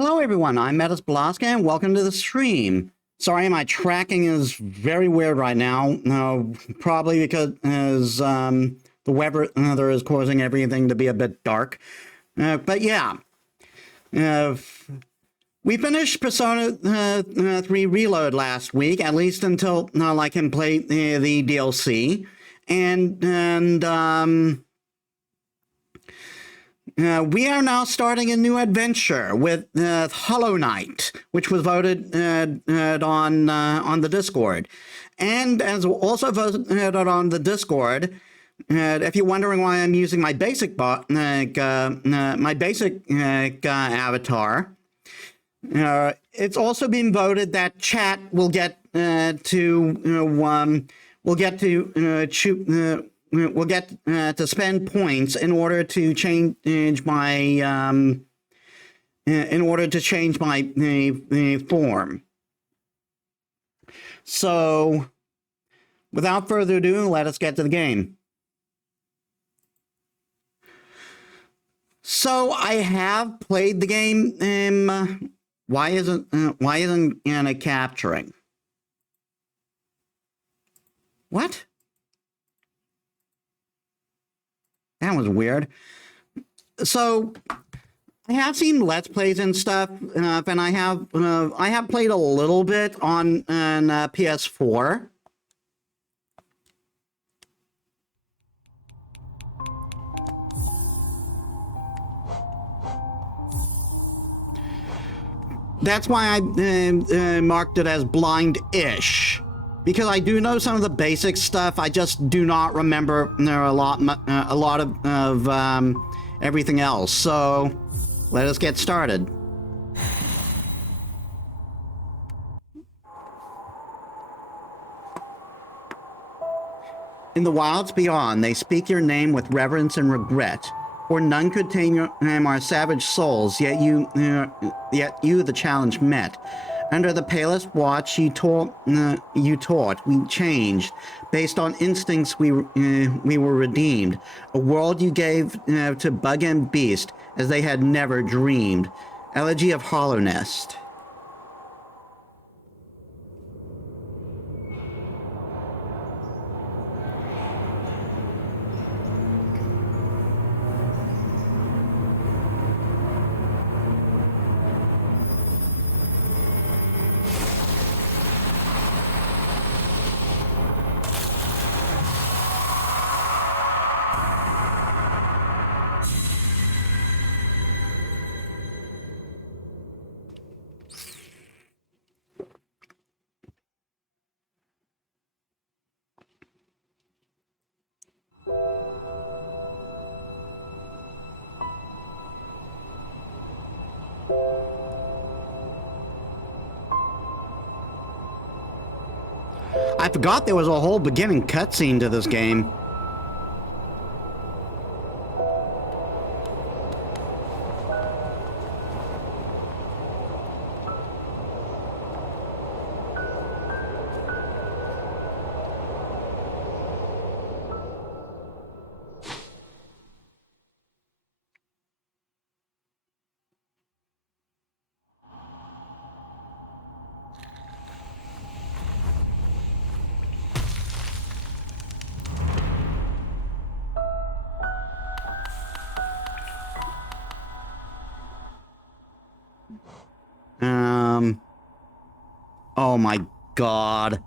Hello everyone, I'm Metis Balaska and welcome to the stream. Sorry, my tracking is very weird right now. Probably because the weather is causing everything to be a bit dark. But yeah, we finished Persona 3 Reload last week, at least until I can play the DLC. We are now starting a new adventure with Hollow Knight, which was voted on the Discord, and as also voted on the Discord. If you're wondering why I'm using my basic avatar, it's also been voted that chat will get to spend points in order to change my form. So, without further ado, let us get to the game. So I have played the game. Why isn't it capturing? What? That was weird. So I have seen Let's Plays and stuff, and I have played a little bit on PS4. That's why I marked it as blind-ish. Because I do know some of the basic stuff, I just do not remember a lot of everything else. So, let us get started. In the wilds beyond, they speak your name with reverence and regret, for none could tame our savage souls. Yet you, the challenge met. Under the palest watch you taught, we changed. Based on instincts, we were redeemed. A world you gave to bug and beast as they had never dreamed. Elegy of Hollow Nest. I forgot there was a whole beginning cutscene to this game. Oh my God.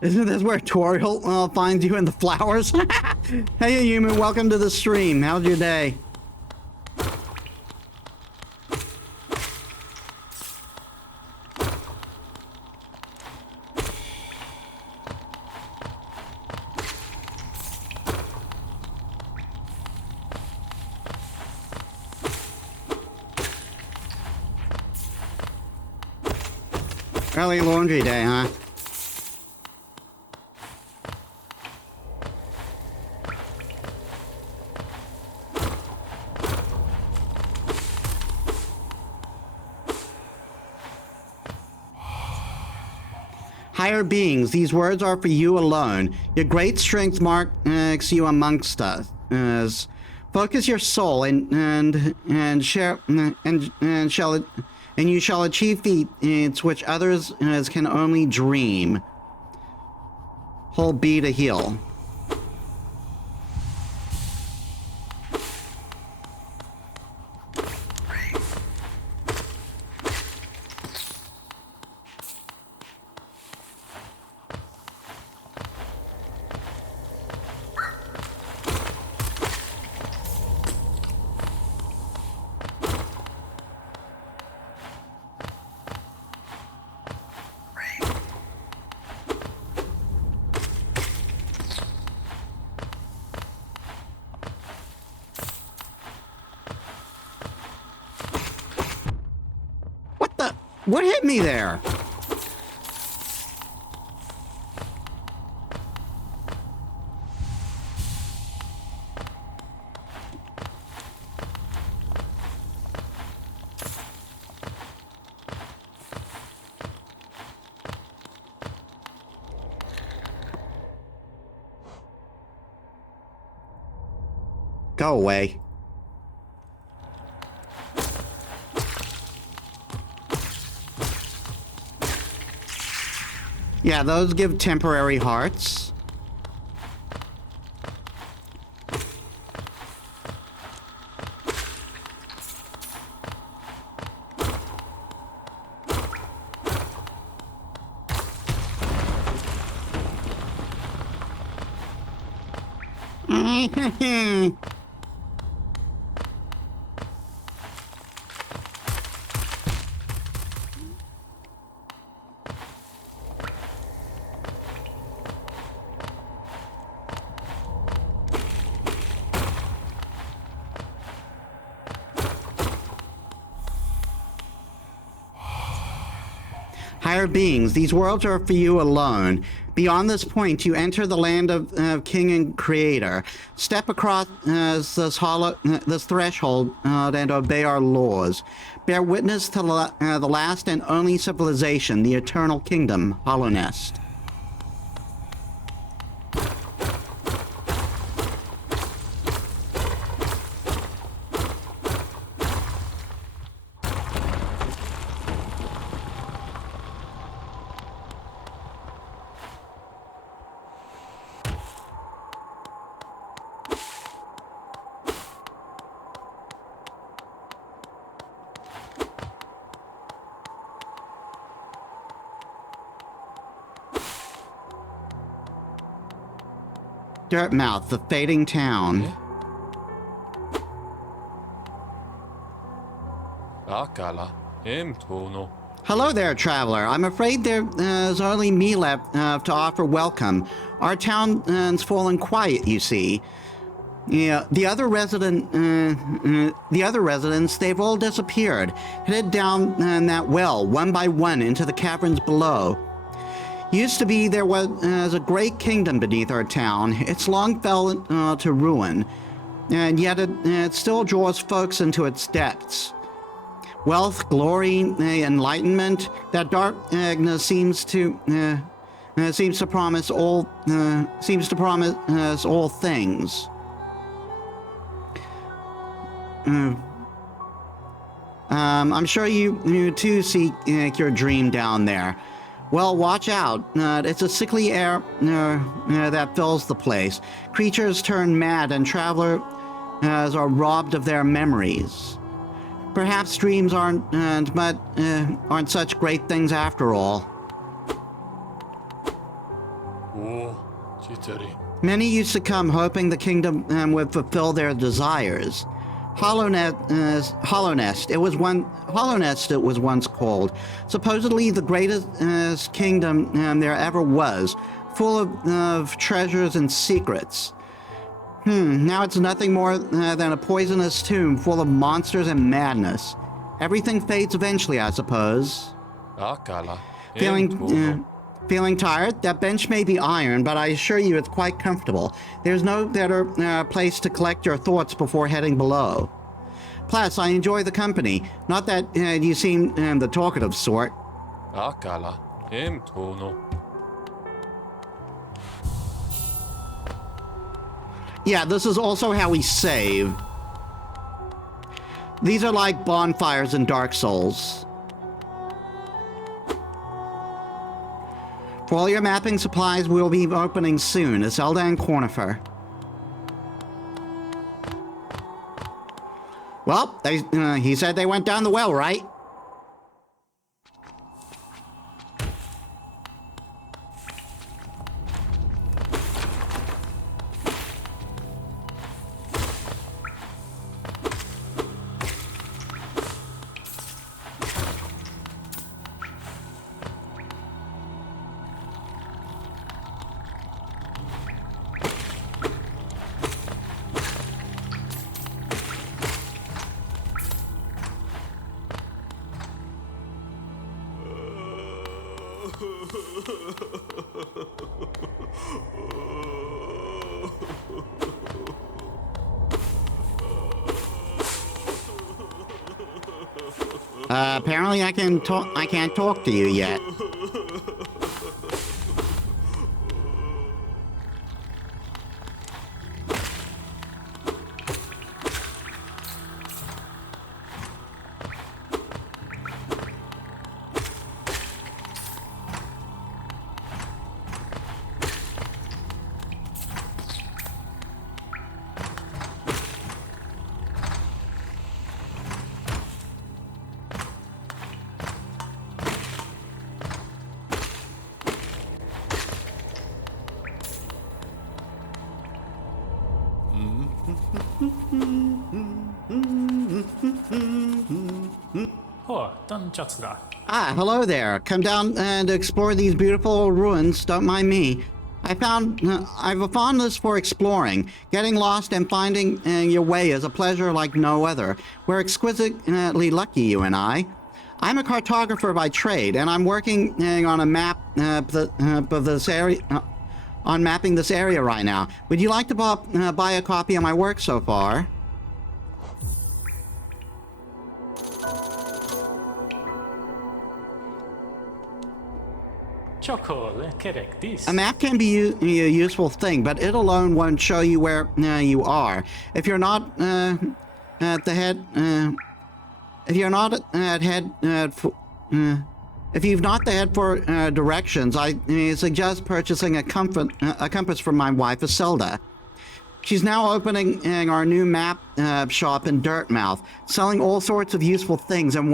Isn't this where Toriel finds you in the flowers? Hey, human, welcome to the stream. How's your day? Early laundry day, huh? Higher beings, these words are for you alone. Your great strength marks you amongst us. Focus your soul and share and you shall achieve feats which others can only dream. Hold B to heal. What hit me there? Go away. Yeah, those give temporary hearts. Higher beings, these worlds are for you alone. Beyond this point, you enter the land of King and Creator. Step across this threshold and obey our laws. Bear witness to the last and only civilization, the eternal kingdom, Hollow Nest. Dirtmouth, the fading town. Akala, Tono. Hello there, traveler. I'm afraid there's only me left to offer welcome. Our town's fallen quiet, you see. Yeah, the other residents, they've all disappeared, headed down that well, one by one, into the caverns below. Used to be there was a great kingdom beneath our town. It's long fell to ruin, and yet it still draws folks into its depths. Wealth, glory, enlightenment, that darkness seems to promise all things. I'm sure you too seek your dream down there. Well, watch out. It's a sickly air that fills the place. Creatures turn mad and travelers are robbed of their memories. Perhaps dreams aren't such great things after all. Oh, jittery. Many used to come hoping the kingdom would fulfill their desires. Hollow Nest, it was once called. Supposedly the greatest kingdom there ever was, full of treasures and secrets. Now it's nothing more than a poisonous tomb full of monsters and madness. Everything fades eventually, I suppose. Akala, Feeling tired? That bench may be iron, but I assure you it's quite comfortable. There's no better place to collect your thoughts before heading below. Plus, I enjoy the company. Not that you seem the talkative sort. Akala, Tono. Yeah, this is also how we save. These are like bonfires in Dark Souls. For all your mapping supplies, we'll be opening soon. Zelda and Cornifer. Well, he said they went down the well, right? Apparently I can't talk to you yet. Ah, hello there. Come down and explore these beautiful ruins. Don't mind me. I've a fondness for exploring. Getting lost and finding your way is a pleasure like no other. We're exquisitely lucky, you and I. I'm a cartographer by trade, and I'm working on a map of this area. On mapping this area right now. Would you like to buy a copy of my work so far? A map can be a useful thing, but it alone won't show you where you are. If you're not at the head, if you're not at head, if you've not the head for directions, I suggest purchasing a compass from my wife, Zelda. She's now opening our new map shop in Dirtmouth, selling all sorts of useful things and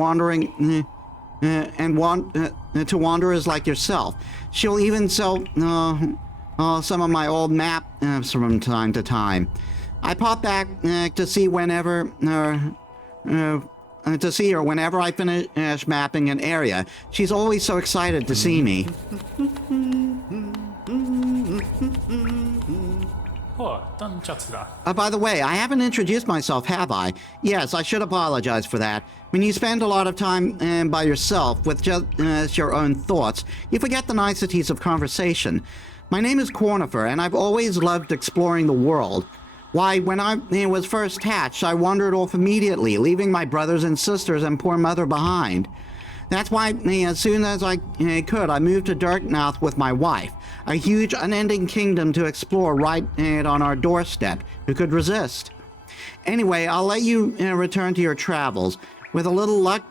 to wanderers like yourself. She'll even sell some of my old maps from time to time. I pop back to see whenever. To see her whenever I finish mapping an area. She's always so excited to see me. By the way, I haven't introduced myself, have I? Yes, I should apologize for that. When you spend a lot of time by yourself with just your own thoughts, you forget the niceties of conversation. My name is Cornifer, and I've always loved exploring the world. Why, when I was first hatched, I wandered off immediately, leaving my brothers and sisters and poor mother behind. That's why, as soon as I could, I moved to Dirtmouth with my wife, a huge, unending kingdom to explore right on our doorstep. Who could resist? Anyway, I'll let you return to your travels. With a little luck,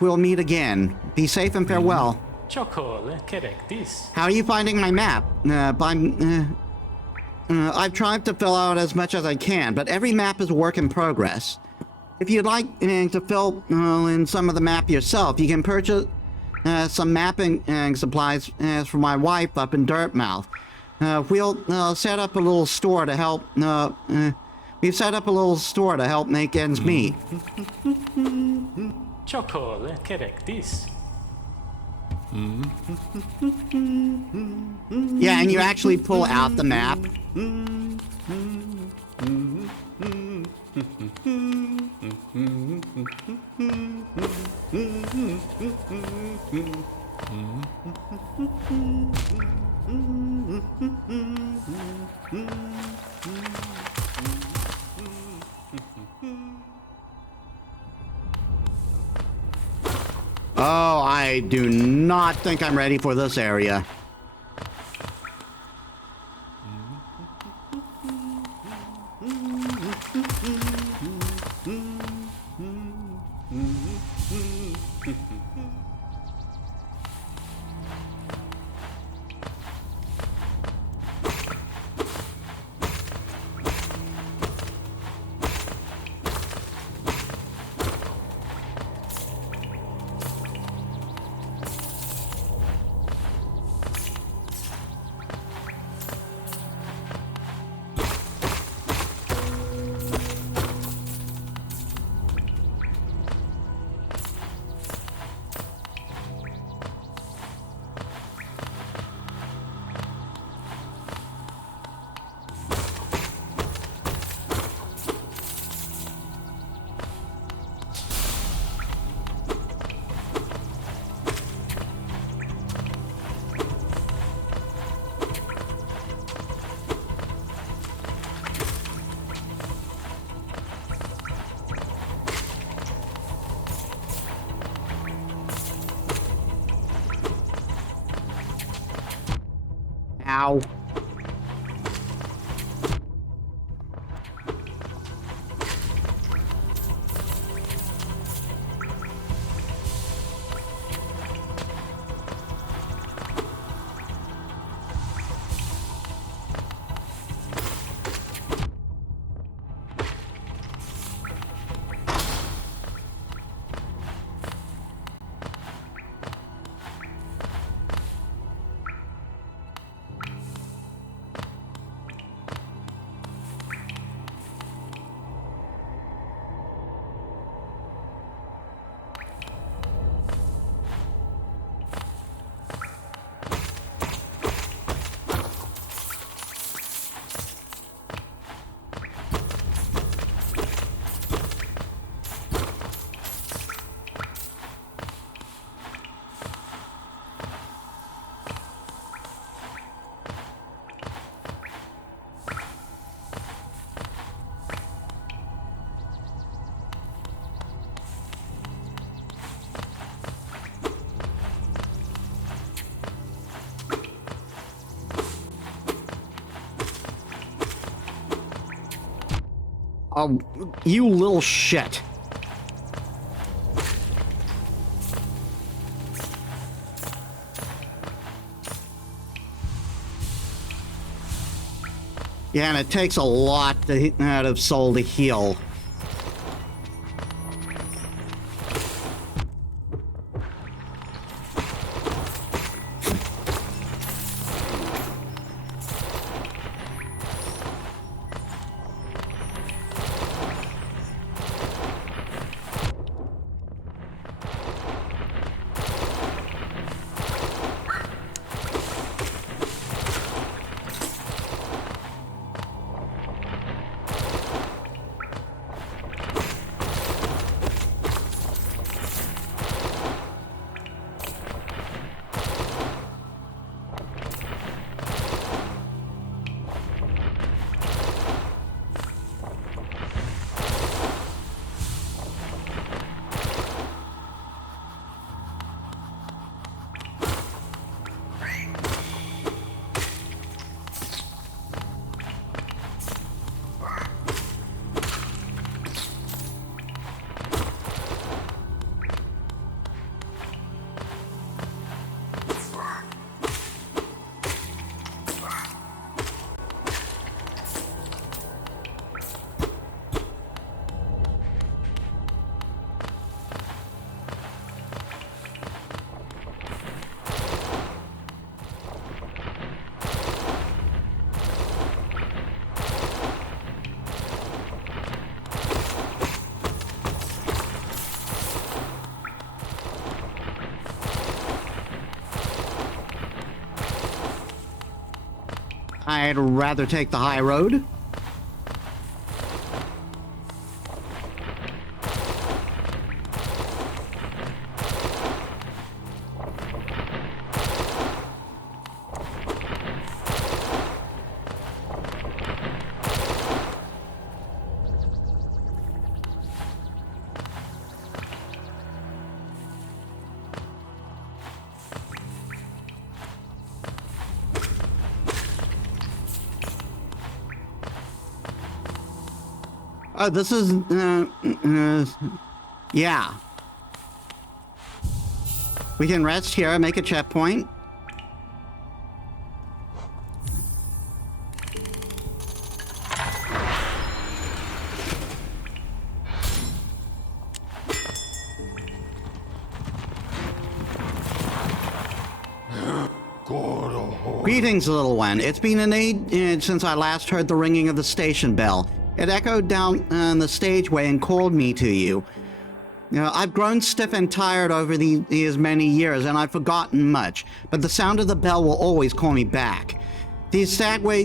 we'll meet again. Be safe and farewell. How are you finding my map? I've tried to fill out as much as I can, but every map is a work in progress. If you'd like to fill in some of the map yourself, you can purchase some mapping supplies for my wife up in Dirtmouth. We'll set up a little store to help. We've set up a little store to help make ends meet. Yeah, and you actually pull out the map. Oh, I do not think I'm ready for this area. Ow. Oh, you little shit. Yeah, and it takes a lot out of soul to heal. I'd rather take the high road. Oh, this is, yeah. We can rest here, make a checkpoint. Greetings, little one. It's been an age since I last heard the ringing of the station bell. It echoed down the stageway and called me to you. You know, I've grown stiff and tired over these many years, and I've forgotten much, but the sound of the bell will always call me back. These stagway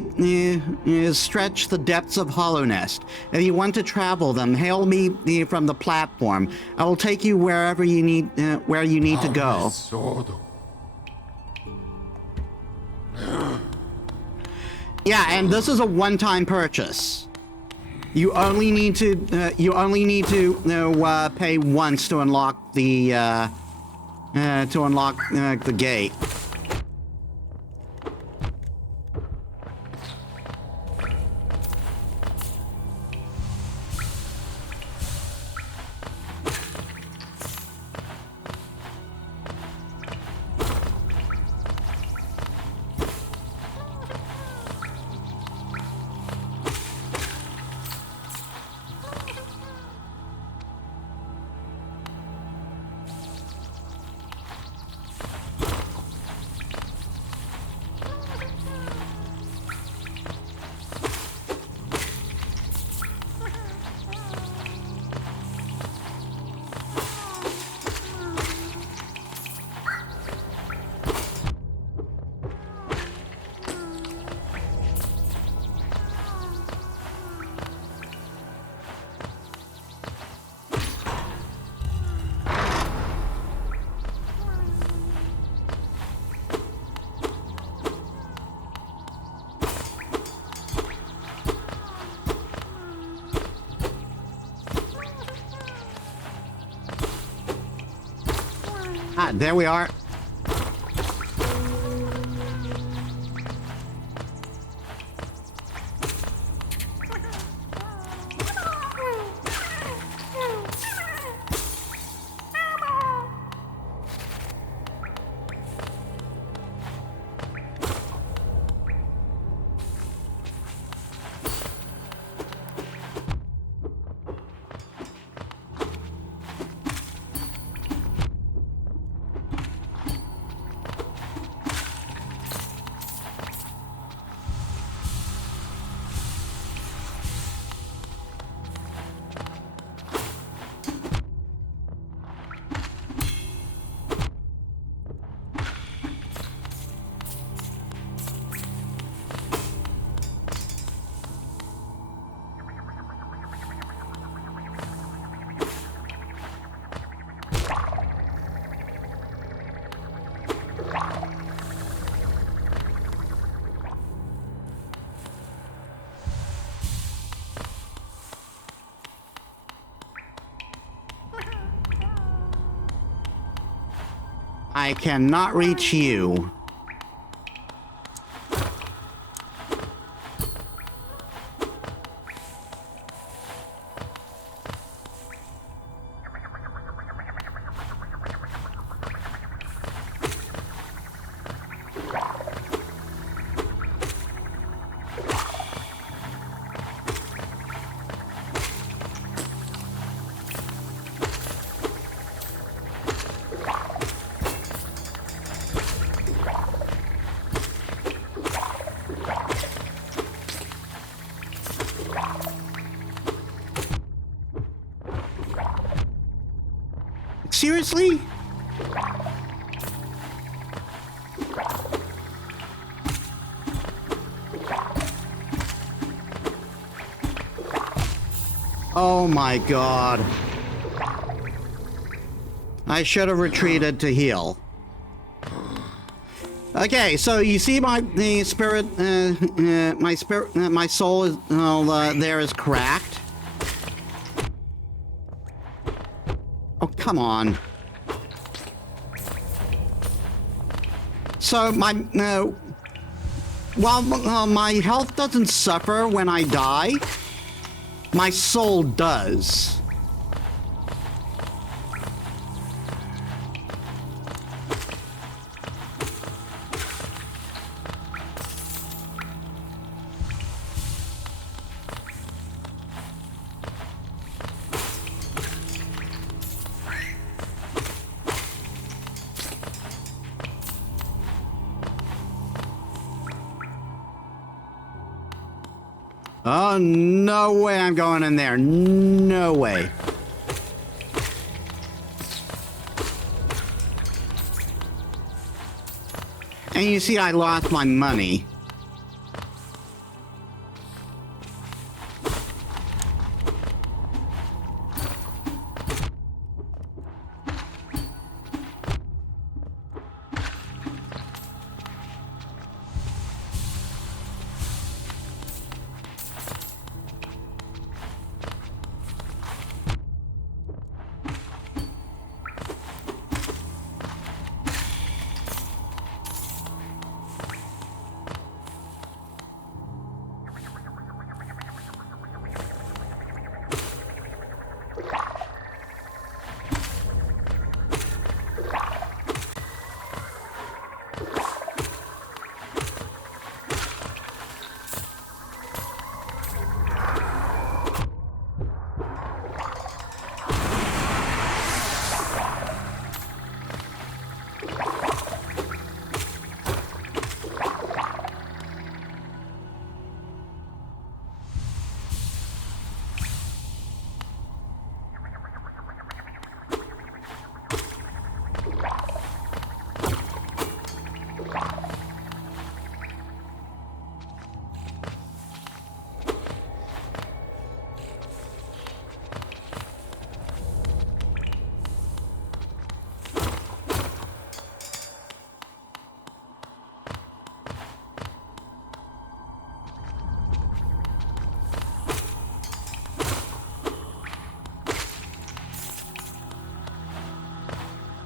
stretch the depths of Hollownest. If you want to travel them, hail me from the platform. I will take you wherever you need, where you need to go. Yeah, and this is a one-time purchase. You only need to pay once to unlock the gate. Yeah, there we are. I cannot reach you. Seriously? Oh my god. I should have retreated to heal. Okay, so you see my soul is there is cracked. Oh, come on. So while my health doesn't suffer when I die, my soul does. Oh, no way I'm going in there. No way. And you see, I lost my money.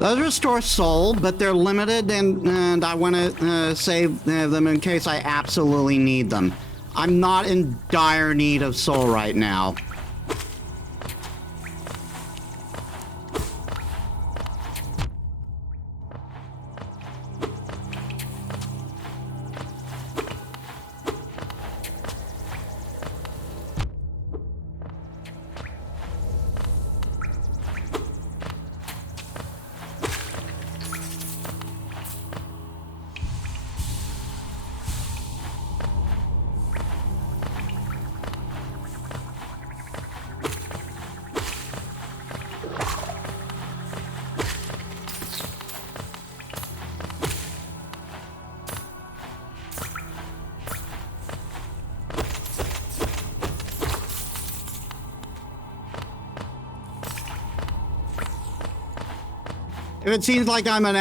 Those restore soul, but they're limited, and I want to save them in case I absolutely need them. I'm not in dire need of soul right now. If it seems like I'm an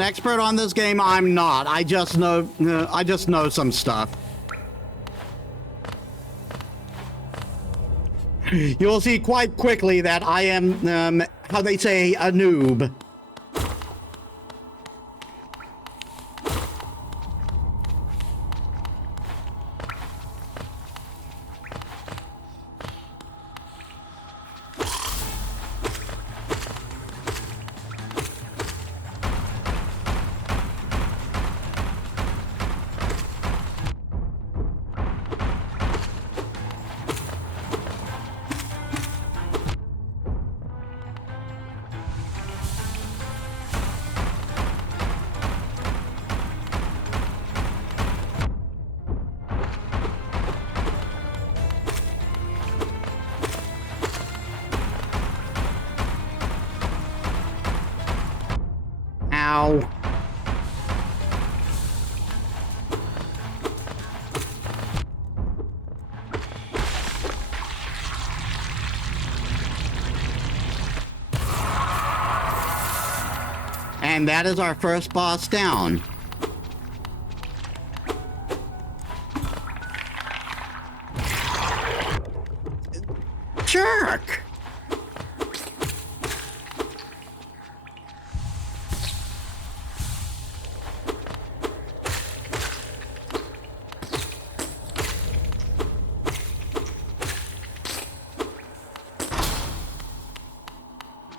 expert on this game, I'm not. I just know some stuff. You'll see quite quickly that I am, how they say, a noob. Ow. And that is our first boss down. Jerk!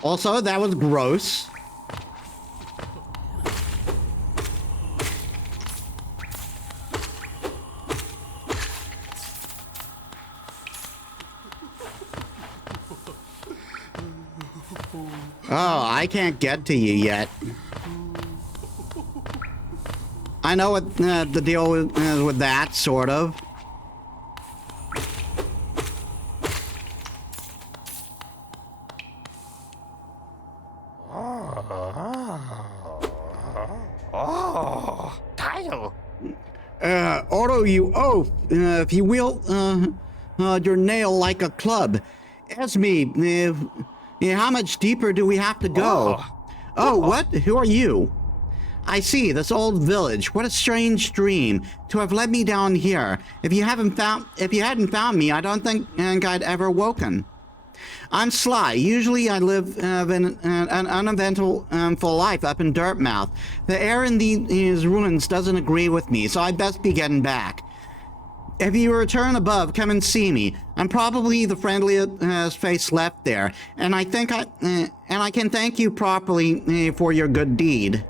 Also, that was gross. Oh, I can't get to you yet. I know what the deal is with that, sort of. Otto, you oaf, if you wield your nail like a club. Esme, how much deeper do we have to go? Oh, what? Who are you? I see, this old village. What a strange dream to have led me down here. If you hadn't found me, I don't think I'd ever woken. I'm Sly. Usually I live in an uneventful life up in Dirtmouth. The air in these ruins doesn't agree with me, so I'd best be getting back. If you return above, come and see me. I'm probably the friendliest face left there, and I can thank you properly for your good deed.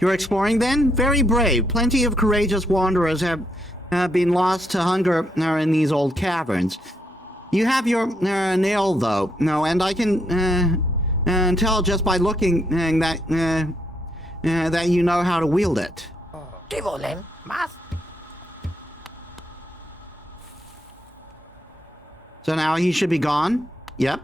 You're exploring then? Very brave. Plenty of courageous wanderers have been lost to hunger in these old caverns. You have your nail, though, and I can tell just by looking that you know how to wield it. So now he should be gone? Yep.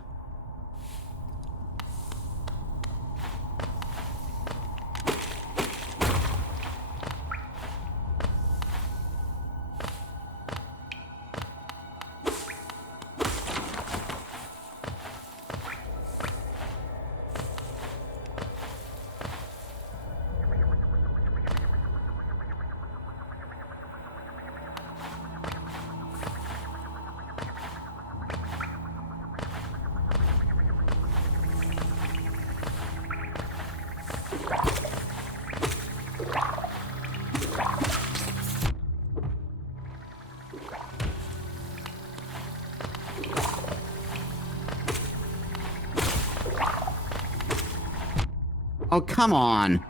Oh, come on.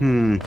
Hmm.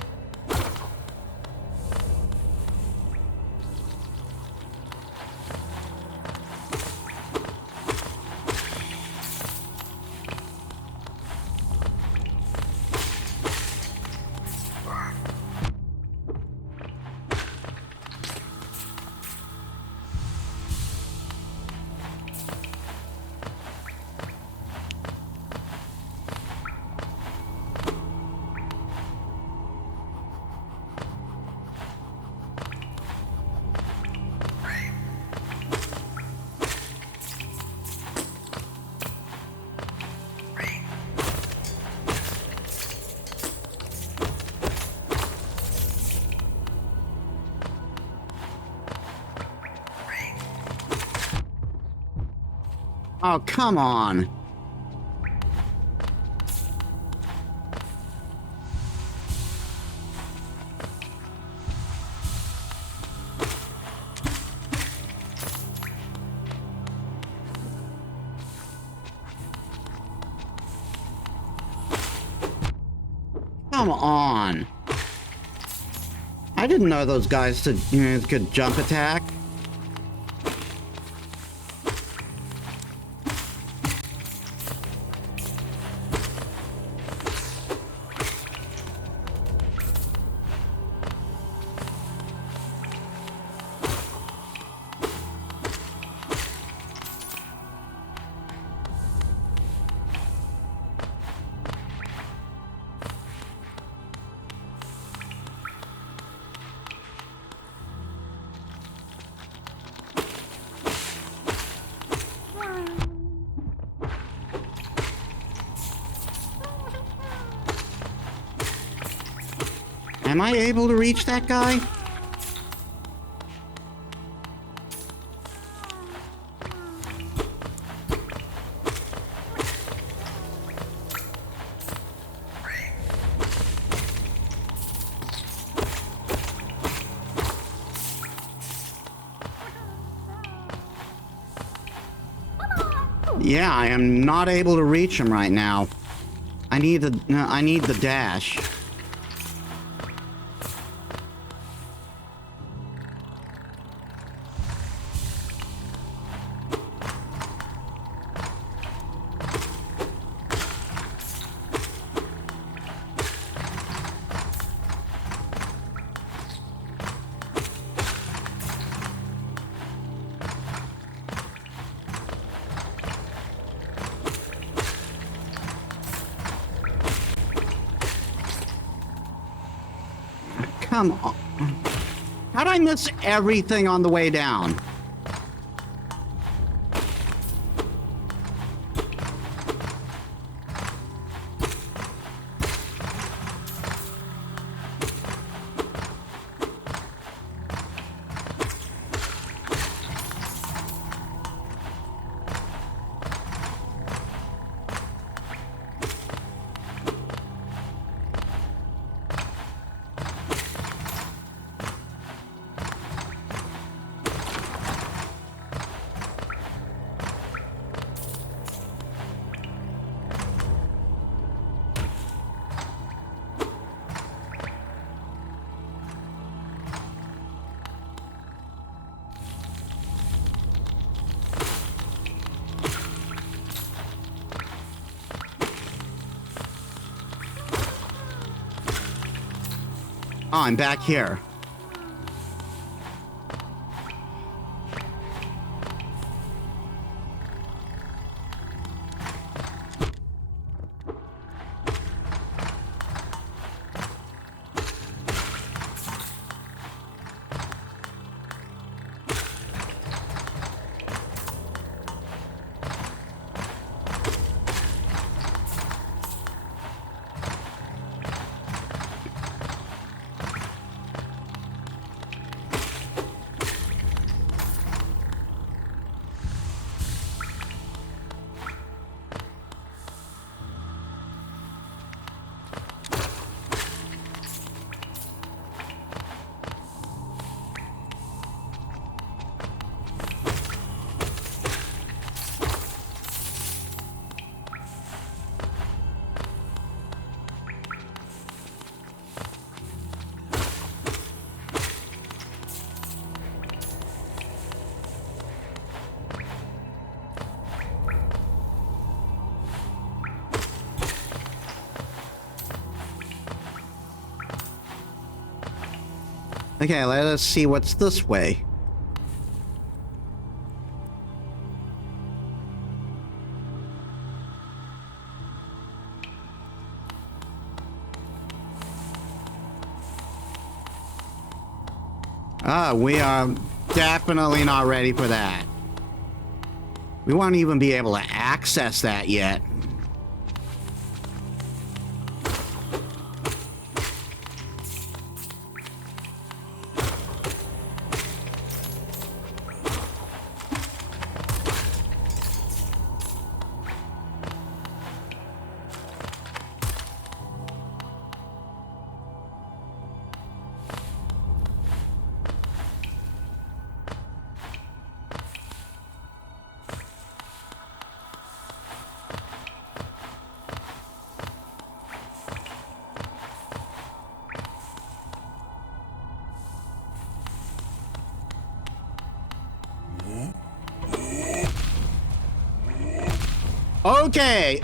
Oh, come on. Come on. I didn't know those guys could jump attack. Am I able to reach that guy? Yeah, I am not able to reach him right now. I need the dash. Come on. How'd I miss everything on the way down? Oh, I'm back here. Okay, let us see what's this way. We are definitely not ready for that. We won't even be able to access that yet.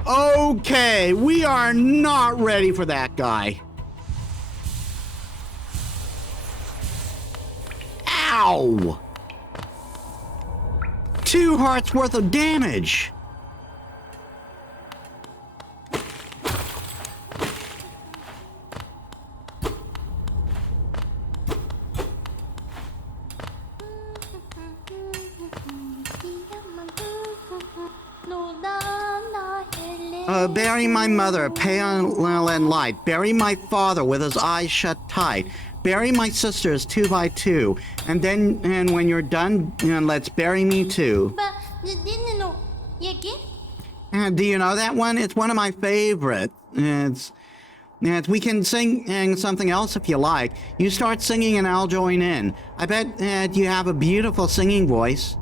Okay, we are not ready for that guy. Ow! 2 hearts worth of damage. Bury my mother, pale and light. Bury my father with his eyes shut tight. Bury my sisters 2 by 2. And then, when you're done, let's bury me too. Do you know that one? It's one of my favorites. We can sing something else if you like. You start singing and I'll join in. I bet you have a beautiful singing voice.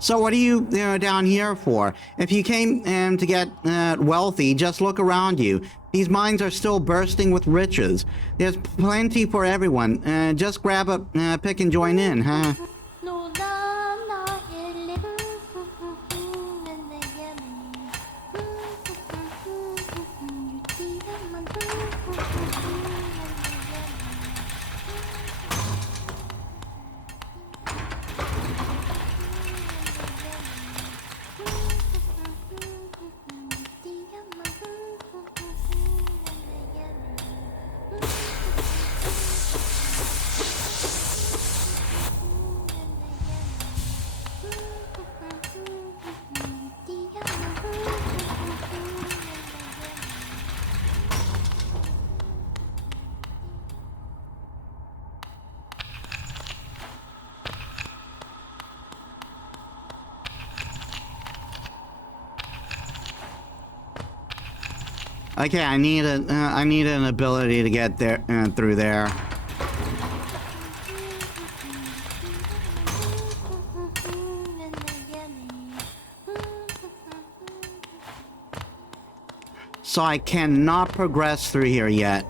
So what are you down here for? If you came to get wealthy, just look around you. These mines are still bursting with riches. There's plenty for everyone. Just grab a pick and join in, huh? Okay, I need an ability to get there through there. So I cannot progress through here yet.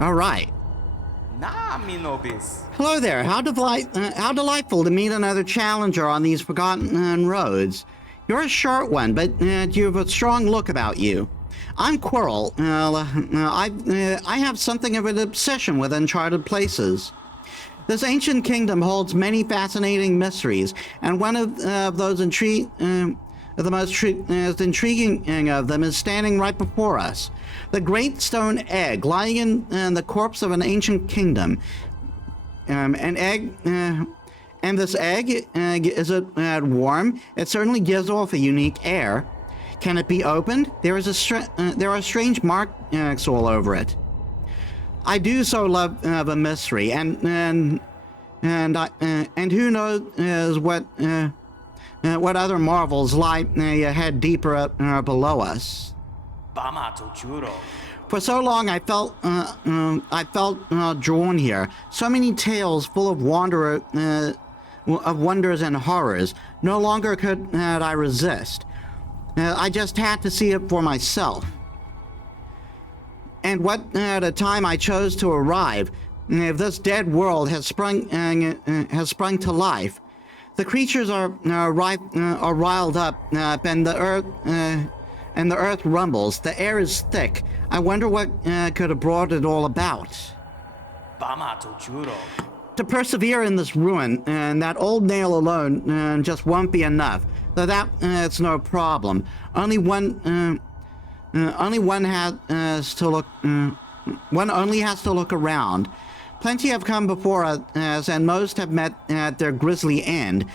All right. Hello there. How delightful to meet another challenger on these forgotten roads. You're a short one, but you have a strong look about you. I'm Quirrell. I have something of an obsession with uncharted places. This ancient kingdom holds many fascinating mysteries, and one of those the most intriguing of them is standing right before us. The great stone egg lying in the corpse of an ancient kingdom. And this egg, is it warm? It certainly gives off a unique air. Can it be opened? There are strange marks all over it. I do so love the mystery, and who knows what other marvels lie ahead deeper below us. For so long, I felt drawn here. So many tales full of wonders and horrors. No longer could I resist. I just had to see it for myself. And what a time I chose to arrive! If this dead world has sprung to life, the creatures are riled up, and the earth rumbles. The air is thick. I wonder what could have brought it all about. To persevere in this ruin, and that old nail alone just won't be enough. So that's no problem. Only one has to look. One only has to look around. Plenty have come before us, and most have met at their grisly end,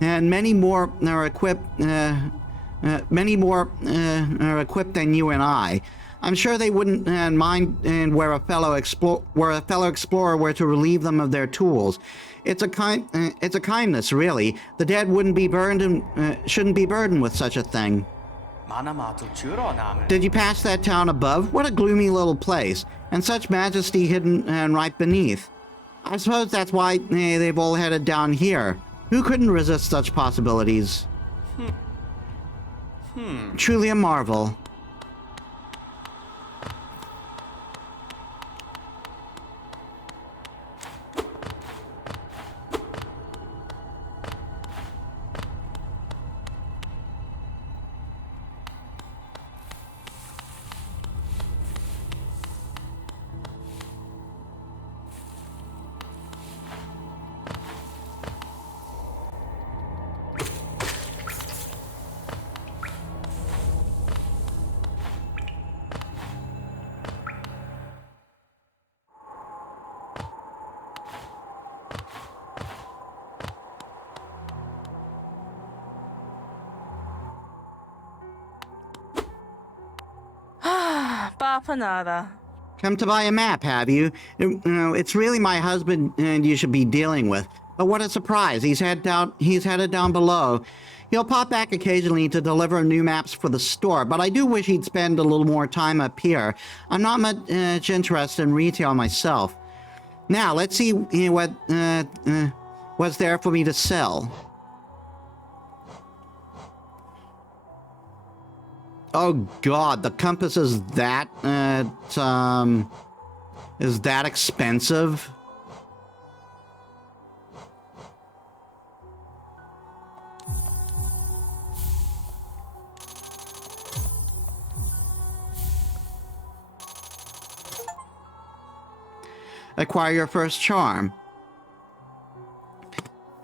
and many more are equipped. Many more are equipped than you and I. I'm sure they wouldn't mind where a fellow explorer were to relieve them of their tools. It's a kindness, really. The dead shouldn't be burdened with such a thing. Did you pass that town above? What a gloomy little place, and such majesty hidden right beneath. I suppose that's why they've all headed down here. Who couldn't resist such possibilities? Truly a marvel. Bapanada. Come to buy a map, have you? It's really my husband and you should be dealing with. But what a surprise, he's headed down below. He'll pop back occasionally to deliver new maps for the store, but I do wish he'd spend a little more time up here. I'm not much interested in retail myself. Now, let's see what's there for me to sell. Oh God, the compass is that expensive? Acquire your first charm.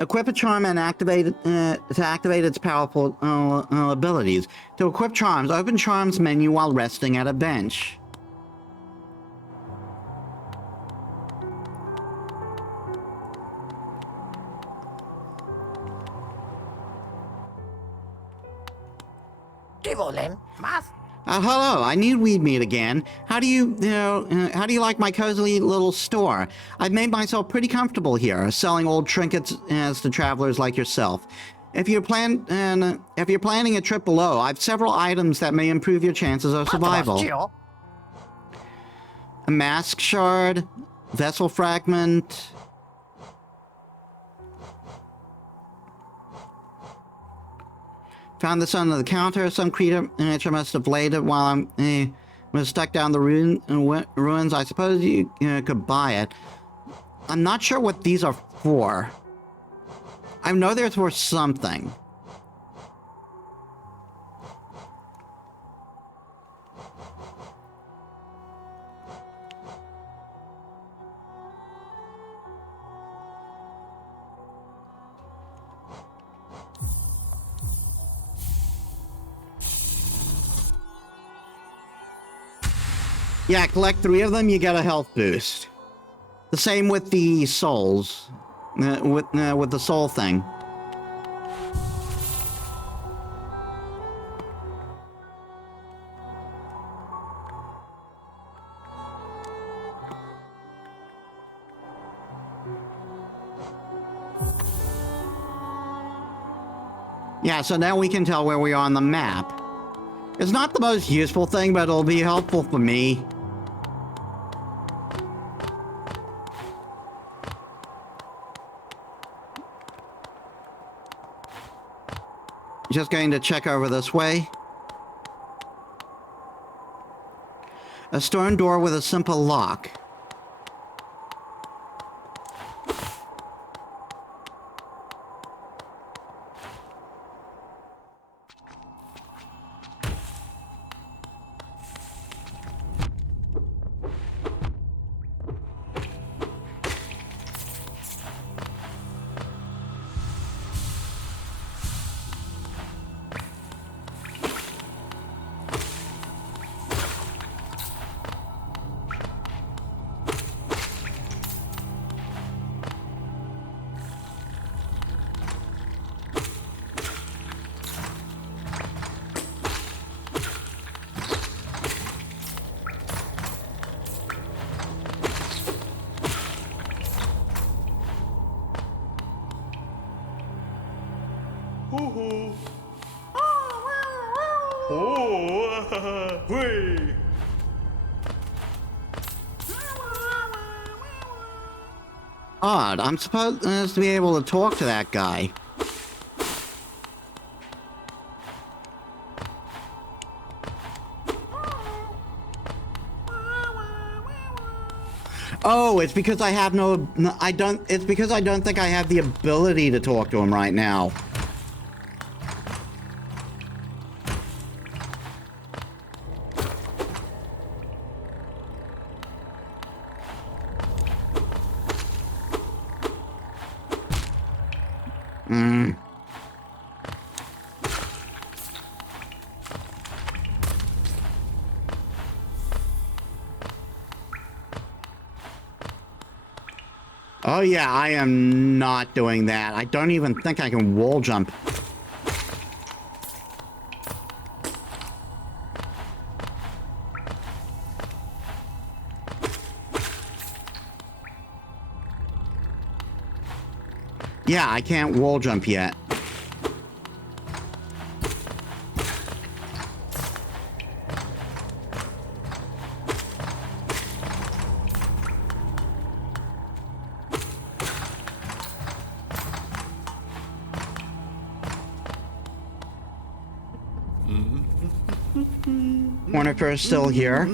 Equip a charm and activate it to activate its powerful abilities. To equip charms, open Charms menu while resting at a bench. Hello, I need weed meat again. How do you like my cozy little store? I've made myself pretty comfortable here, selling old trinkets to travelers like yourself. If you're planning a trip below, I've several items that may improve your chances of survival. A mask shard, vessel fragment. Found this under the counter. Some creature must have laid it while I was stuck down the ruins. I suppose you could buy it. I'm not sure what these are for. I know they're for something. Yeah, collect 3 of them, you get a health boost. The same with the souls. With the soul thing. Yeah, so now we can tell where we are on the map. It's not the most useful thing, but it'll be helpful for me. Just going to check over this way. A stone door with a simple lock. Odd, I'm supposed to be able to talk to that guy. Oh, it's because I have it's because I don't think I have the ability to talk to him right now. Oh yeah, I am not doing that. I don't even think I can wall jump. Yeah, I can't wall jump yet. Wonder is still here.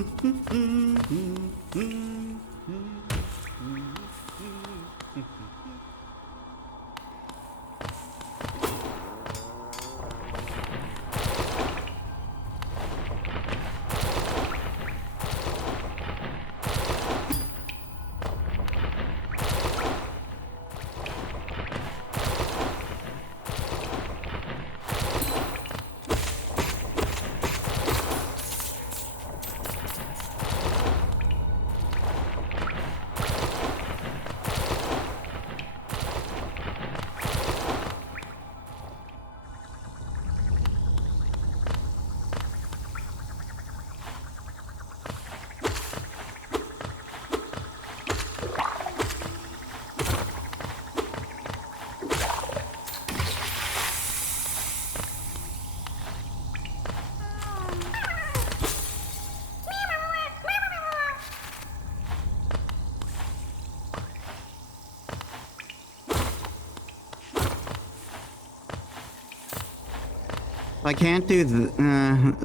I can't do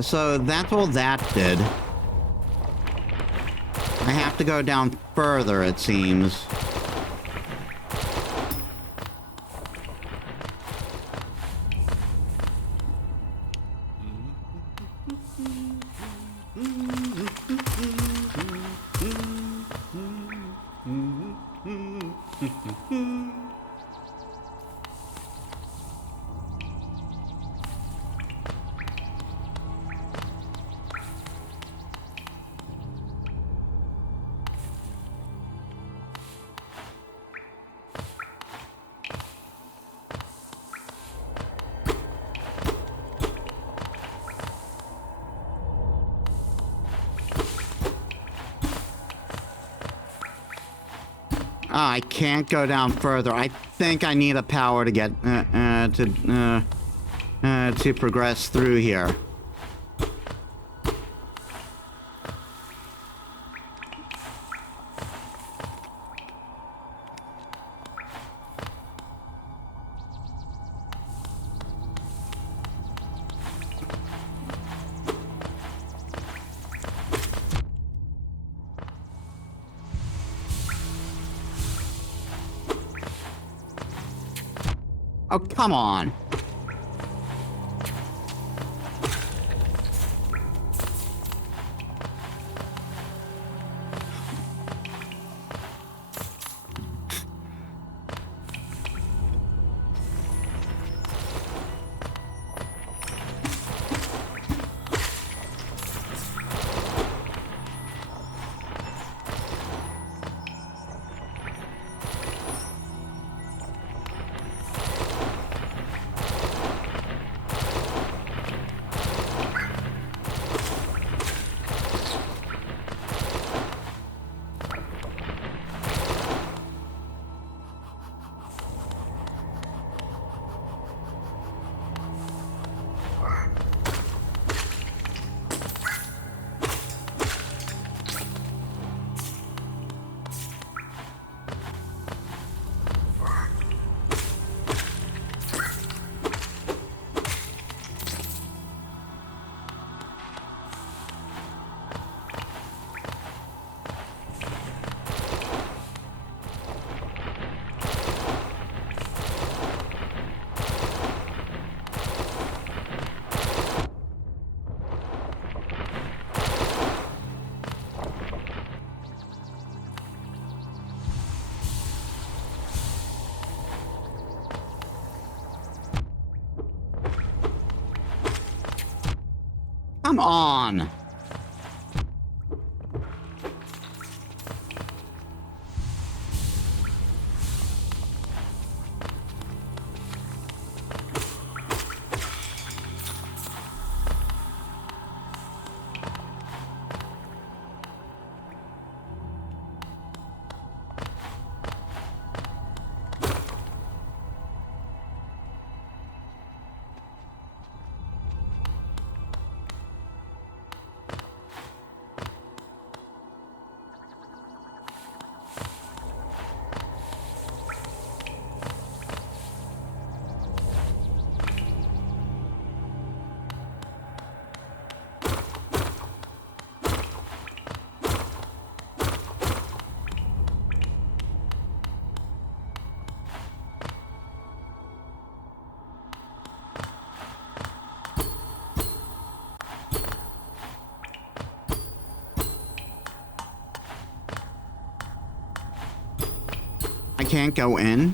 so that's all that did. I have to go down further, it seems. I can't go down further. I think I need a power to get, to progress through here. Oh, come on. Come on. I can't go in?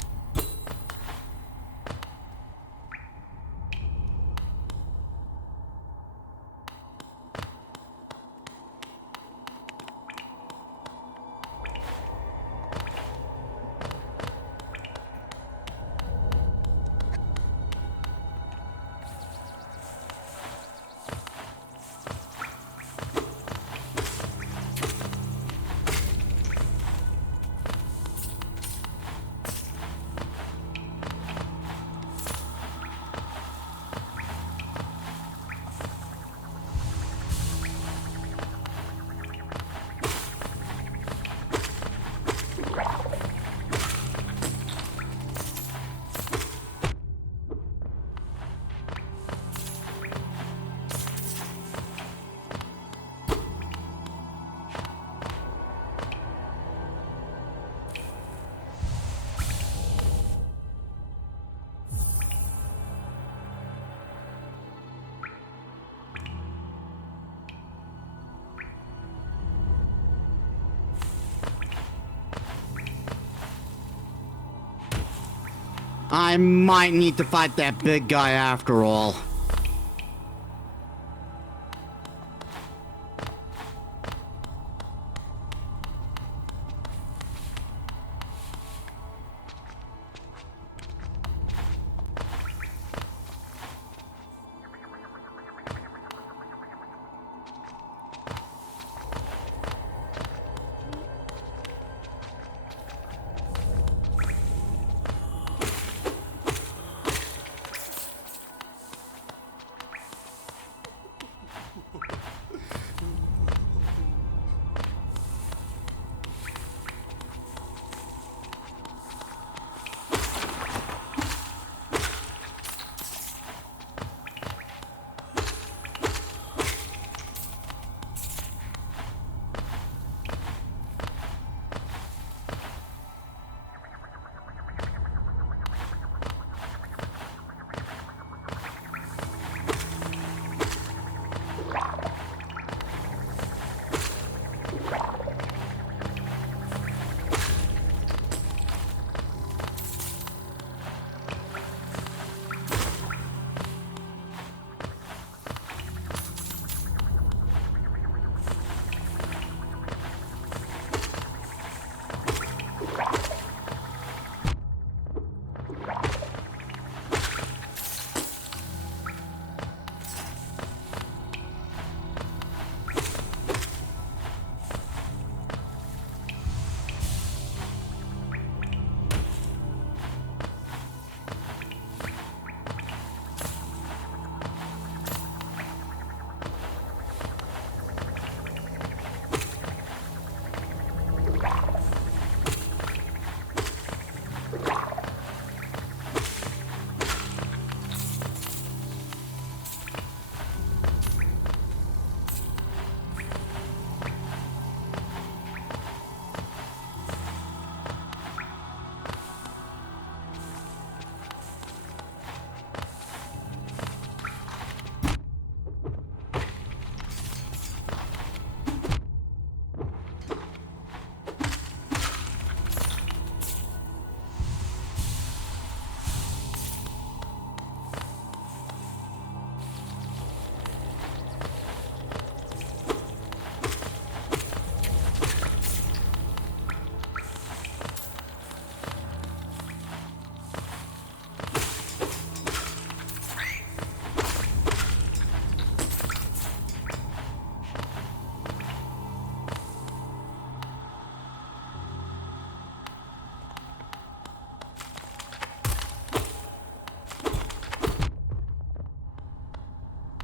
I might need to fight that big guy after all.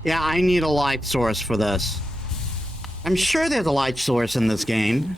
Yeah, I need a light source for this. I'm sure there's a light source in this game.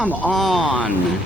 Come on.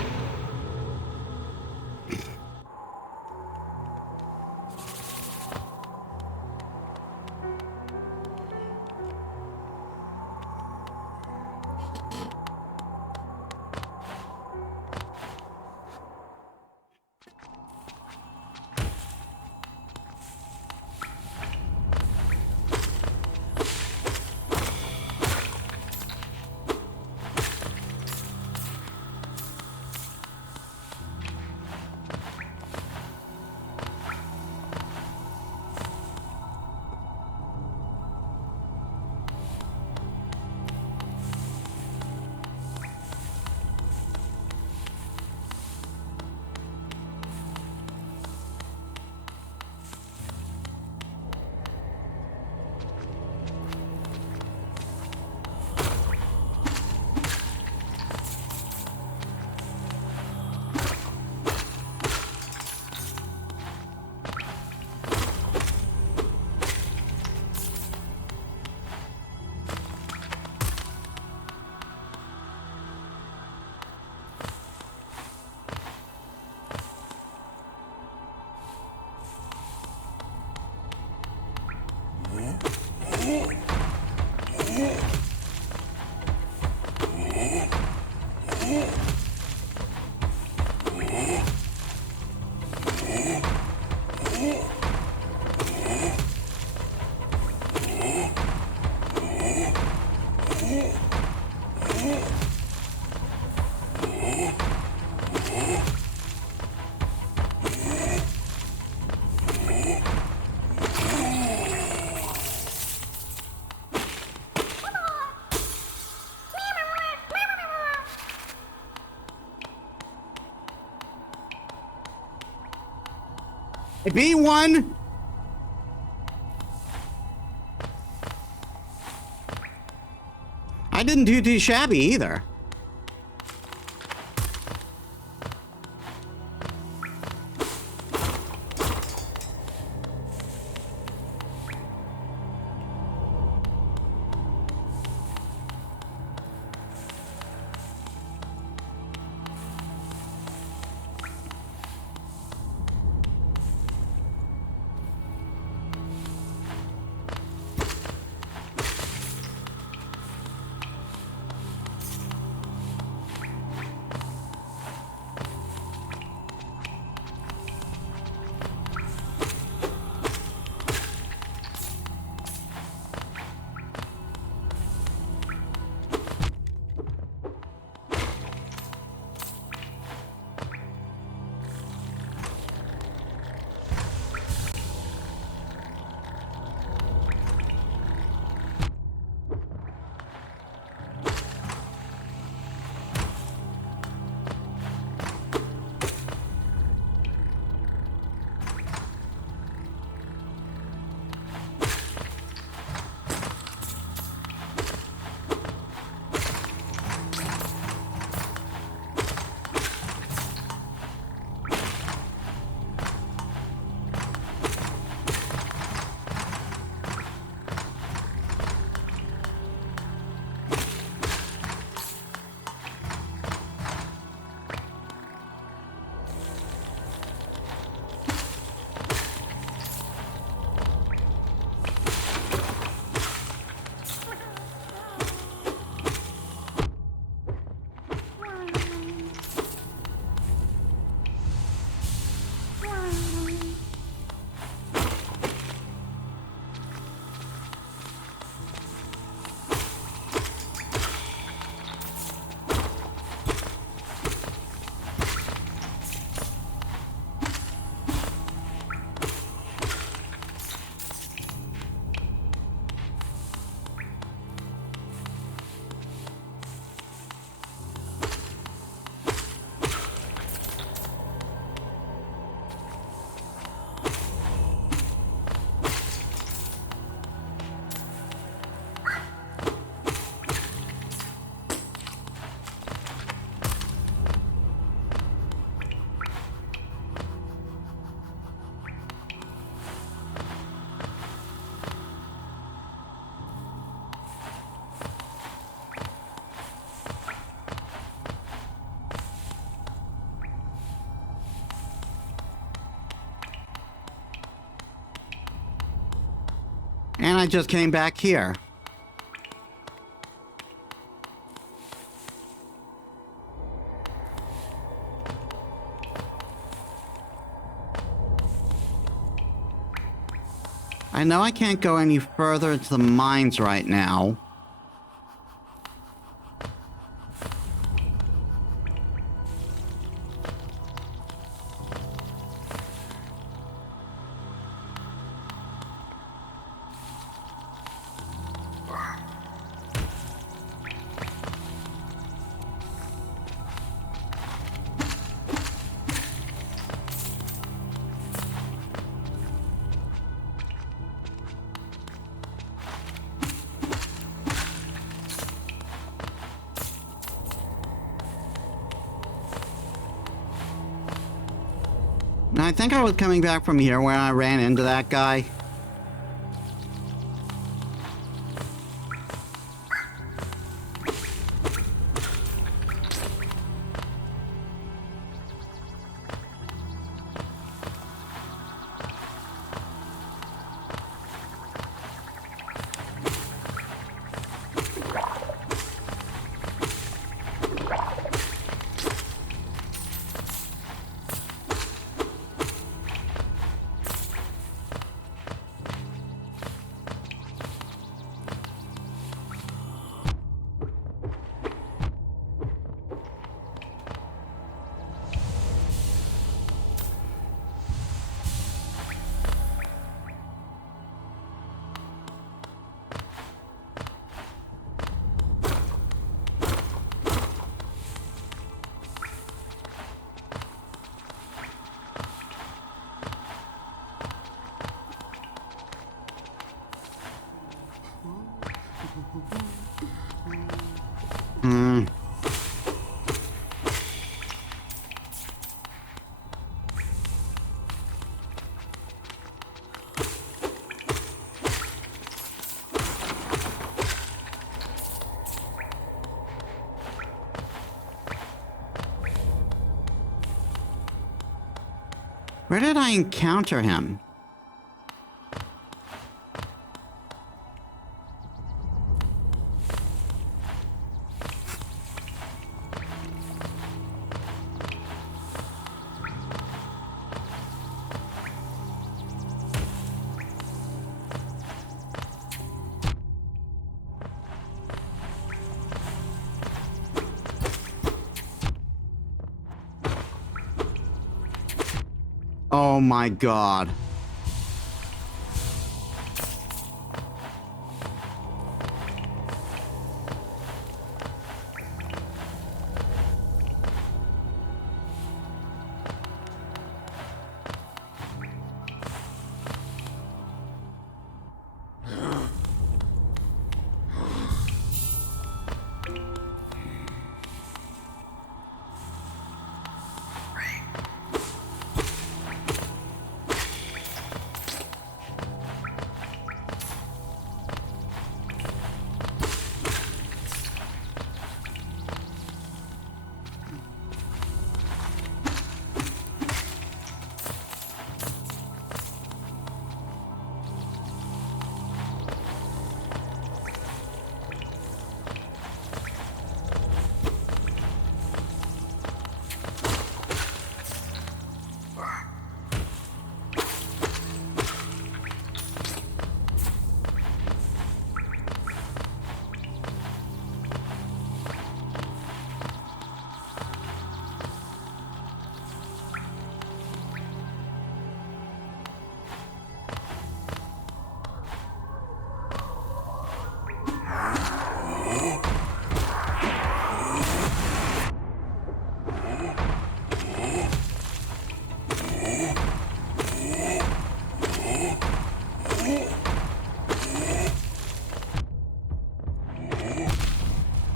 B1. I didn't do too shabby either. I just came back here. I know I can't go any further into the mines right now. I think I was coming back from here where I ran into that guy. Where did I encounter him? Oh my god.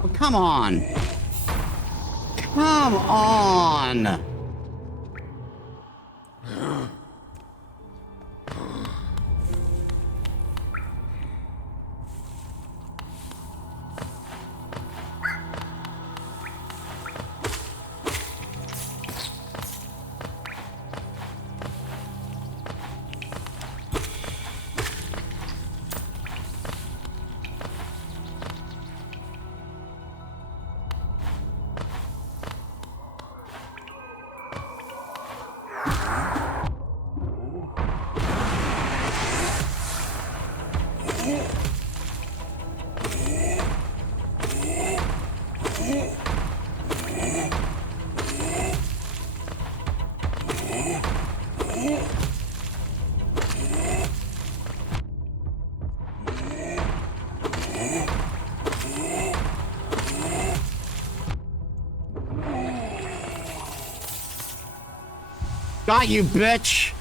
Oh, come on. Come on. Got you, bitch!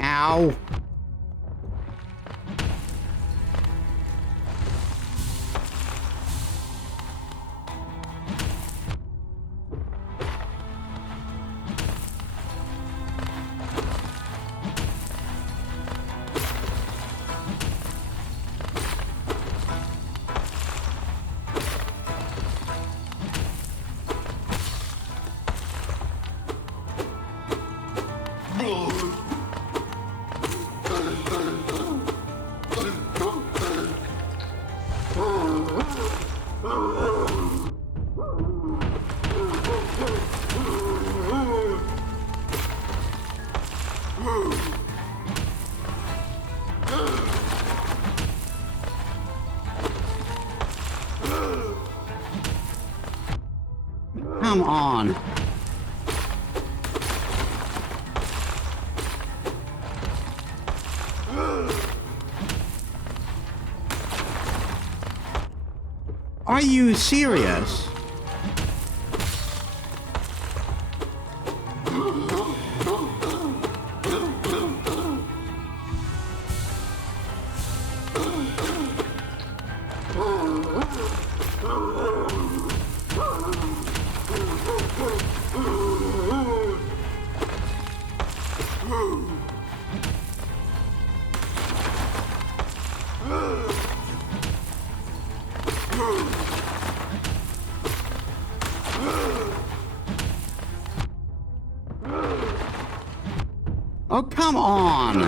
Ow. Come on. Are you serious? Oh, come on!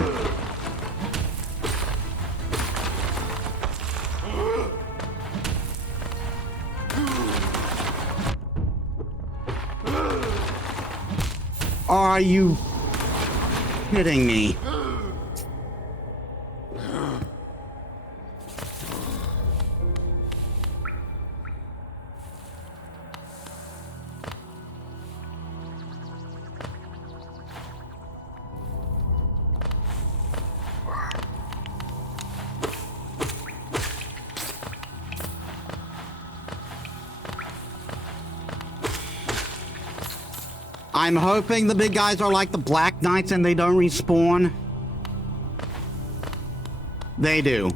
Are you kidding me? I'm hoping the big guys are like the Black Knights and they don't respawn. They do.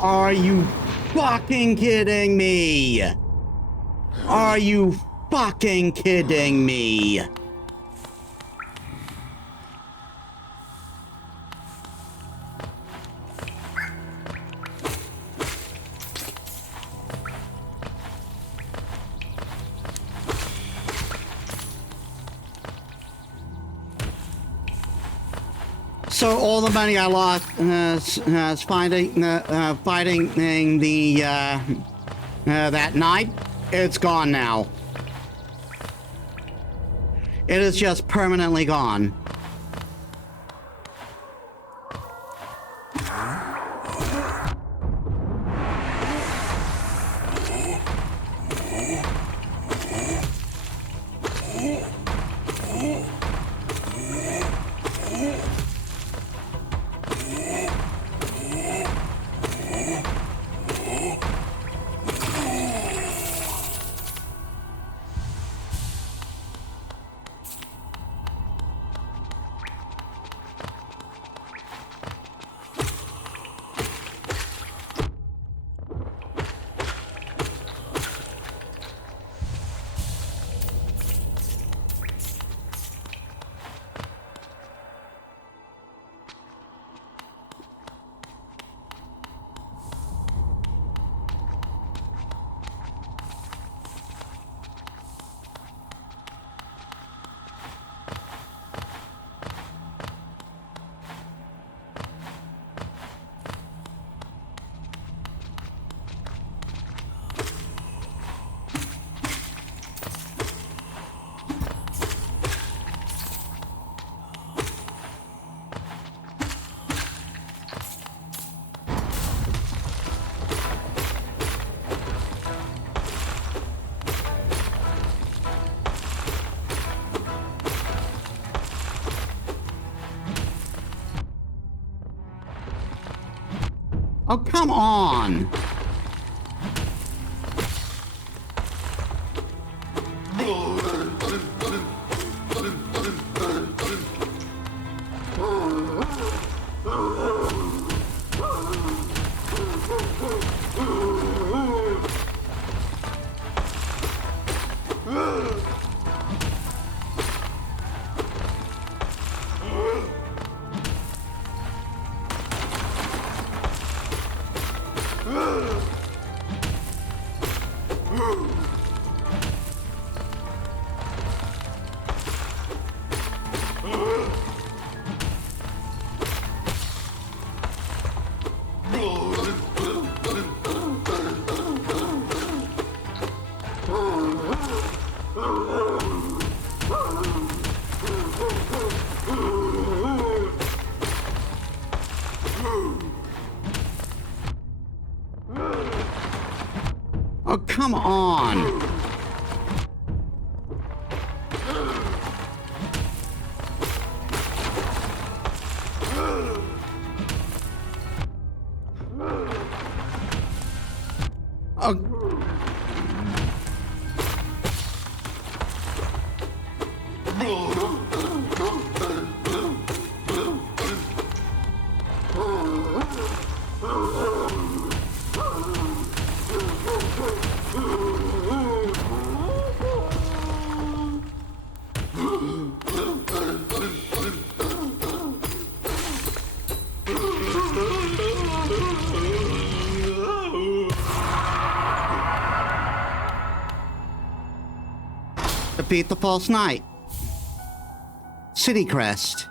Are you fucking kidding me? Are you fucking kidding me? So all the money I lost fighting the that night, it's gone now. It is just permanently gone. Oh, come on! Oh, come on! Oh. Defeat the false knight. City crest.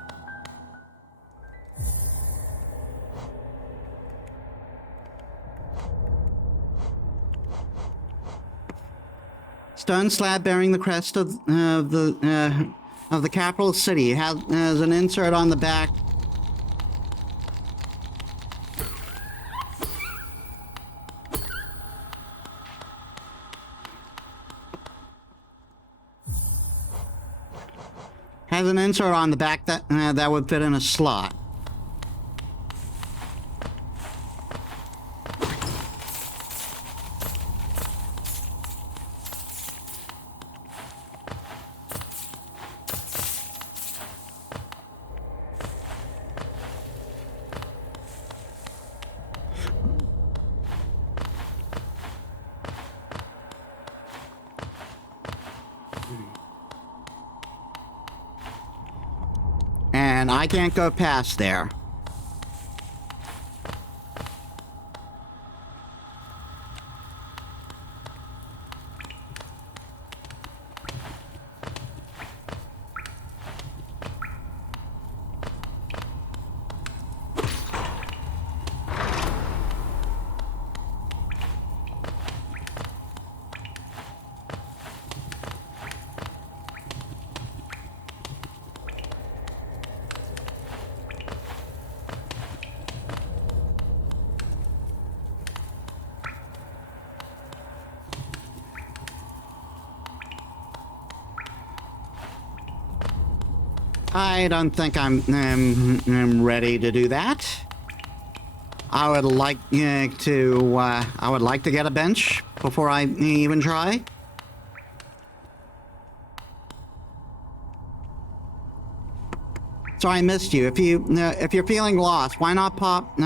Stone slab bearing the crest of the capital city has an insert on the back. Has an insert on the back that would fit in a slot. And I can't go past there. I don't think I'm ready to do that. I would like to get a bench before I even try. Sorry, I missed you. If you're feeling lost, why not pop to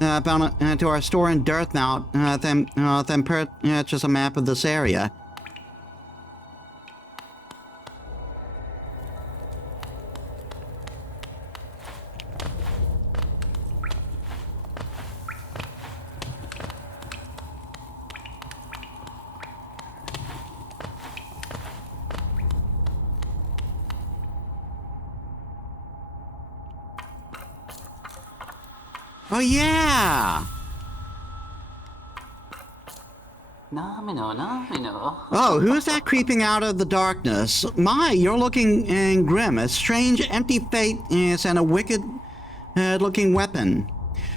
our store in Dirtmount, then purchase a map of this area. Oh, yeah! Oh, who's that creeping out of the darkness? My, you're looking grim. A strange, empty face and a wicked looking weapon.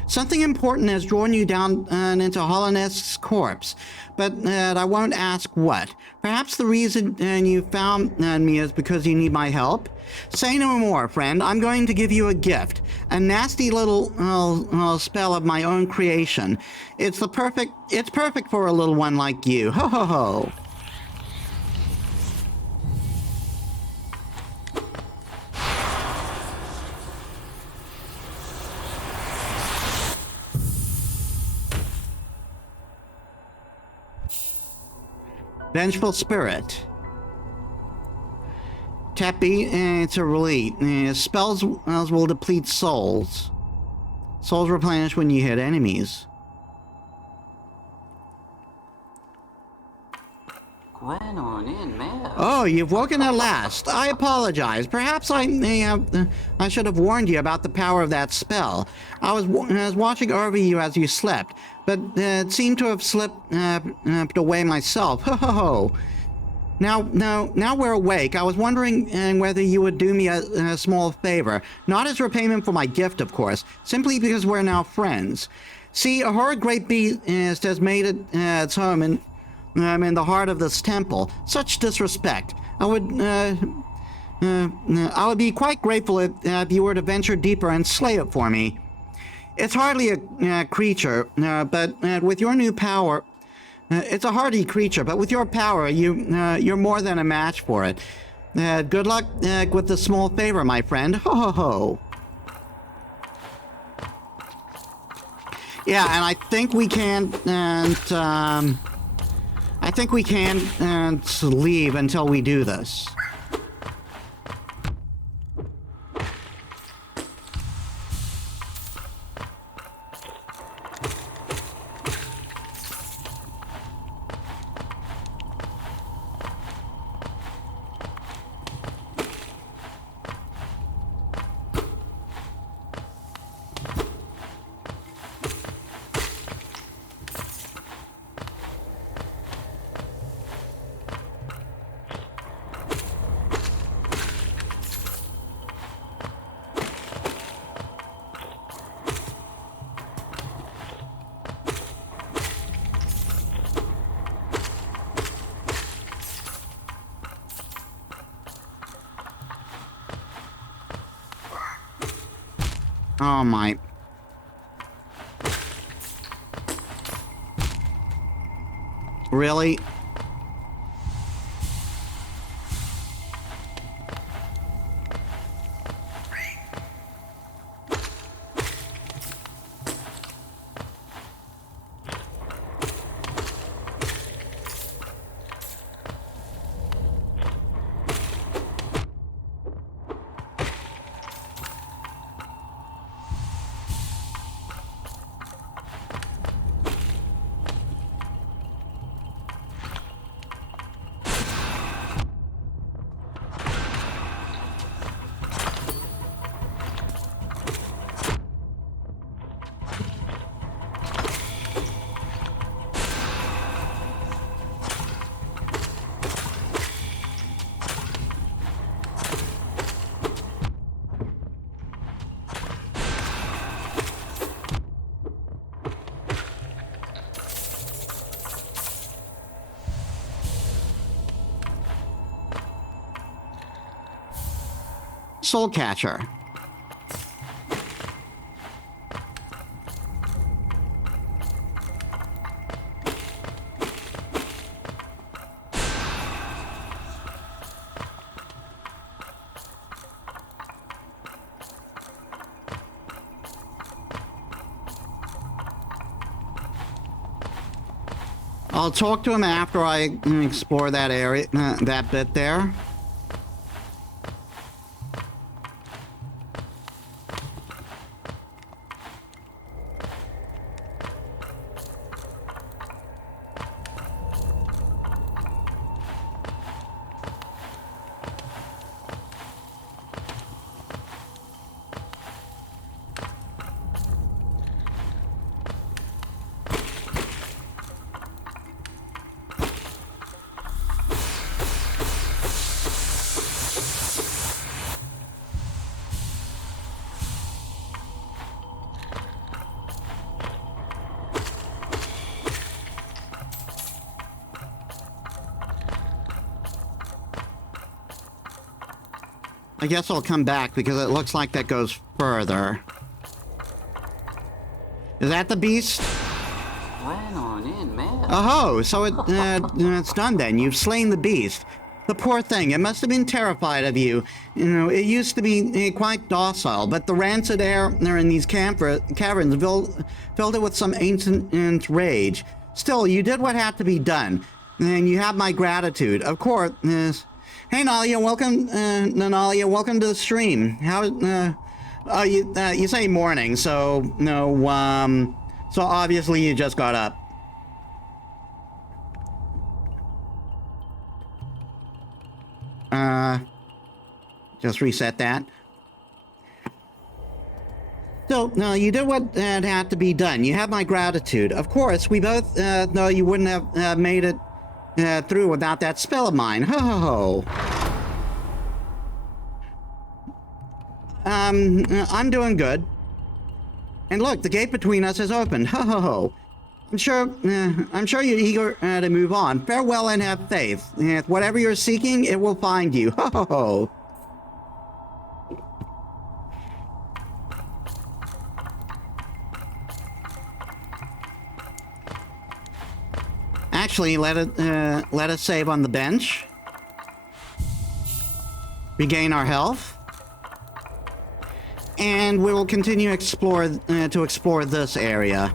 Something important has drawn you down into Holonesk's corpse, but I won't ask what. Perhaps the reason you found me is because you need my help? Say no more, friend. I'm going to give you a gift. A nasty little spell of my own creation. It's perfect for a little one like you. Ho ho ho. Vengeful Spirit. Tap B to relate. Spells will deplete souls. Souls replenish when you hit enemies. Oh, you've woken at last. I apologize. Perhaps I should have warned you about the power of that spell. I was watching over you as you slept, but it seemed to have slipped away myself. Ho ho ho. Now we're awake. I was wondering whether you would do me a small favor. Not as repayment for my gift, of course. Simply because we're now friends. See, a horrid great beast has made its home in the heart of this temple. Such disrespect. I would be quite grateful if you were to venture deeper and slay it for me. It's hardly a creature, but with your new power, it's a hardy creature. But with your power, you're more than a match for it. Good luck with the small favor, my friend. Ho ho ho. Yeah, and I think we can leave until we do this. Oh my. Really? Soul Catcher. I'll talk to him after I explore that area, that bit there. I guess I'll come back because it looks like that goes further. Is that the beast? Oh, so it's done then. You've slain the beast. The poor thing, it must have been terrified of you. You know, it used to be quite docile, but the rancid air in these caverns filled it with some ancient rage. Still, you did what had to be done, and you have my gratitude. Of course. Hey, Nalia, welcome, Nanalia, welcome to the stream. How, you say morning, so, no, so obviously you just got up. Just reset that. So, no, you did what had to be done. You have my gratitude. Of course, we both know you wouldn't have made it through without that spell of mine. Ho ho ho. I'm doing good. And look, the gate between us is opened. Ho ho ho. I'm sure you're eager to move on. Farewell and have faith. Whatever you're seeking, it will find you. Ho ho ho. Actually, let us save on the bench. Regain our health. And we will continue to explore this area.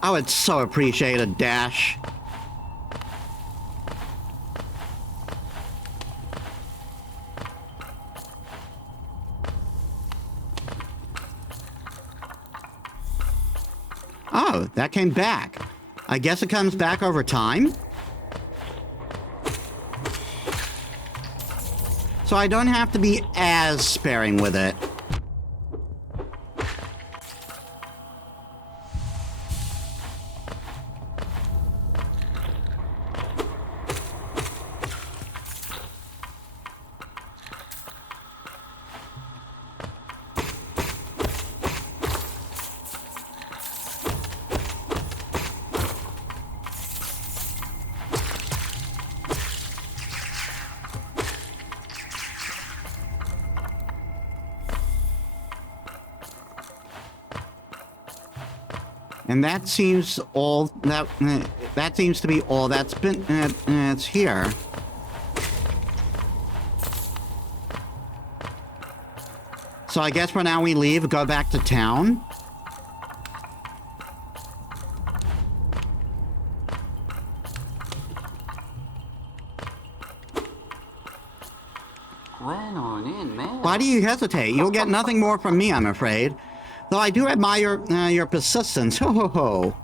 I would so appreciate a dash. Oh, that came back. I guess it comes back over time? So I don't have to be as sparing with it. And that seems all that seems to be all that's been it's here. So I guess for now we leave, go back to town. Why do you hesitate? You'll get nothing more from me, I'm afraid. Though I do admire your persistence. Ho ho ho.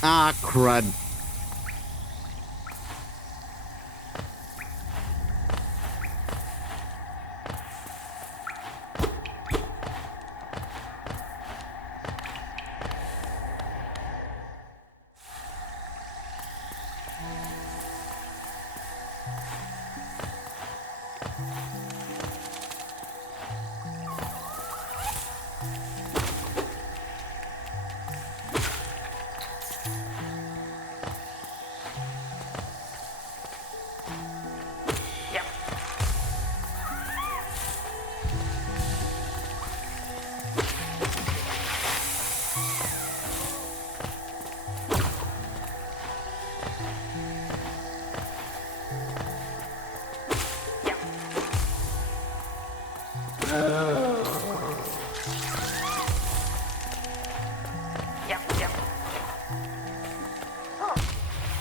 Ah, crud.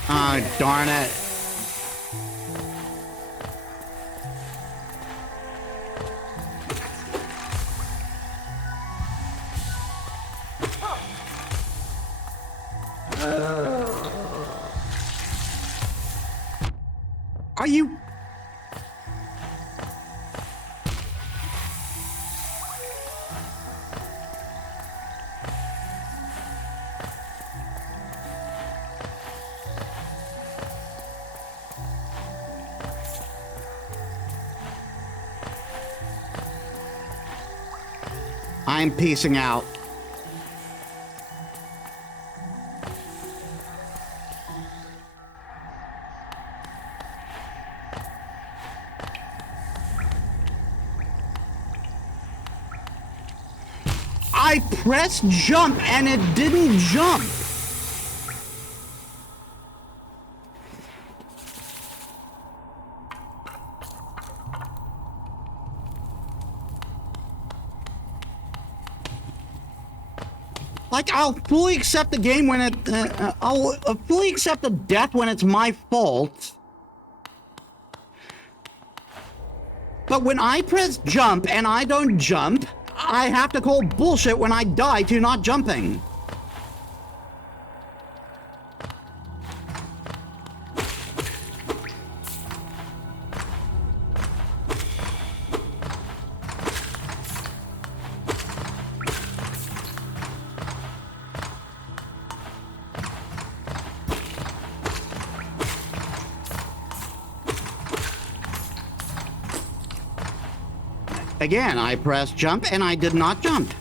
Oh, darn it. Are you... I'm peacing out. I pressed jump and it didn't jump. Like, I'll fully accept the game when I'll fully accept the death when it's my fault. But when I press jump and I don't jump, I have to call bullshit when I die to not jumping. Again, I pressed jump and I did not jump.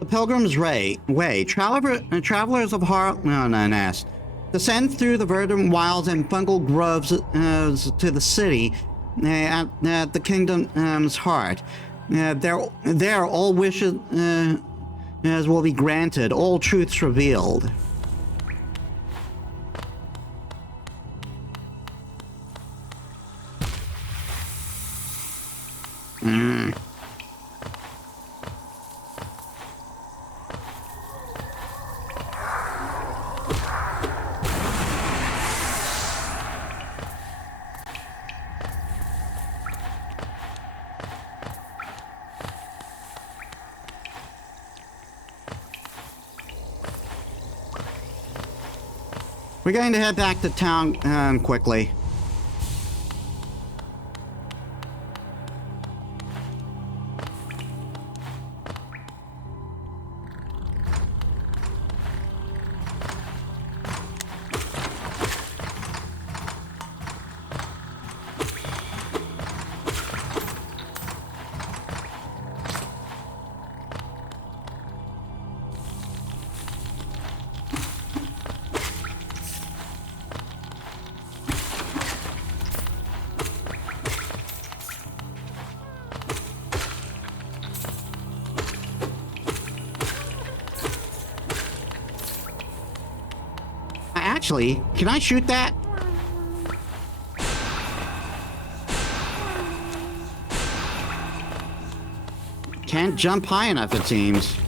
The Pilgrim's Way. Travelers of Harness descend through the verdant wilds and fungal groves to the city at the kingdom's heart. There, all wishes will be granted, all truths revealed. We're going to head back to town quickly. Actually, can I shoot that? Can't jump high enough, it seems.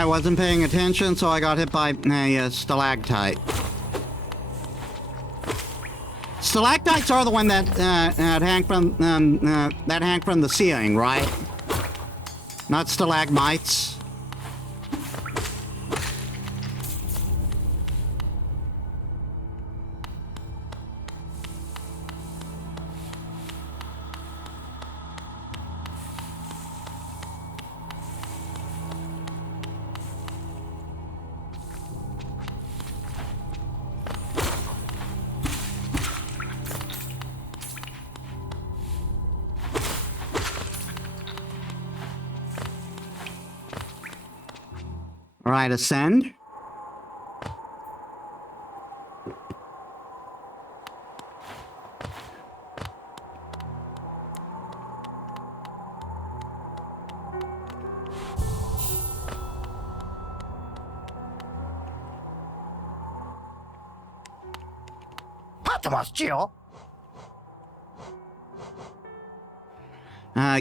I wasn't paying attention, so I got hit by a stalactite. Stalactites are the one that hang from the ceiling, right? Not stalagmites. All right, ascend.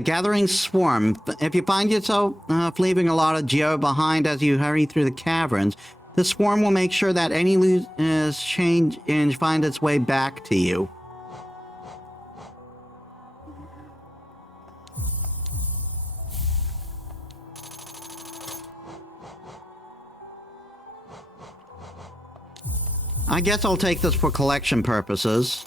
Gathering swarm. If you find yourself leaving a lot of geo behind as you hurry through the caverns, the swarm will make sure that any loose change find its way back to you. I guess I'll take this for collection purposes.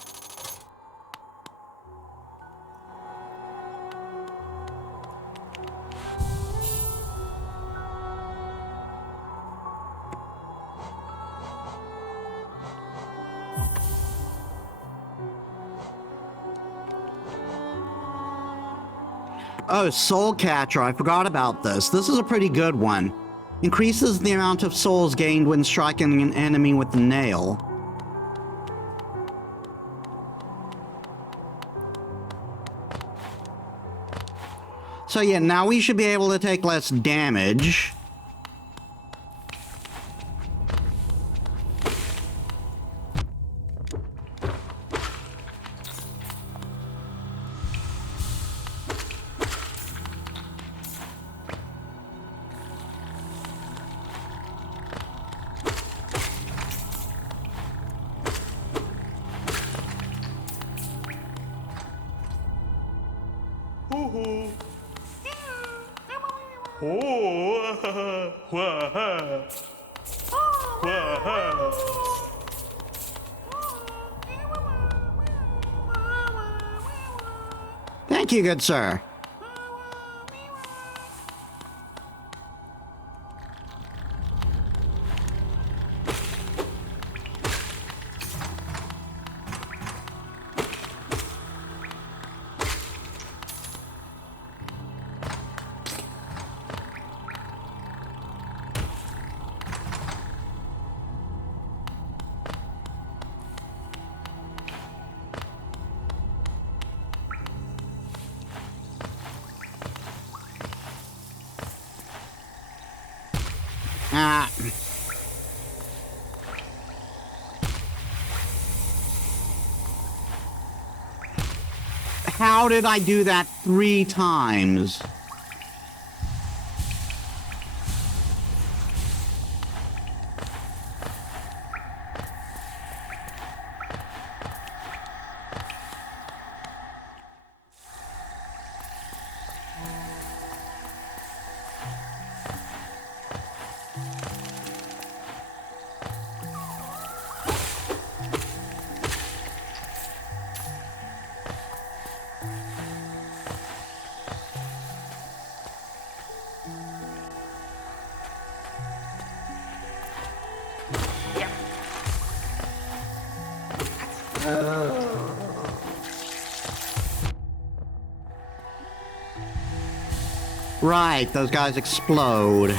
Oh, Soul Catcher, I forgot about this. This is a pretty good one. Increases the amount of souls gained when striking an enemy with the nail. So yeah, now we should be able to take less damage. Thank you, good sir. How did I do that 3 times? Right, those guys explode.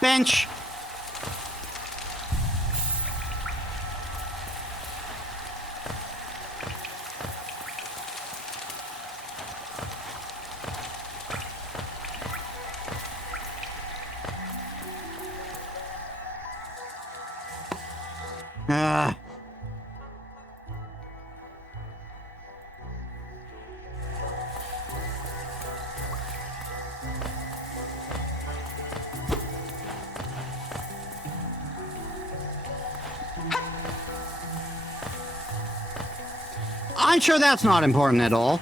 Bench. Ah. I'm sure that's not important at all.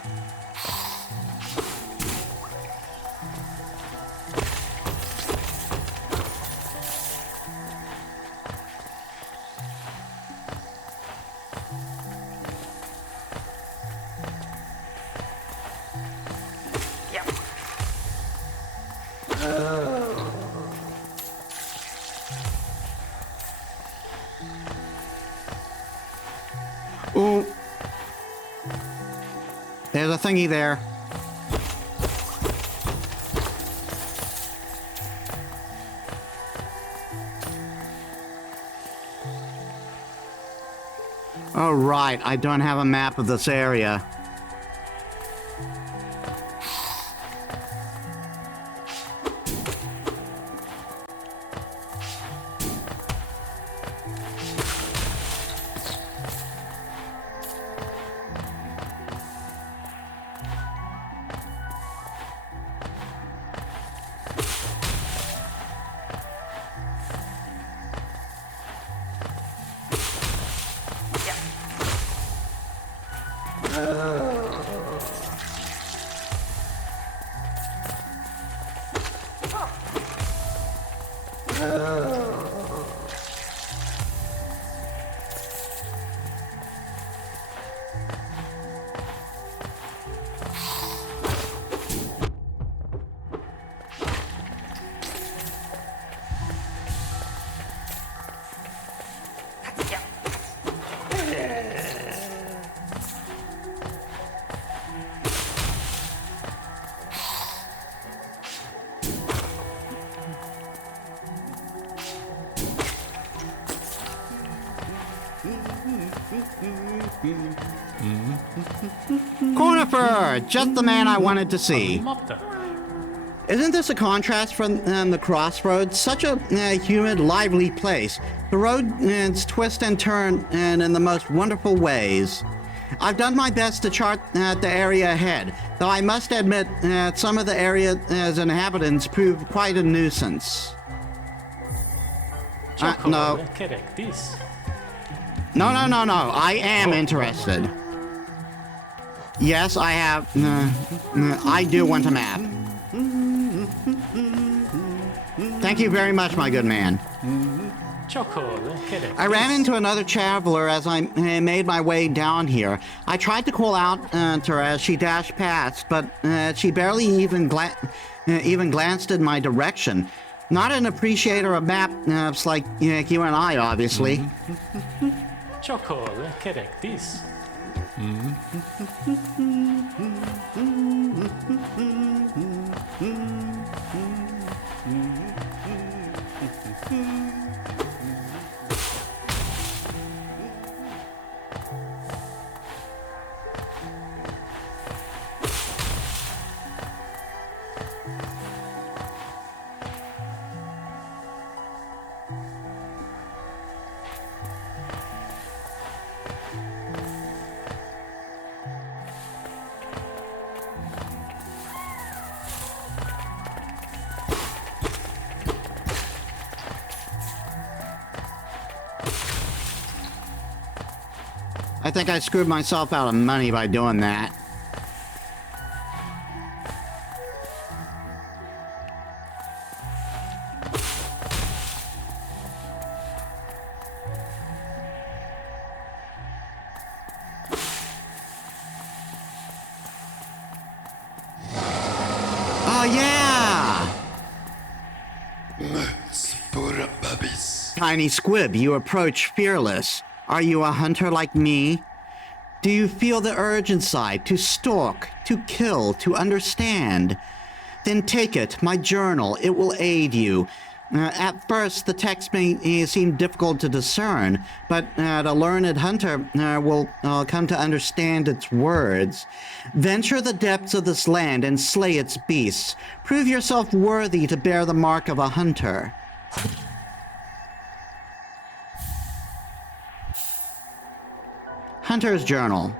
Ooh. There's a thingy there. Oh, right. I don't have a map of this area. Cornifer! Just the man I wanted to see. Isn't this a contrast from the crossroads? Such a humid, lively place. The roads twist and turn and in the most wonderful ways. I've done my best to chart the area ahead, though I must admit some of the area's inhabitants prove quite a nuisance. No. No. I am interested. Yes, I have. I do want a map. Thank you very much, my good man. I ran into another traveler as I made my way down here. I tried to call out to her as she dashed past, but she barely even glanced in my direction. Not an appreciator of maps like you and I, obviously. I think I screwed myself out of money by doing that. Oh, yeah! Spura babies. Tiny Squib, you approach fearless. Are you a hunter like me? Do you feel the urge inside to stalk, to kill, to understand? Then take it, my journal. It will aid you. At first, the text may seem difficult to discern, but the learned hunter will come to understand its words. Venture the depths of this land and slay its beasts. Prove yourself worthy to bear the mark of a hunter. Hunter's Journal.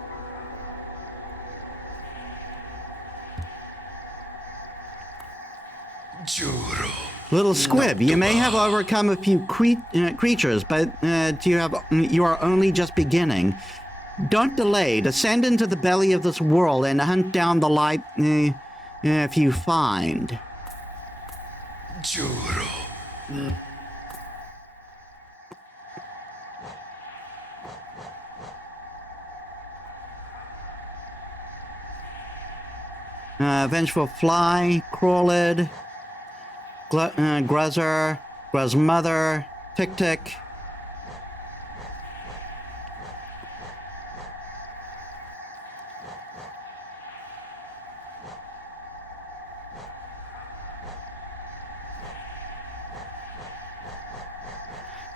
Juro. Little Squib, you may have overcome a few creatures, but you are only just beginning. Don't delay. Descend into the belly of this world and hunt down the light if you find. Juro. Vengeful Fly, Crawlid, Gruzzer, Gruzmother, Tick Tick.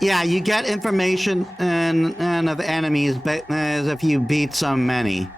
Yeah, you get information and of enemies, but as if you beat so many.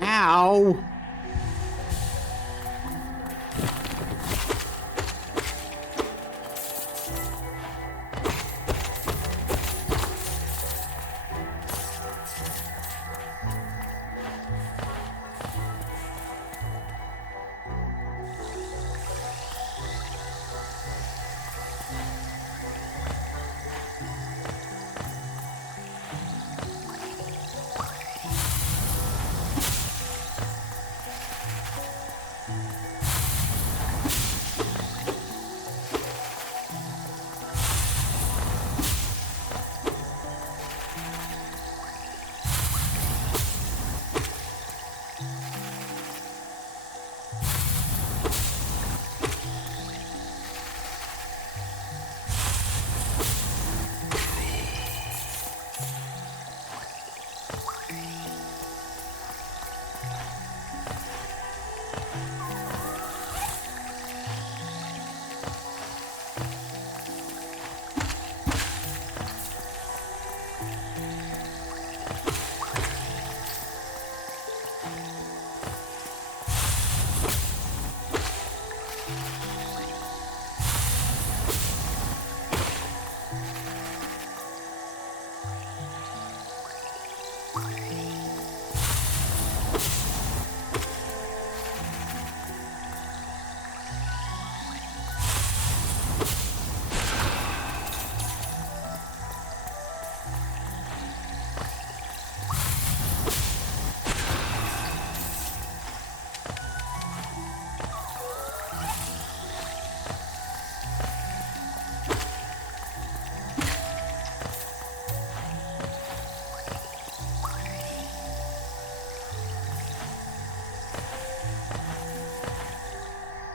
Ow!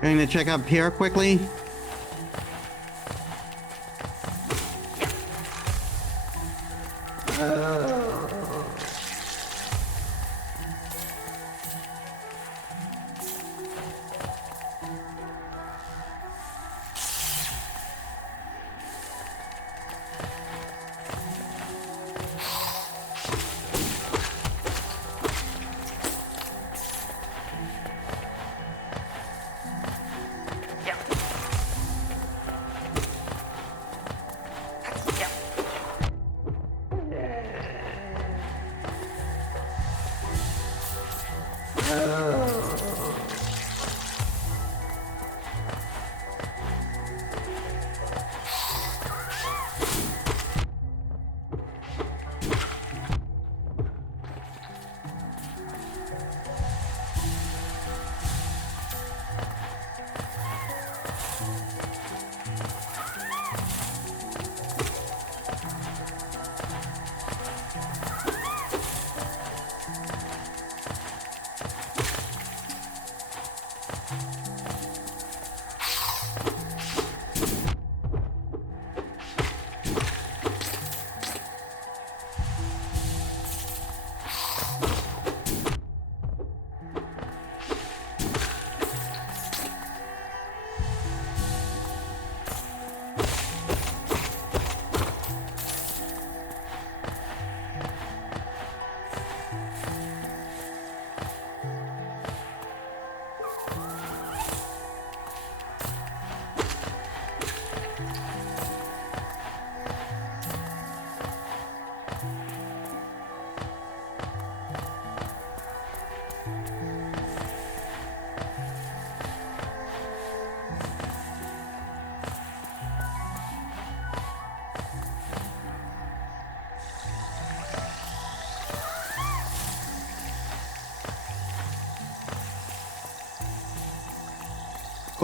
Going to check up here quickly.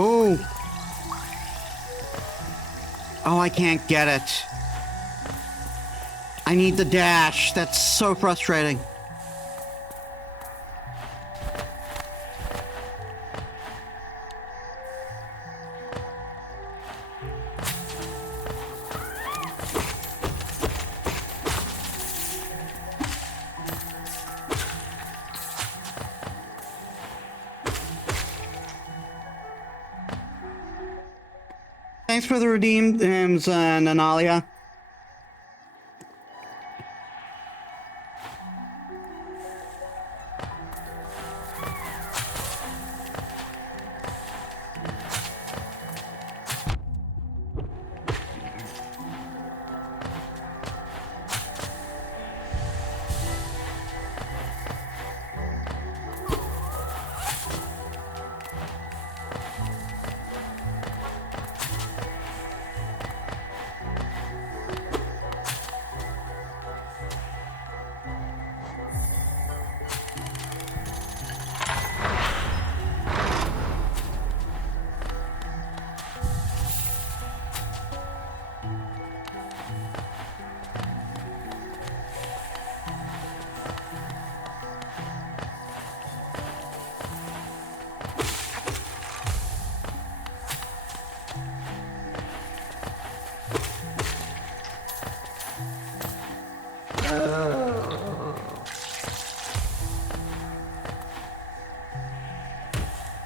Oh. Oh, I can't get it. I need the dash. That's so frustrating. Thanks for the redeemed Nanalia.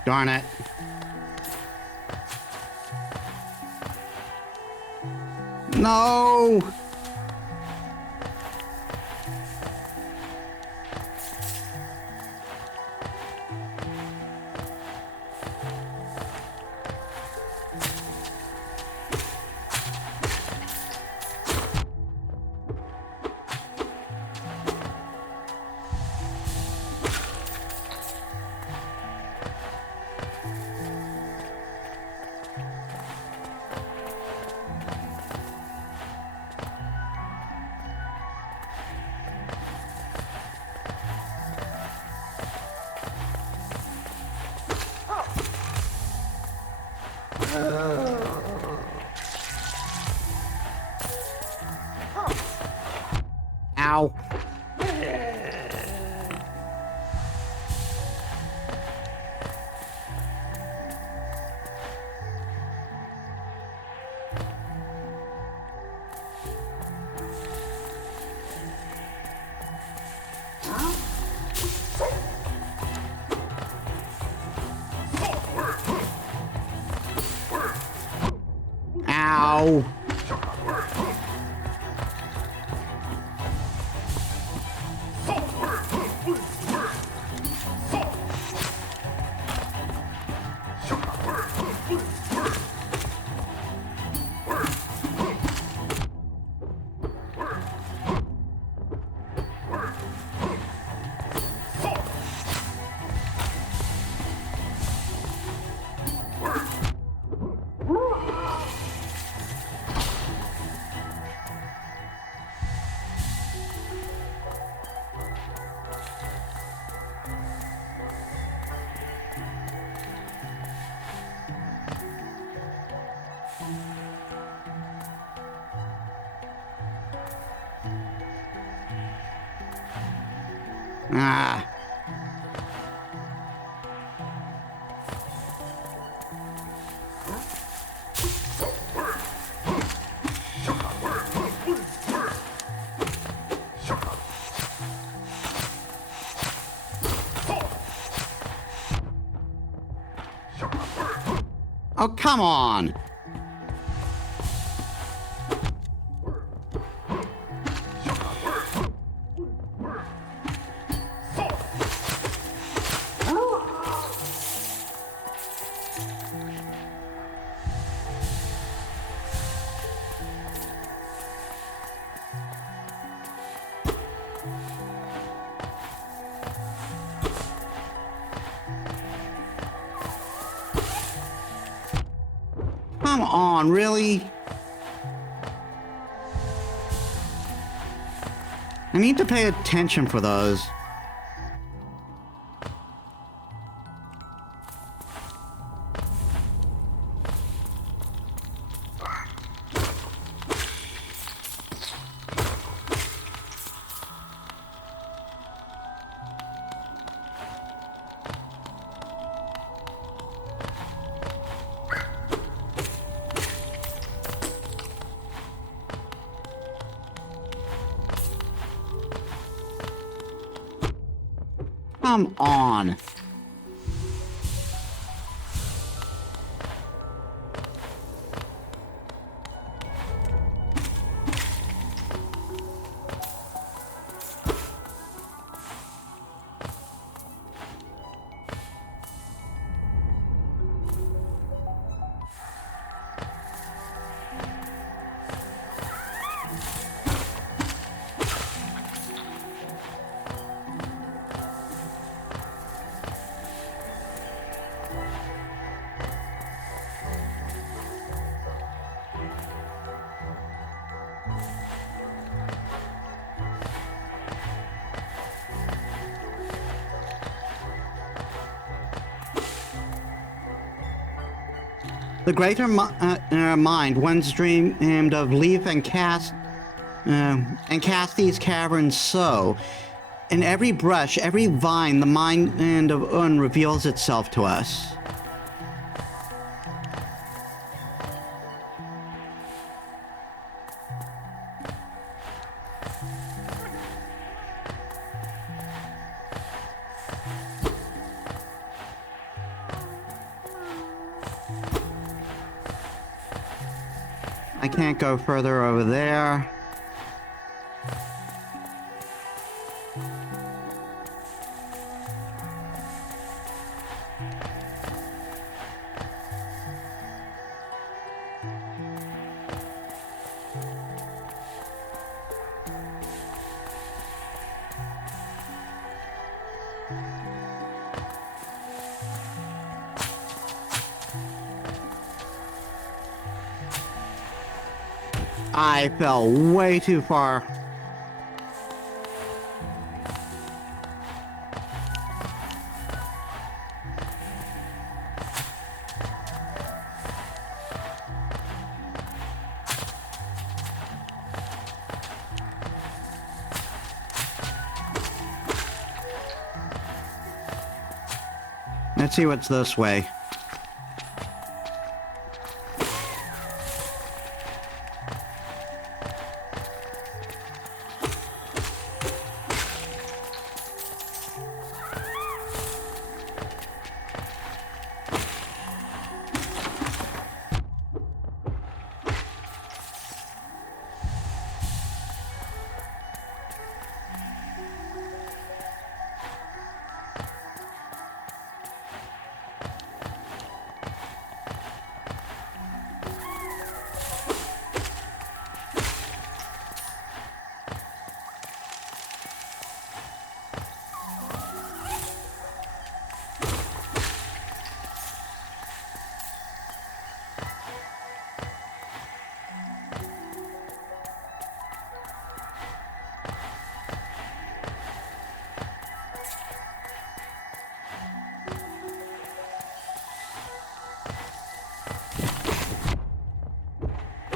Darn it. No! Ow. Ow. Ah. Oh, come on. Come on, really? I need to pay attention for those. Come on. The greater mind once dreamed of leaf and cast these caverns so. In every brush, every vine, the mind of Un reveals itself to us. I can't go further over there. I fell way too far. Let's see what's this way.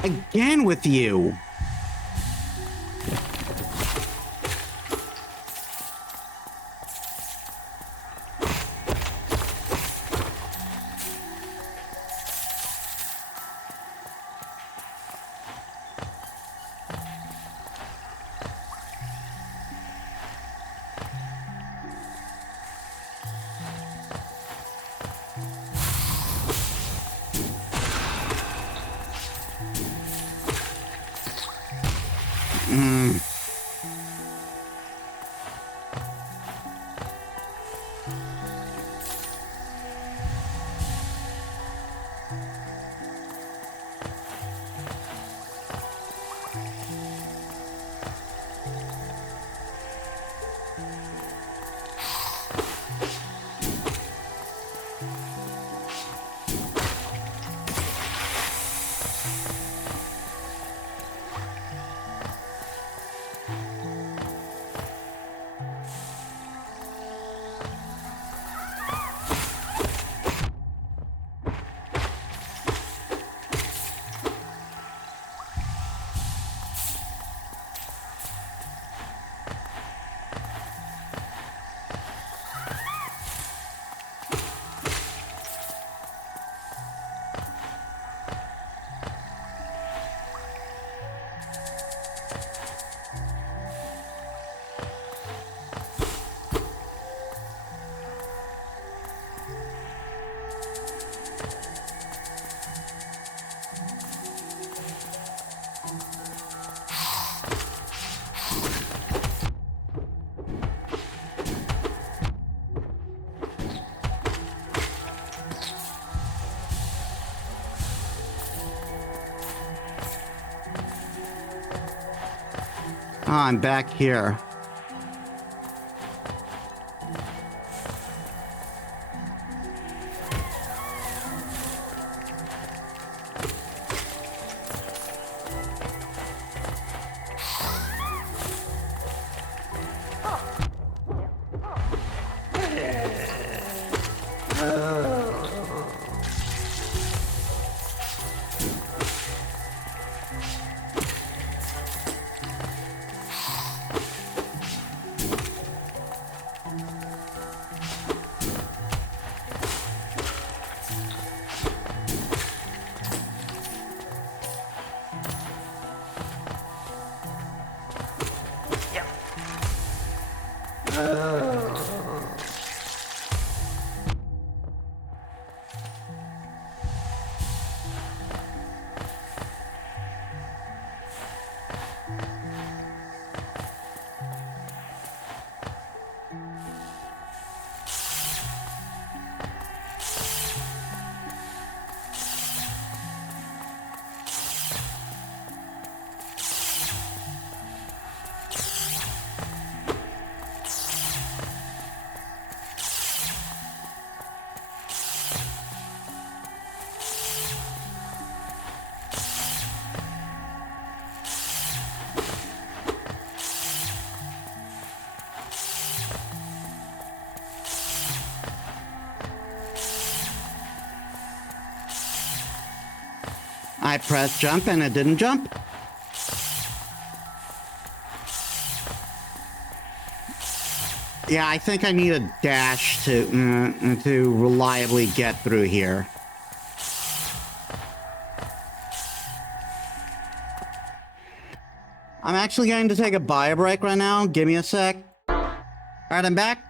Again with you. Ah, I'm back here. I pressed jump and it didn't jump. Yeah, I think I need a dash to reliably get through here. I'm actually going to take a bio break right now. Give me a sec. All right, I'm back.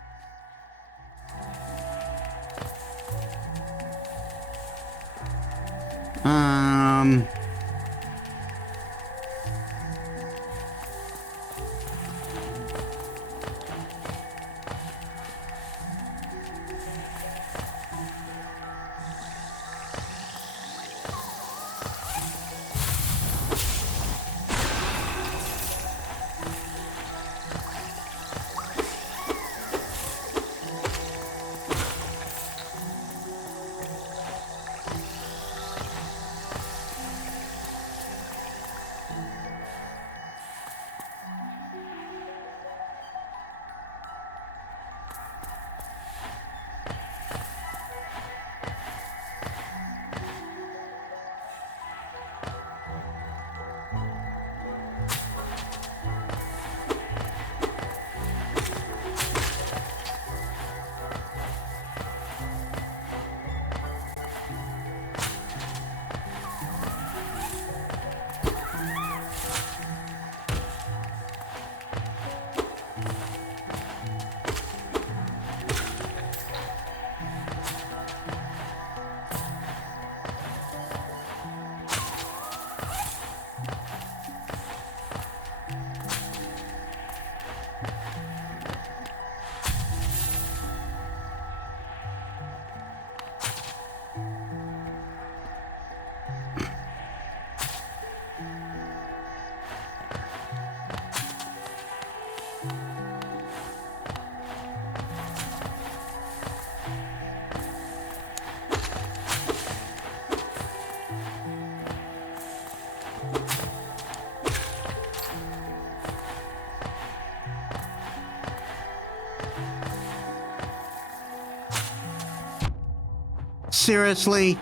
Seriously?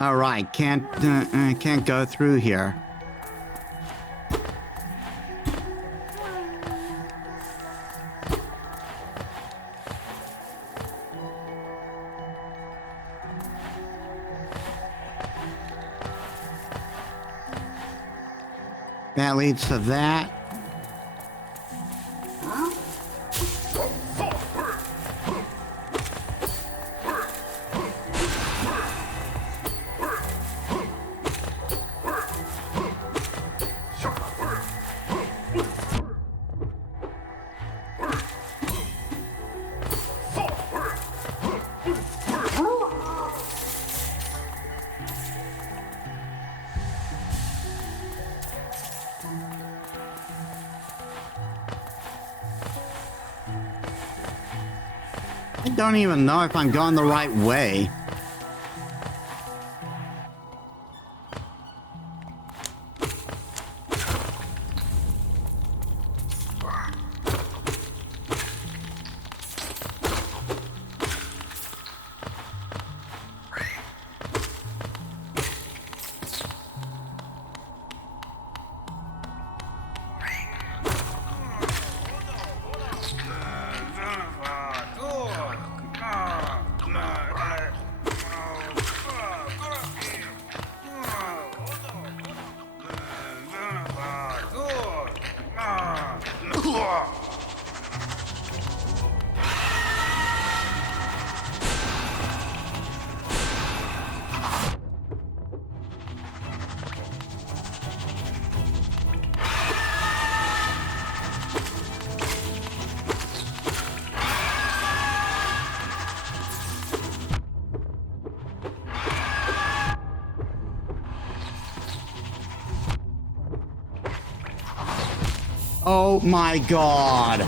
All right, can't go through here. That leads to that. I don't even know if I'm going the right way. Oh my god.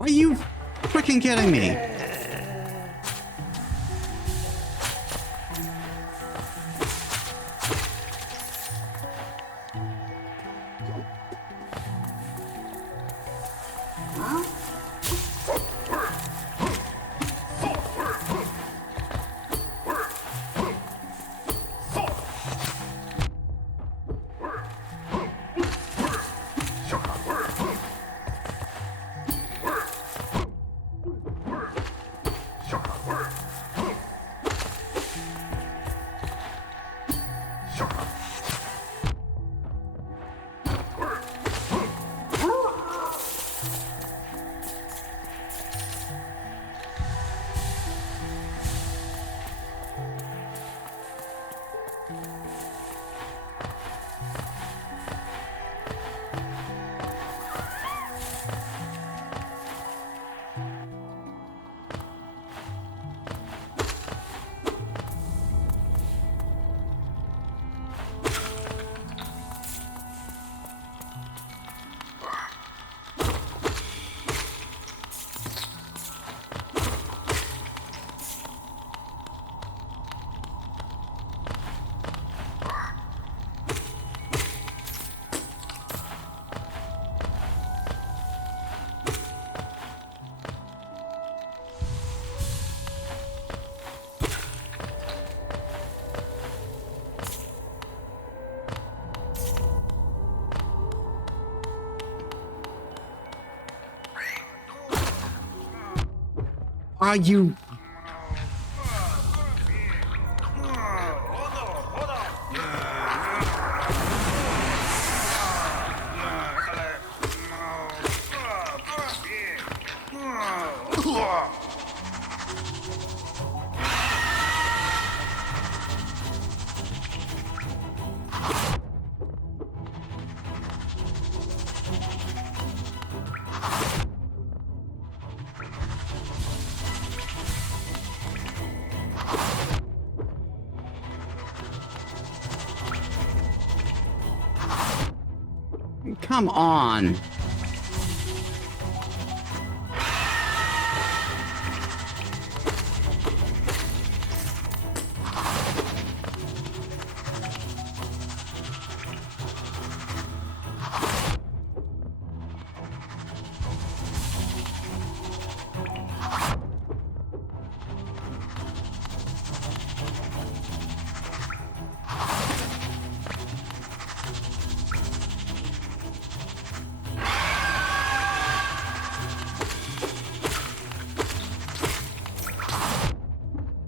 Are you freaking kidding me? Are you... Come on.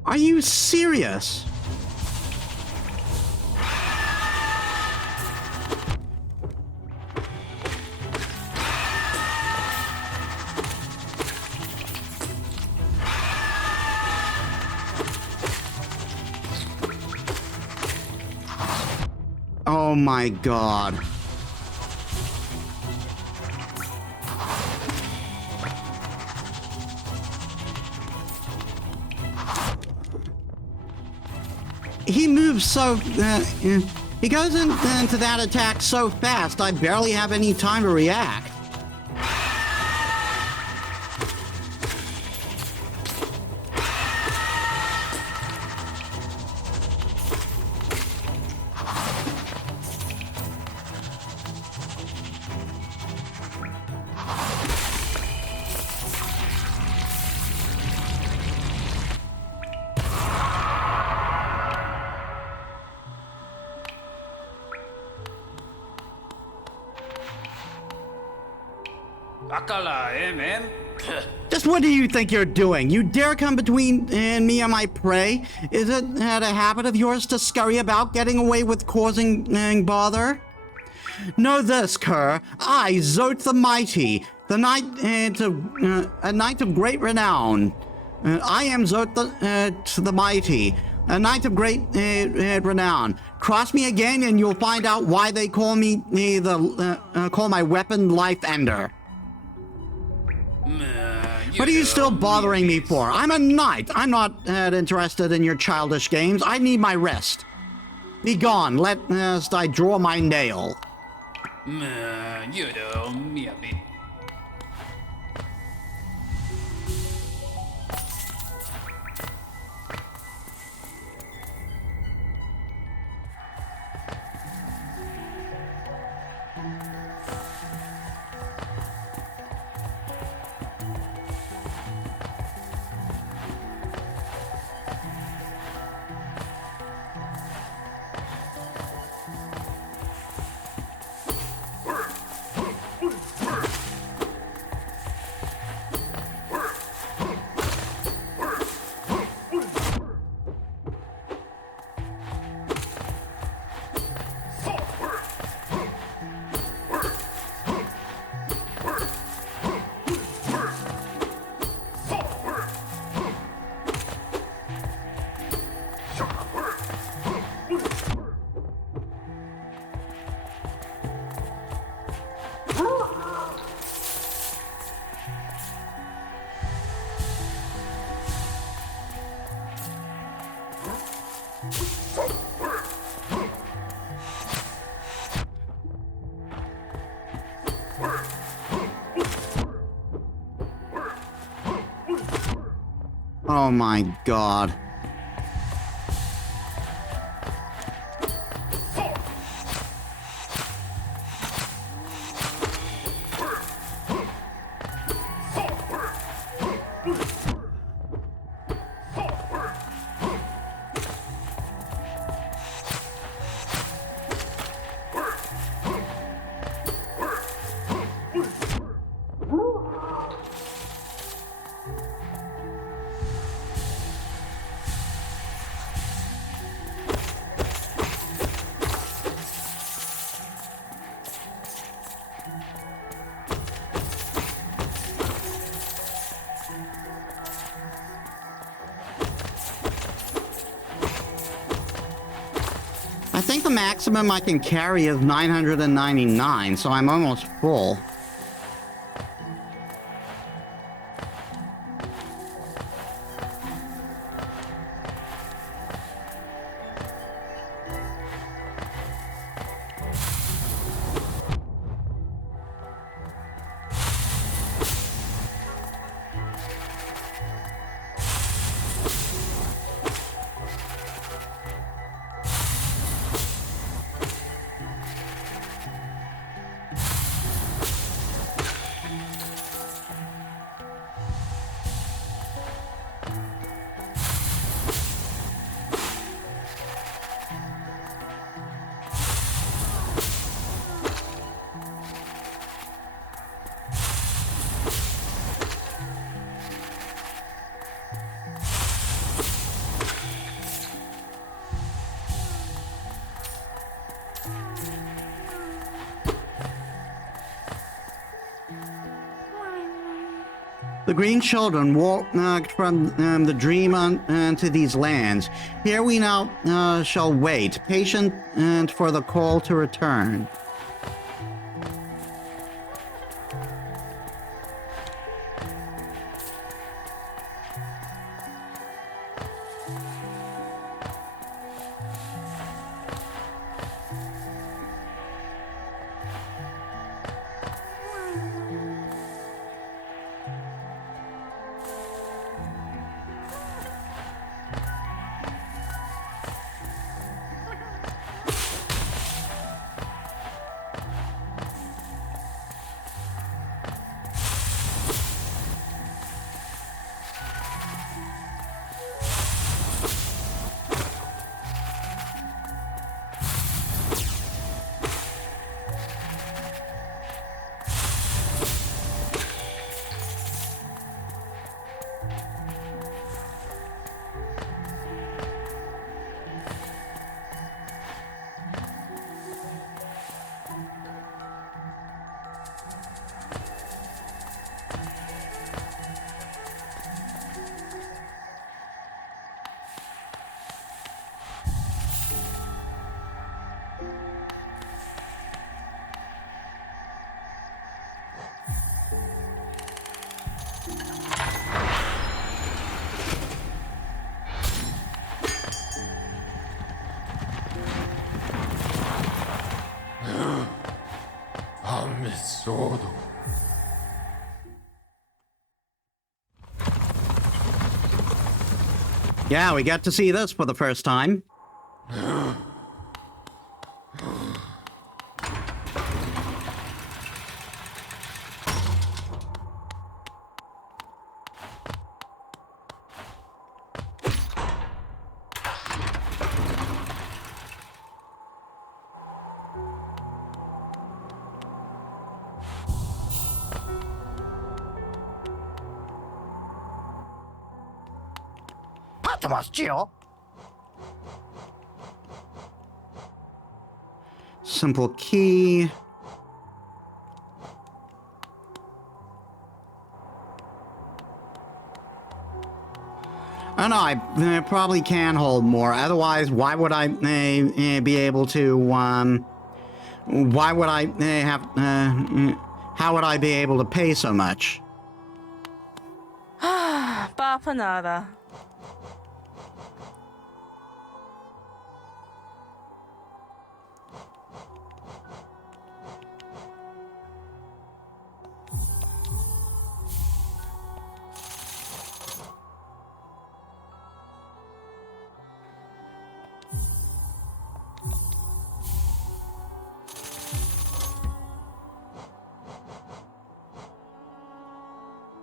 Are you serious? Oh my God. He moves so... he goes into that attack so fast, I barely have any time to react. Just what do you think you're doing? You dare come between me and my prey? Is it a habit of yours to scurry about getting away with causing bother? Know this, Kerr. I, Zoth the Mighty, the knight, a knight of great renown. I am Zoth the Mighty, a knight of great renown. Cross me again and you'll find out why they call me call my weapon Life Ender. What are you still bothering me for? I'm a knight. I'm not interested in your childish games. I need my rest. Be gone, lest I draw my nail. Oh my God. think the maximum I can carry is 999, so I'm almost full. The green children walked from the dream to these lands. Here we now shall wait, patient and for the call to return. Amisodo. Yeah, we got to see this for the first time. Simple key. I don't know, I probably can hold more. Otherwise, why would I be able to, why would I have, how would I be able to pay so much? Papa nada.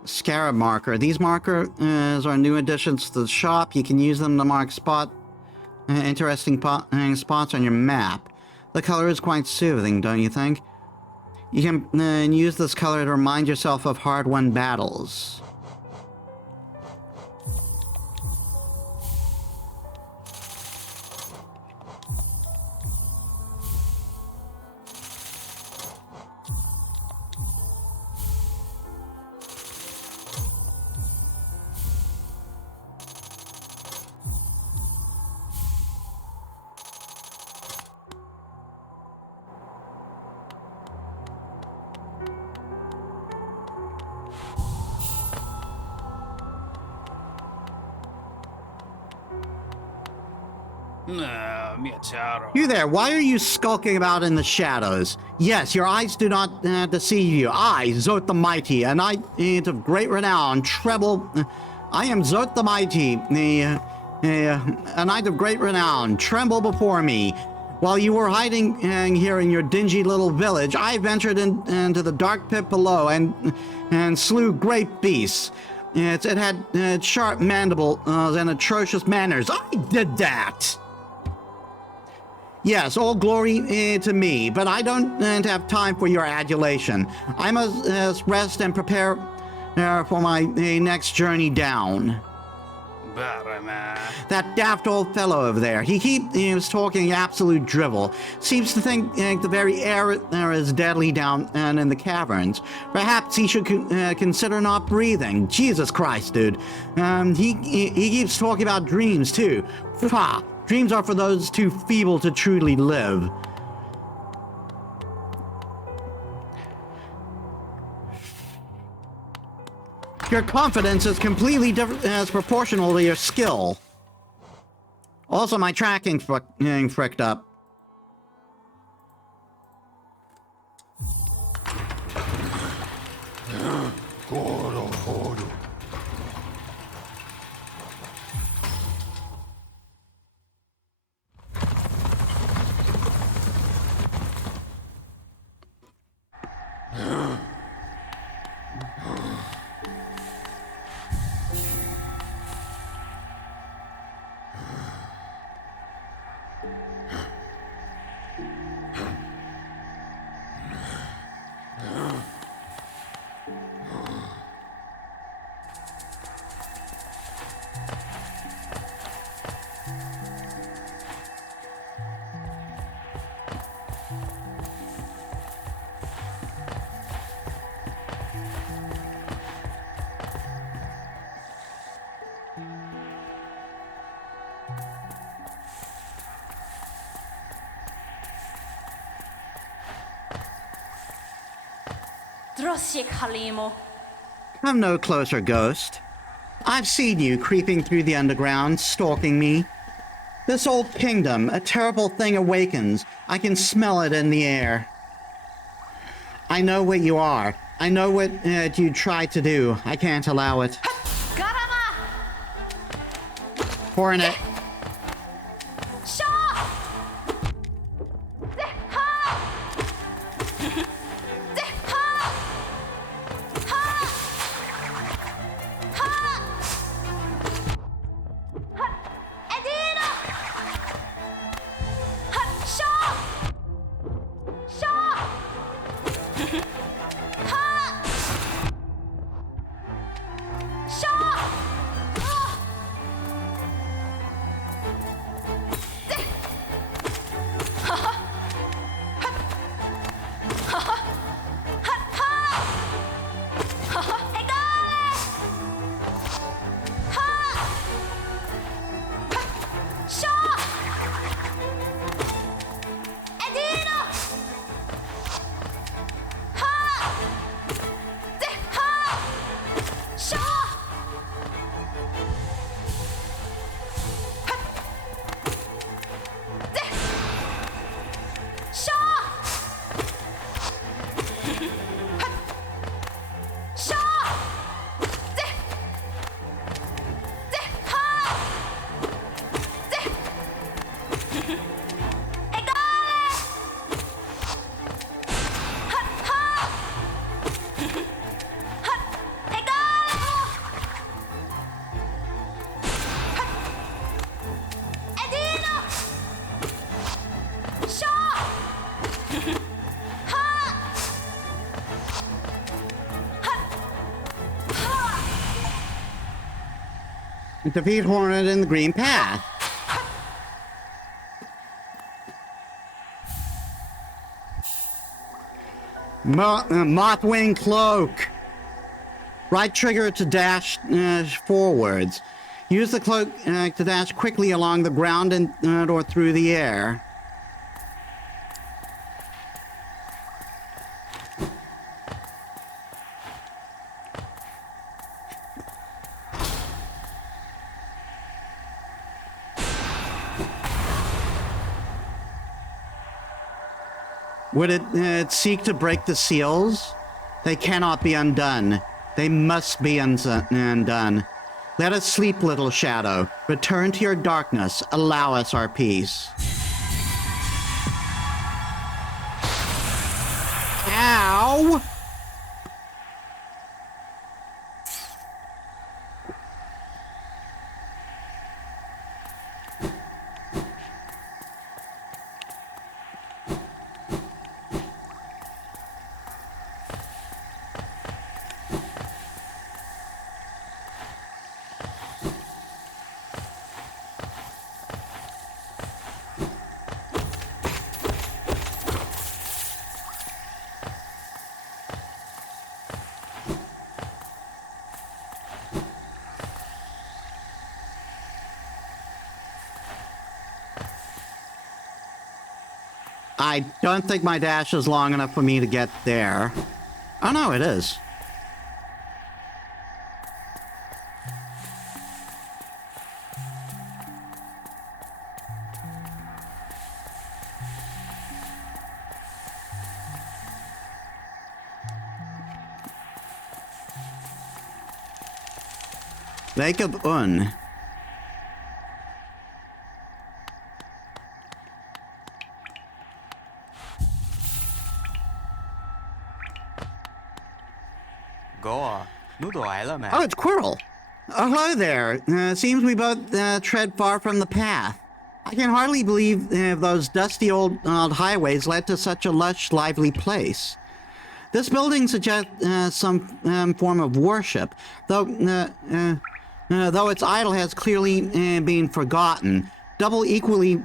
Scarab marker. These markers are new additions to the shop. You can use them to mark interesting spots on your map. The color is quite soothing, don't you think? You can use this color to remind yourself of hard-won battles. You there, why are you skulking about in the shadows? Yes, your eyes do not deceive you. I, Zot the Mighty, a knight of great renown, I am Zot the Mighty, a knight of great renown. Tremble before me. While you were hiding here in your dingy little village, I ventured into the dark pit below and slew great beasts. It had sharp mandibles and atrocious manners. I did that! Yes, all glory to me, but I don't have time for your adulation. I must rest and prepare for my next journey down. That daft old fellow over there, he was talking absolute drivel. Seems to think the very air is deadly down in the caverns. Perhaps he should consider not breathing. Jesus Christ, dude. He keeps talking about dreams, too. Pah! Dreams are for those too feeble to truly live. Your confidence is completely proportional to your skill. Also, my tracking fricked up. Come no closer, ghost. I've seen you creeping through the underground, stalking me. This old kingdom, a terrible thing awakens. I can smell it in the air. I know what you are. I know what you tried to do. I can't allow it. Hornet. Defeat Hornet in the green path. Mothwing cloak. Right trigger to dash forwards. Use the cloak to dash quickly along the ground and or through the air. Would it seek to break the seals? They cannot be undone. They must be undone. Let us sleep, little shadow. Return to your darkness. Allow us our peace. Ow! I don't think my dash is long enough for me to get there. Oh no, it is. Lake of Un. Oh, it's Quirrell. Oh, hello there. Seems we both tread far from the path. I can hardly believe those dusty old highways led to such a lush, lively place. This building suggests some form of worship, though its idol has clearly been forgotten. Double equally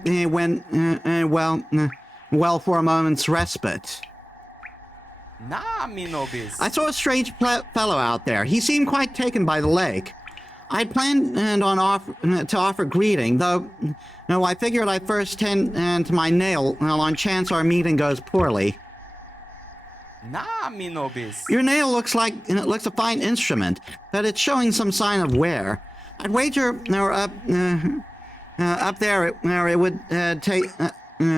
well for a moment's respite. I saw a strange fellow out there. He seemed quite taken by the lake. I'd planned on to offer greeting, though I figured I'd first tend to my nail on chance our meeting goes poorly. Your nail looks a fine instrument, but it's showing some sign of wear. I'd wager up there it would take.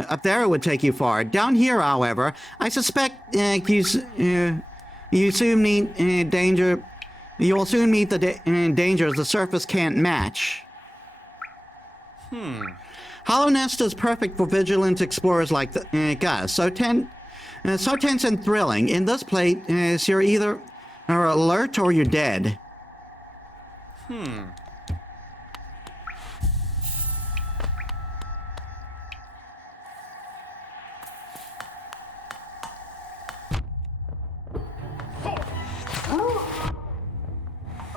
Up there it would take you far. Down here, however, I suspect you soon meet danger. You'll soon meet the dangers the surface can't match. Hollow Nest is perfect for vigilant explorers like us. So tense and thrilling. In this place, you're either alert or you're dead.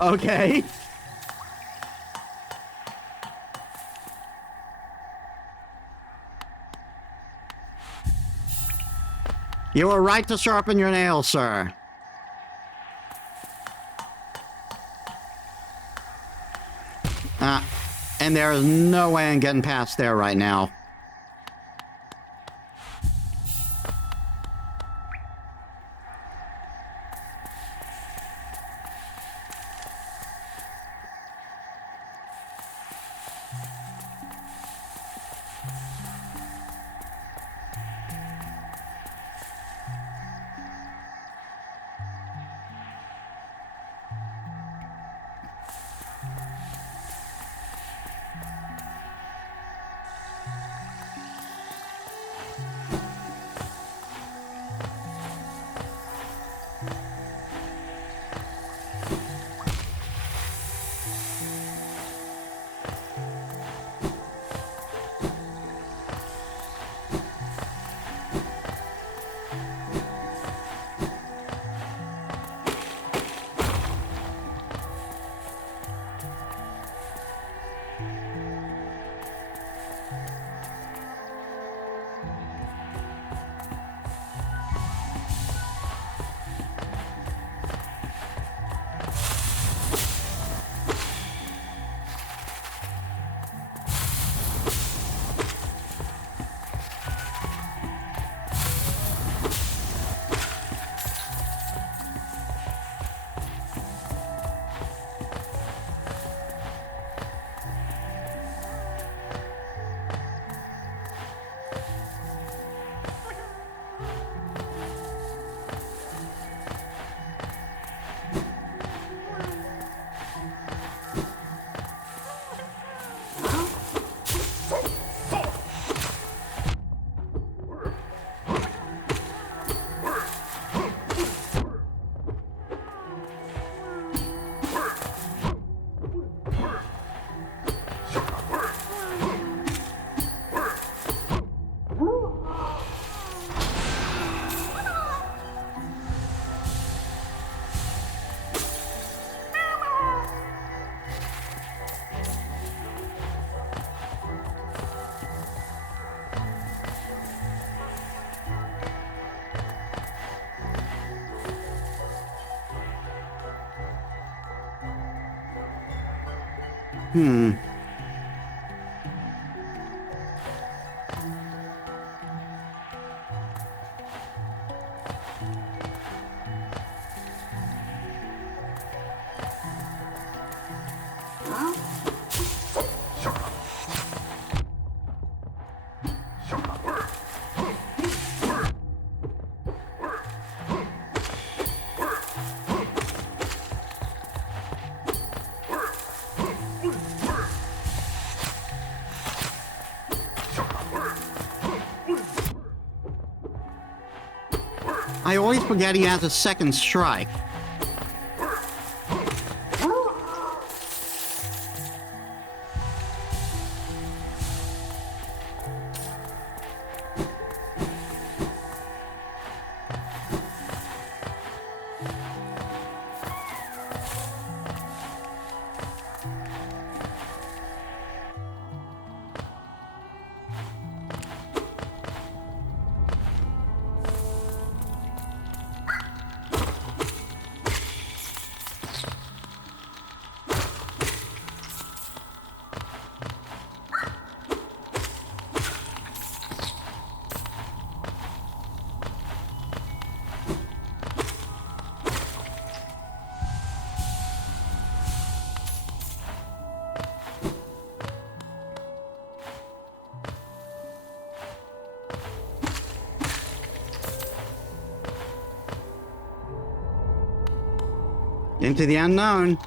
Okay. You were right to sharpen your nails, sir. And there is no way I'm getting past there right now. I always forget he has a second strike. Into the unknown.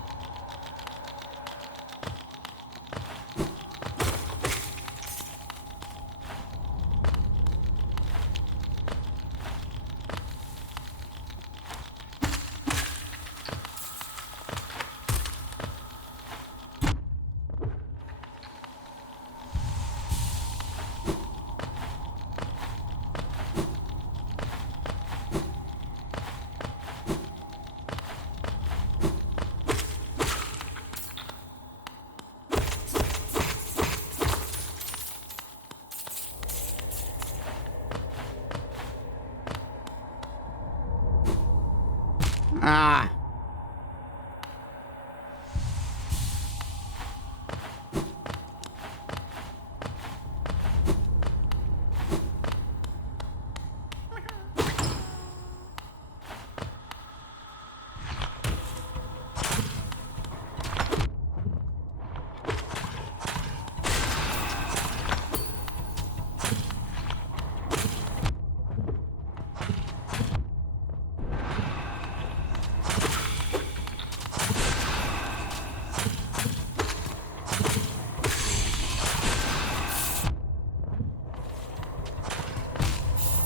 Ah.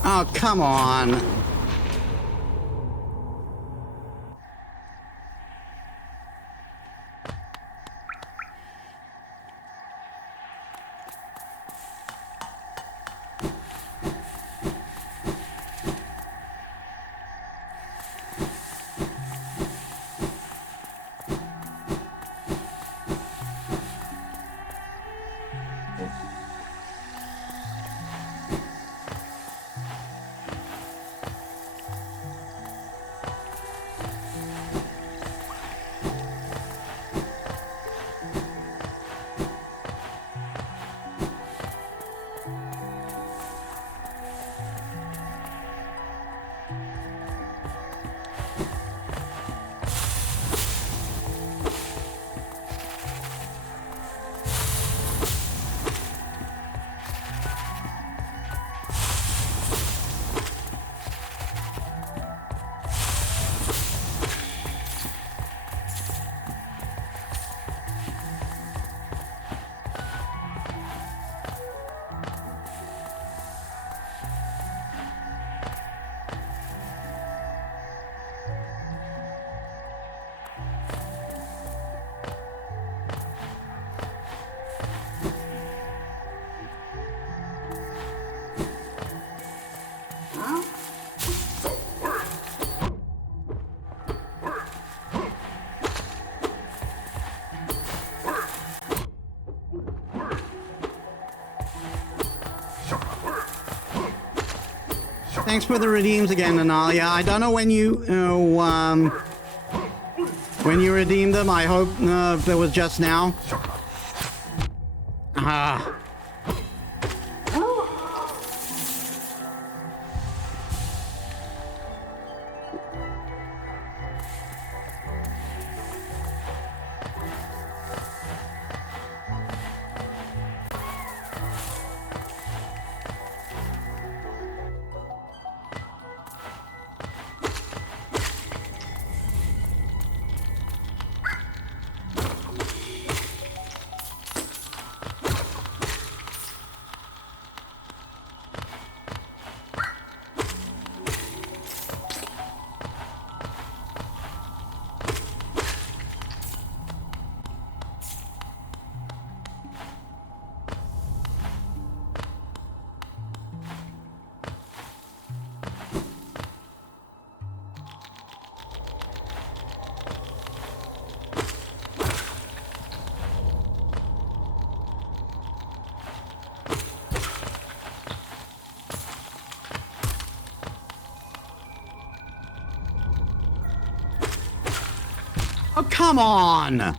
Oh, come on. Thanks for the redeems again, Analia. I don't know when you redeemed them. I hope it was just now. Ah. Oh, come on!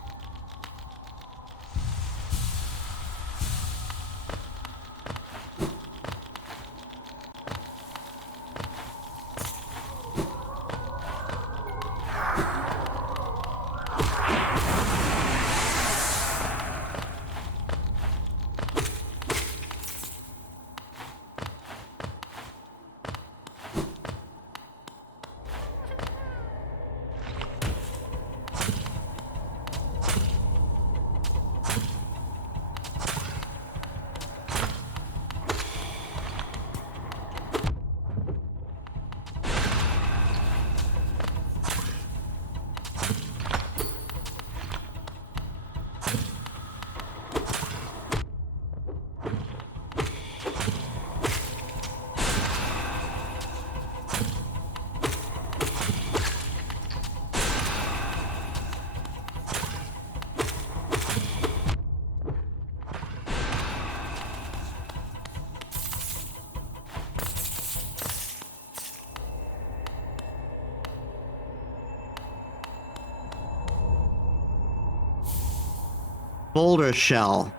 Boulder shell.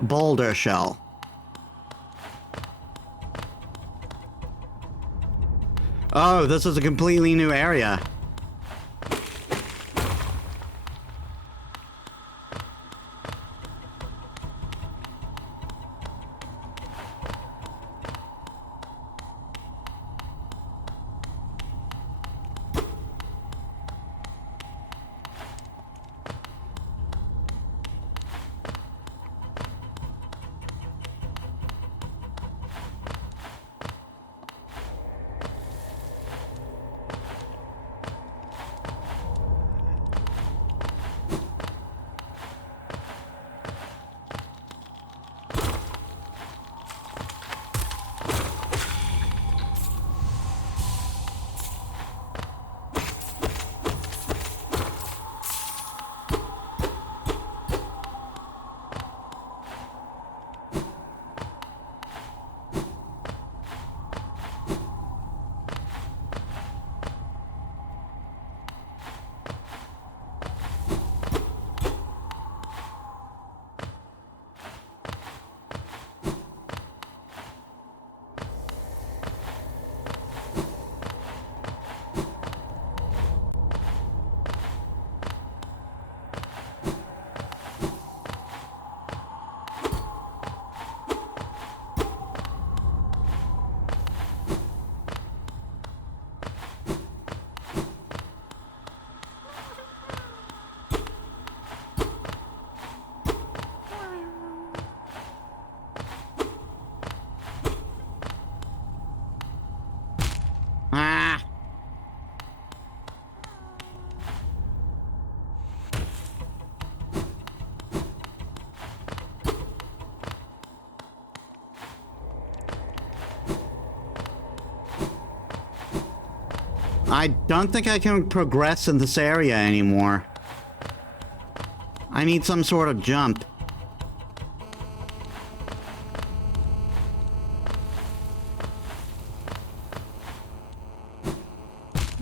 Boulder shell. Oh, this is a completely new area. Ah. I don't think I can progress in this area anymore. I need some sort of jump.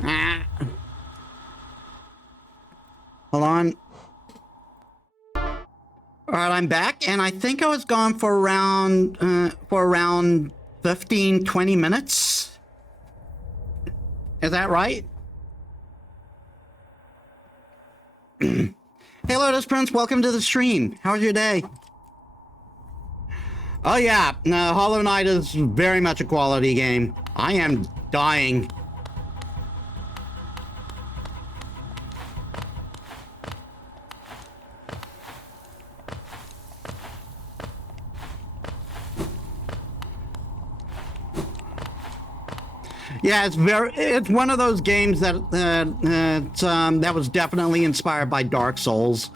Ah. Hold on. All right, I'm back, and I think I was gone for around 15, 20 minutes. Is that right? Hey, Lotus Prince, welcome to the stream. How was your day? Oh yeah, Hollow Knight is very much a quality game. I am dying. Yeah, it's one of those games that that was definitely inspired by Dark Souls.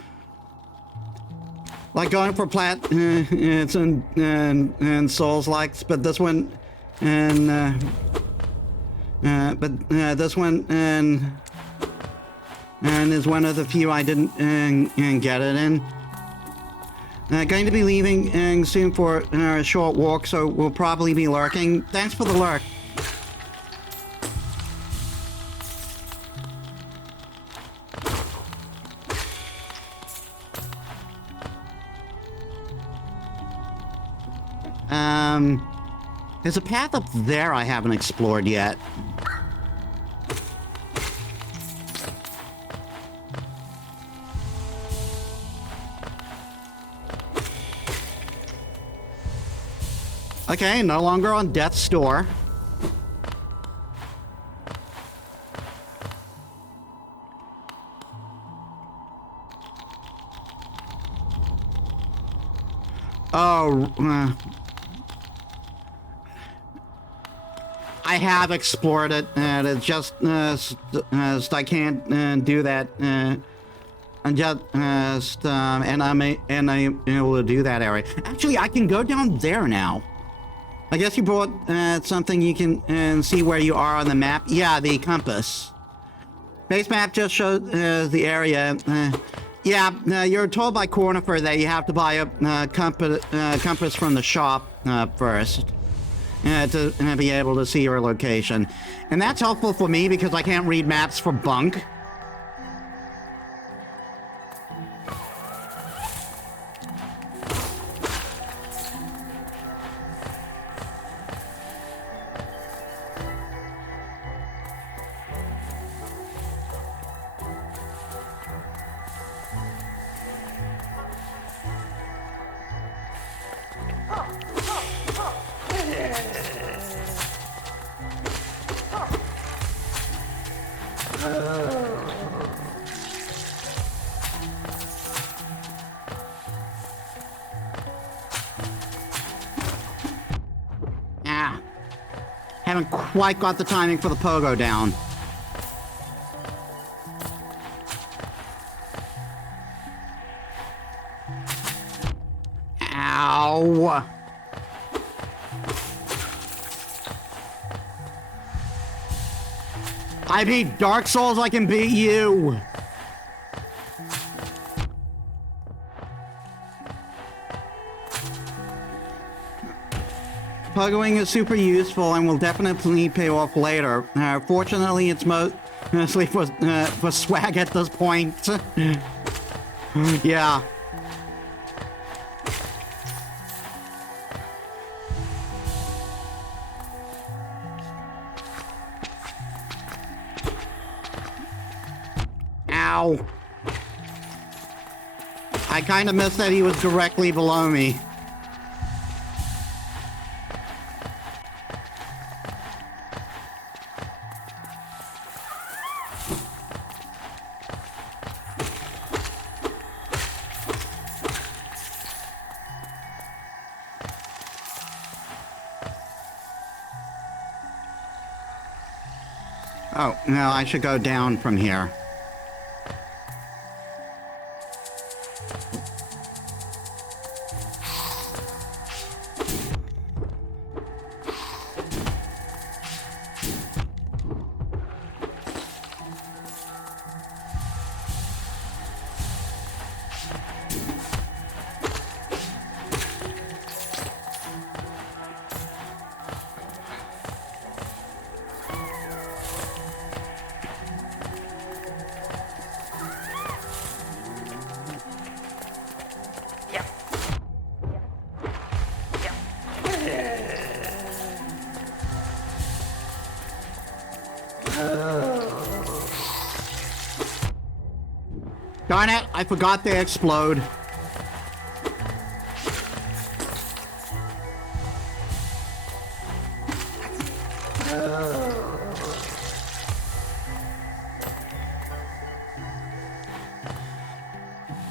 Like going for it's and Souls likes, but this one this one and is one of the few I didn't get it in. Going to be leaving soon for a short walk, so we'll probably be lurking. Thanks for the lurk. There's a path up there I haven't explored yet. Okay, no longer on Death's Door. Oh, I have explored it, and it's just I can't do that. And I'm able to do that area. Actually, I can go down there now. I guess you brought something you can see where you are on the map. Yeah, the compass. Base map just shows the area. Yeah, you're told by Cornifer that you have to buy a compass from the shop first. To be able to see your location. And that's helpful for me because I can't read maps for bunk. Haven't quite got the timing for the pogo down. Ow. I beat Dark Souls, I can beat you. Pogoing is super useful and will definitely pay off later. Fortunately, it's mostly for swag at this point. Yeah. Ow. I kind of missed that he was directly below me. Oh, no, I should go down from here. Darn it, I forgot they explode.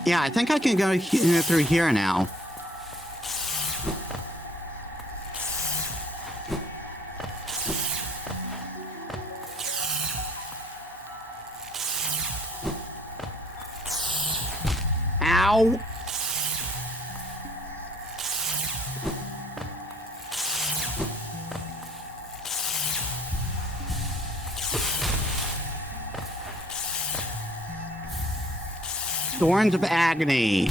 Yeah, I think I can go through here now. Ow! Thorns of agony.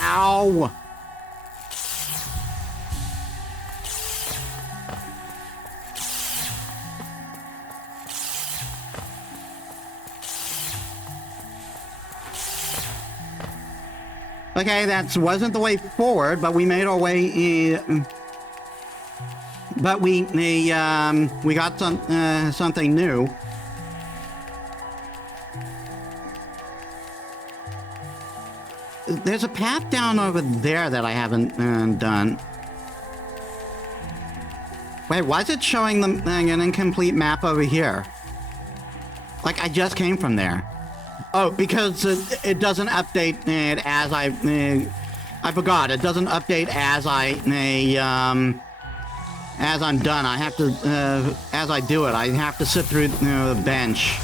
Ow! Okay, that wasn't the way forward, but we made our way. But we got something new. There's a path down over there that I haven't done. Wait, why is it showing them an incomplete map over here? Like, I just came from there. Oh, because it doesn't update it as I forgot. It doesn't update as as I'm done. I have to, as I do it, I have to sit through the bench.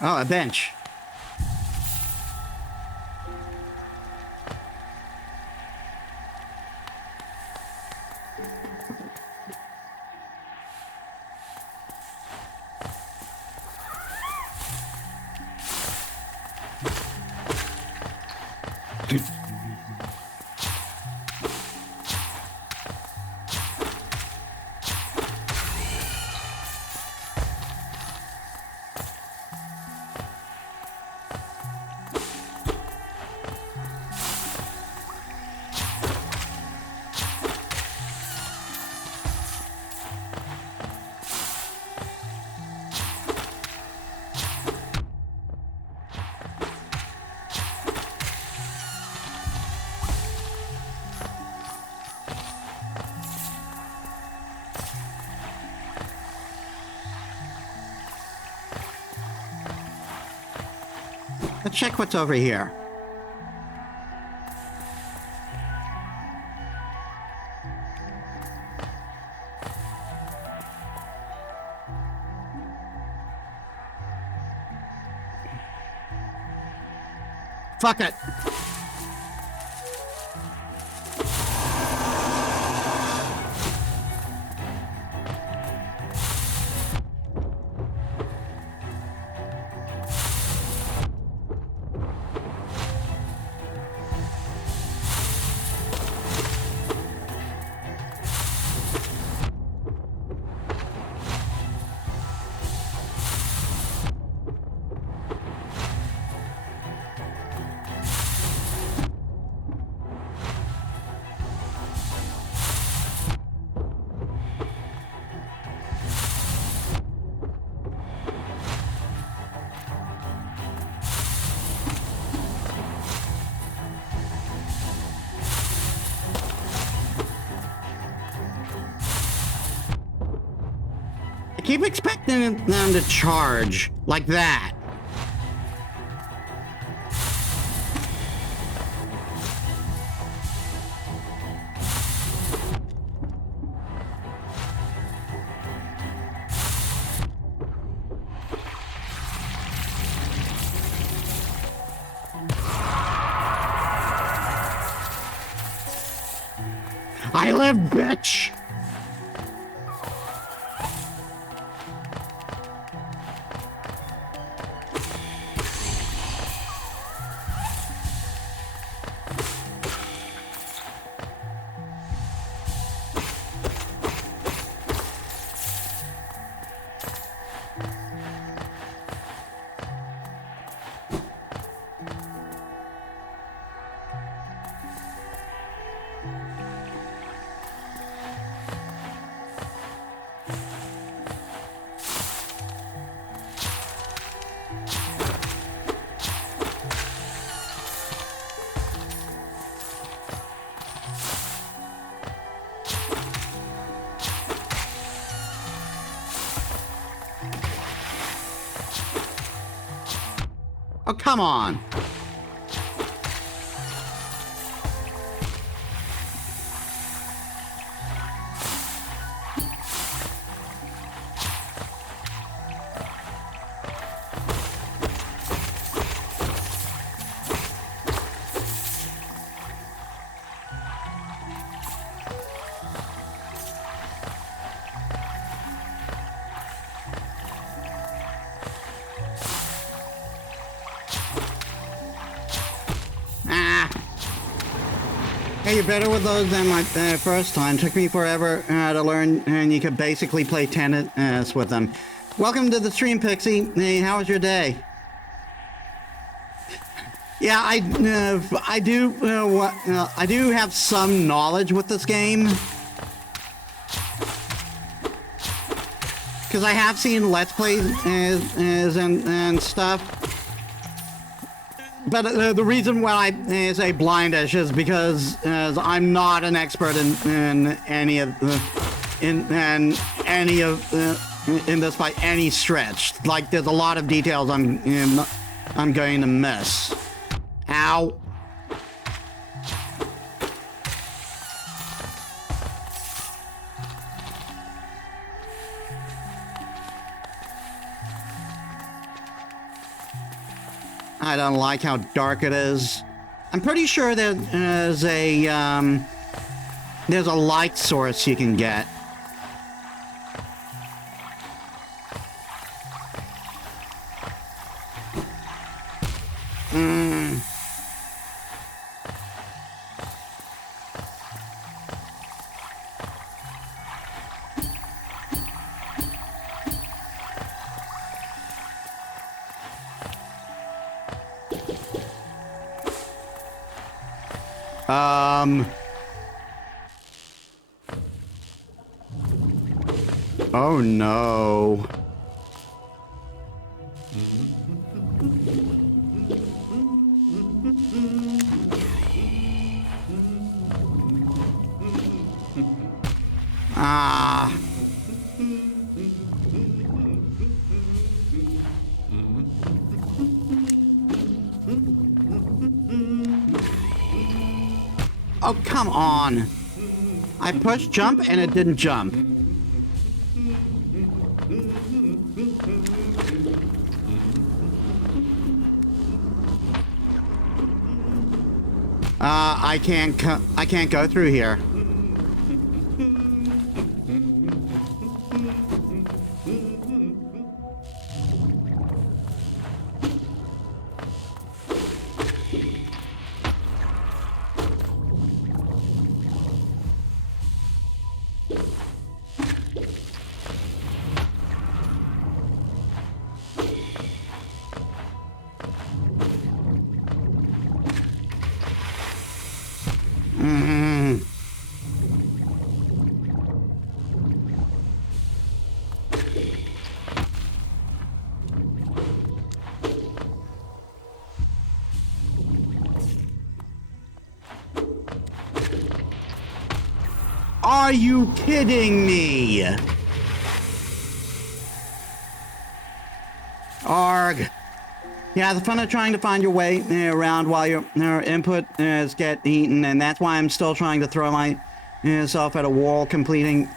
Oh, a bench. Let's check what's over here. Fuck it. keep expecting them to charge like that. I live, bitch! Oh, come on. Hey, you're better with those than my first time. Took me forever to learn, and you could basically play tennis with them. Welcome to the stream, Pixie. Hey, how was your day? Yeah, I do have some knowledge with this game. Because I have seen Let's Plays and stuff. But the reaon why I say blindish is because I'm not an expert in any of in this by any stretch. Like, there's a lot of details I'm going to miss. Ow. I don't like how dark it is. I'm pretty sure there's a light source you can get. Oh no. Ah. Oh, come on. I pushed jump and it didn't jump. I can't go through here. Are you kidding me? Arg. Yeah, the fun of trying to find your way around while your input is get eaten, and that's why I'm still trying to throw myself at a wall, completing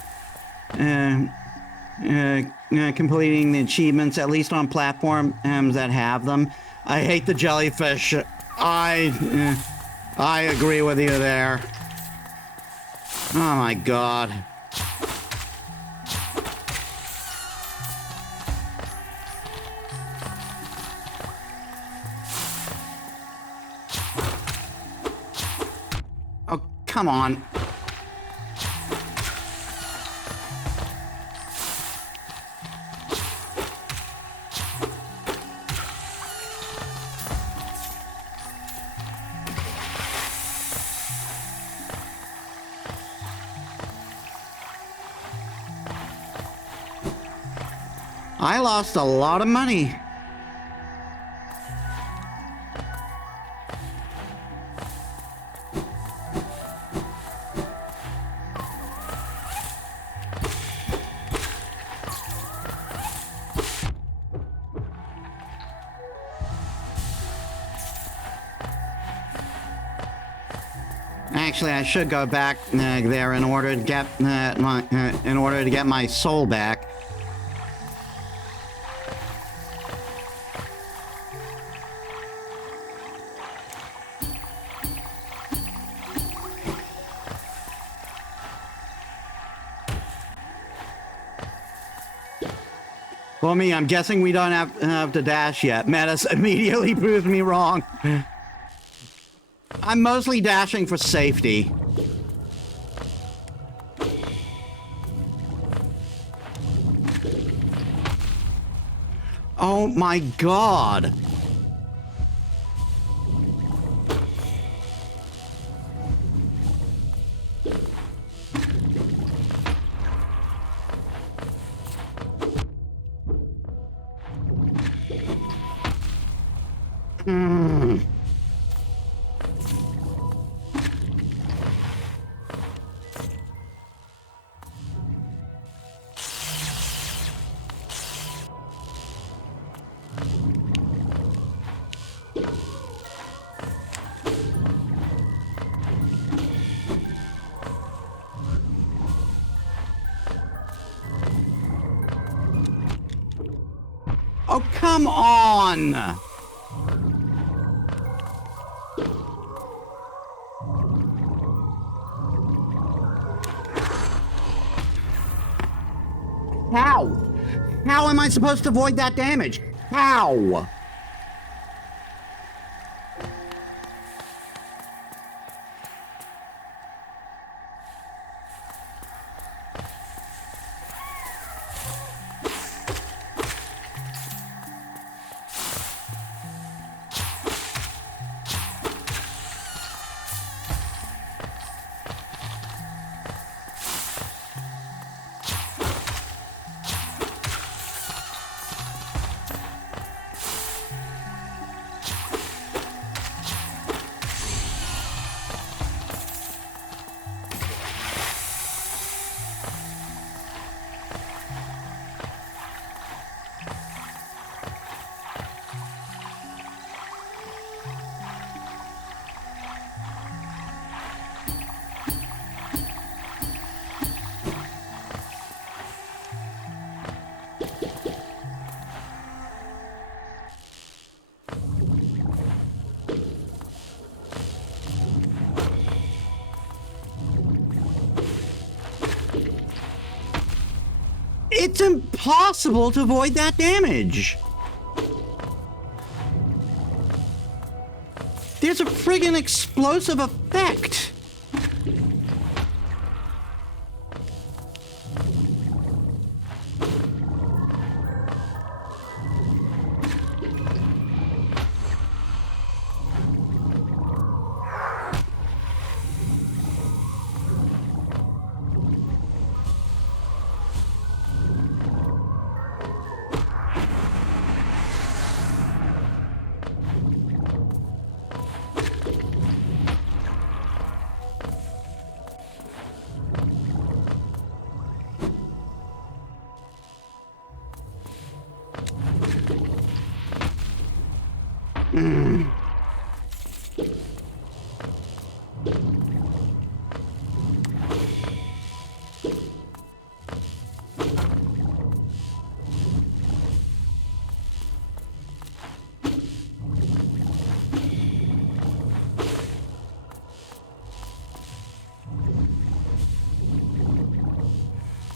completing the achievements, at least on platforms that have them. I hate the jellyfish. I agree with you there. Oh my god. Oh, come on. I lost a lot of money. Actually, I should go back there in order to get my soul back. Well, I'm guessing we don't have to dash yet. Metis immediately proves me wrong. I'm mostly dashing for safety. Oh my god. Oh, come on! How? How am I supposed to avoid that damage? How? It's impossible to avoid that damage. There's a friggin' explosive effect.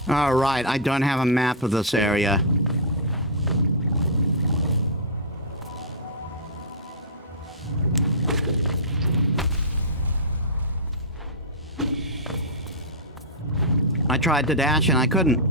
All right, I don't have a map of this area. I tried to dash and I couldn't.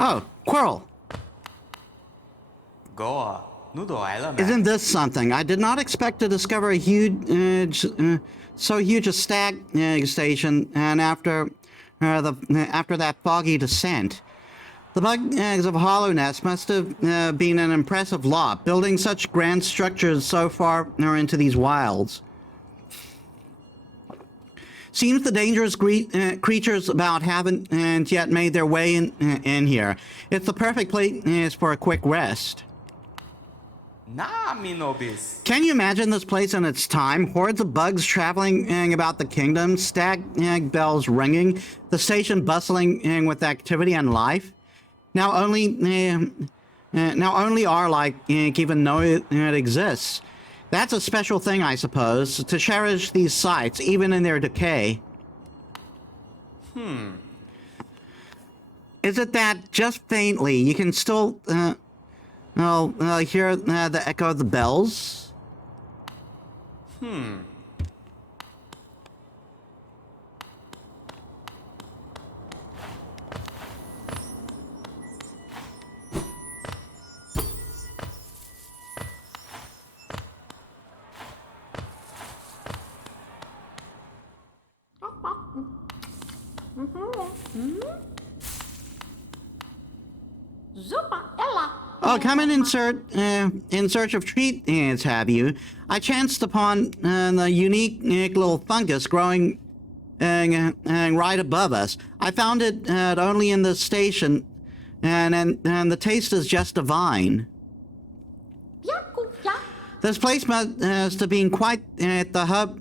Oh, Quirrell. Goa, Nudo Island. Isn't this something? I did not expect to discover a huge, so huge a stag station, and after that foggy descent. The bugs of Hollownest must have been an impressive lot, building such grand structures so far into these wilds. Seems the dangerous creatures about haven't yet made their way in here. It's the perfect place for a quick rest. Nah, me nobis. Can you imagine this place in its time? Hordes of bugs traveling about the kingdom, stag bells ringing, the station bustling with activity and life. Now only our like even know it exists. That's a special thing, I suppose, to cherish these sites, even in their decay. Is it that just faintly you can still hear the echo of the bells? Oh, come in search of treats, have you? I chanced upon the unique little fungus growing right above us. I found it only in the station, and the taste is just divine. This place must have been quite the hub,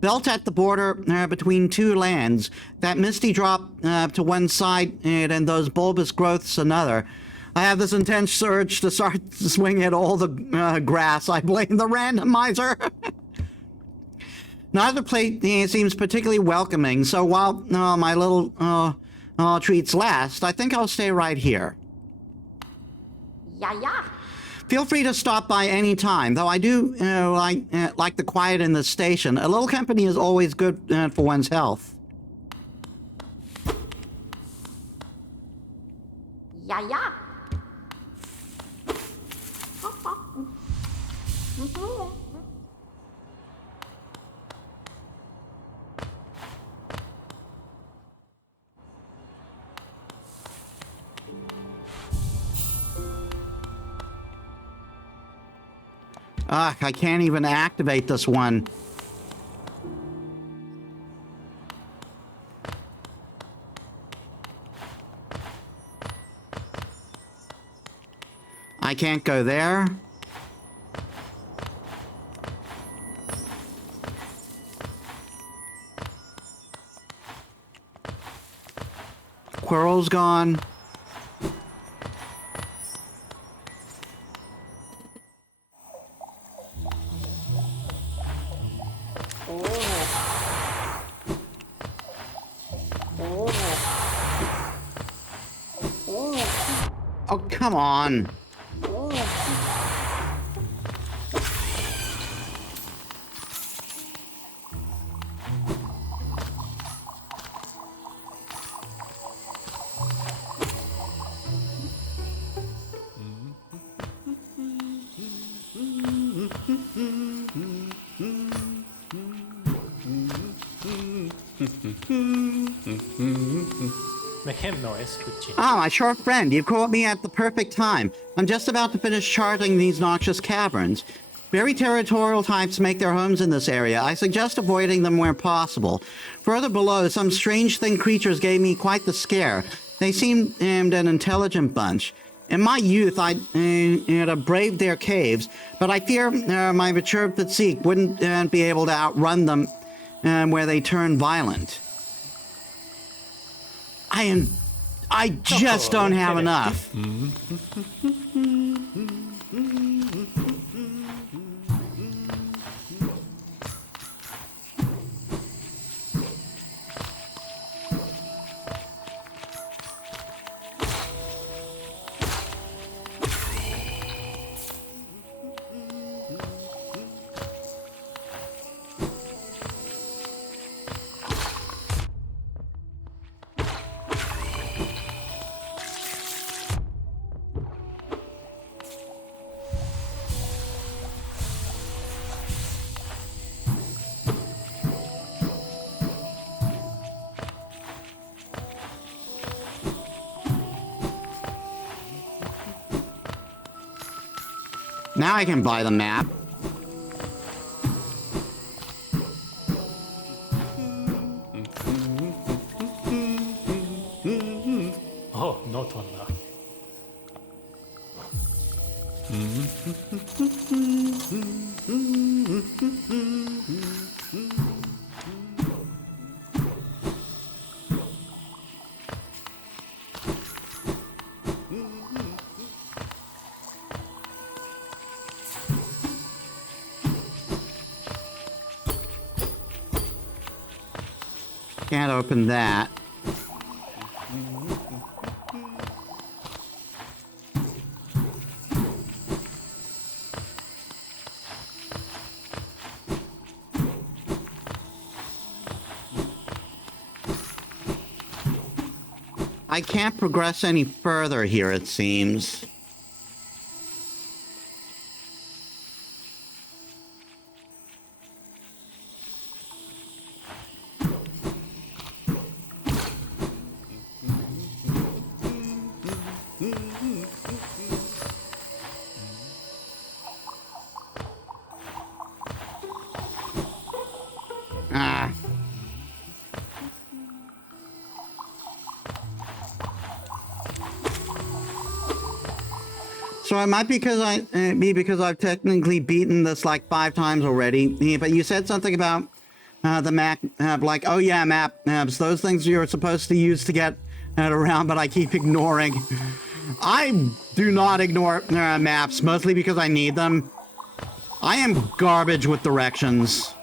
built at the border between two lands. That misty drop to one side and those bulbous growths another. I have this intense urge to start swinging at all the grass. I blame the randomizer. Neither place seems particularly welcoming, so while my little treats last, I think I'll stay right here. Yeah. Feel free to stop by any time, though I do like the quiet in the station. A little company is always good for one's health. Yeah. I can't even activate this one. I can't go there. Quirrell's gone. Oh, come on. Make him noise, 그치? Ah, my short friend, you've caught me at the perfect time. I'm just about to finish charting these noxious caverns. Very territorial types make their homes in this area. I suggest avoiding them where possible. Further below, some strange thing creatures gave me quite the scare. They seemed an intelligent bunch. In my youth, I'd have braved their caves, but I fear my mature physique wouldn't be able to outrun them where they turn violent. I just don't have enough. Now I can buy the map. 노트 온다. Can't open that. I can't progress any further here, it seems. Ah. So it might be because I've technically beaten this like 5 times already. Yeah, but you said something about the map, like, oh yeah, maps, those things you're supposed to use to get around, but I keep ignoring. I do not ignore maps, mostly because I need them. I am garbage with directions.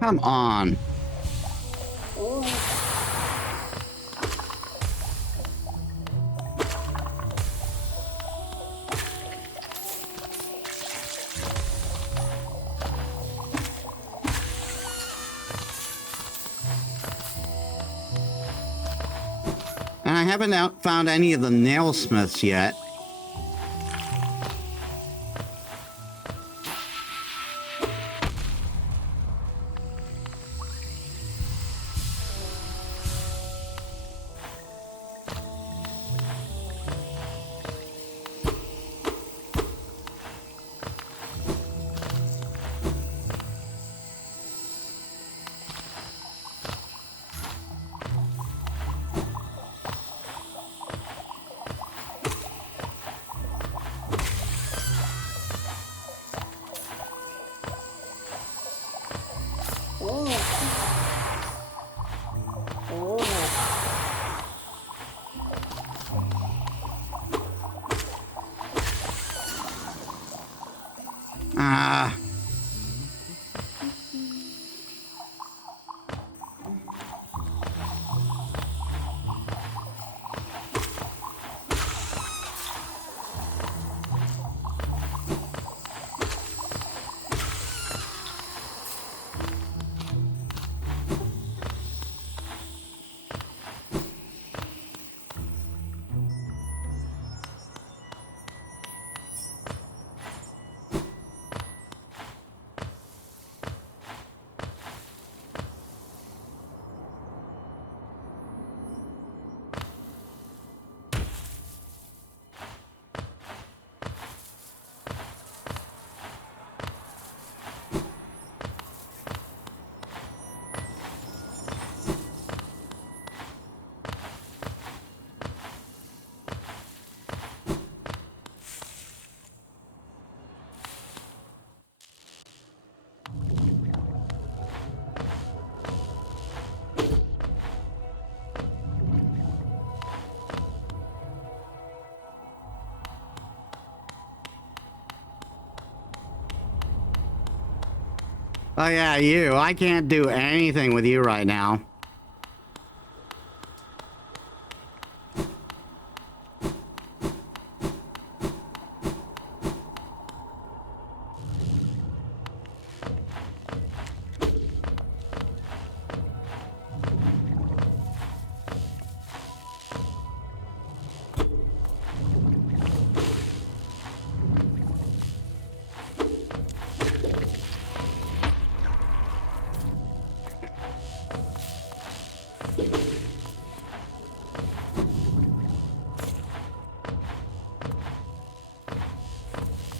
Come on. And I haven't found any of the nailsmiths yet. Oh yeah, you. I can't do anything with you right now.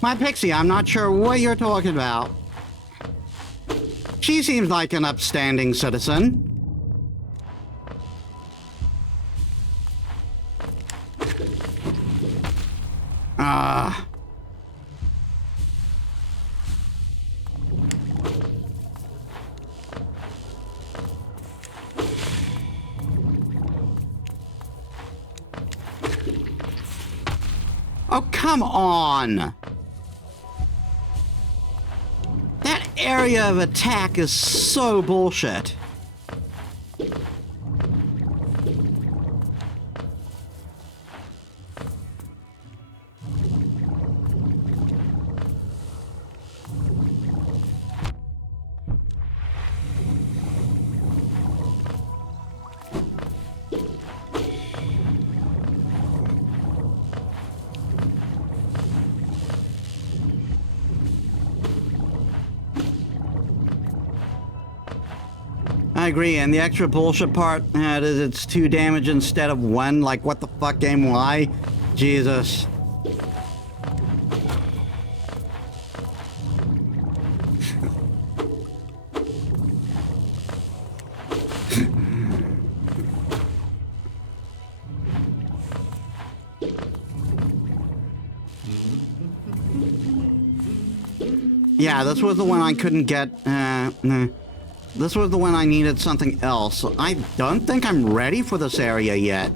My Pixie, I'm not sure what you're talking about. She seems like an upstanding citizen. Oh, come on! That area of attack is so bullshit. I agree, and the extra bullshit part is it's 2 damage instead of 1. Like, what the fuck, game? Why? Jesus. Yeah, this was the one I couldn't get. This was the one I needed something else. I don't think I'm ready for this area yet.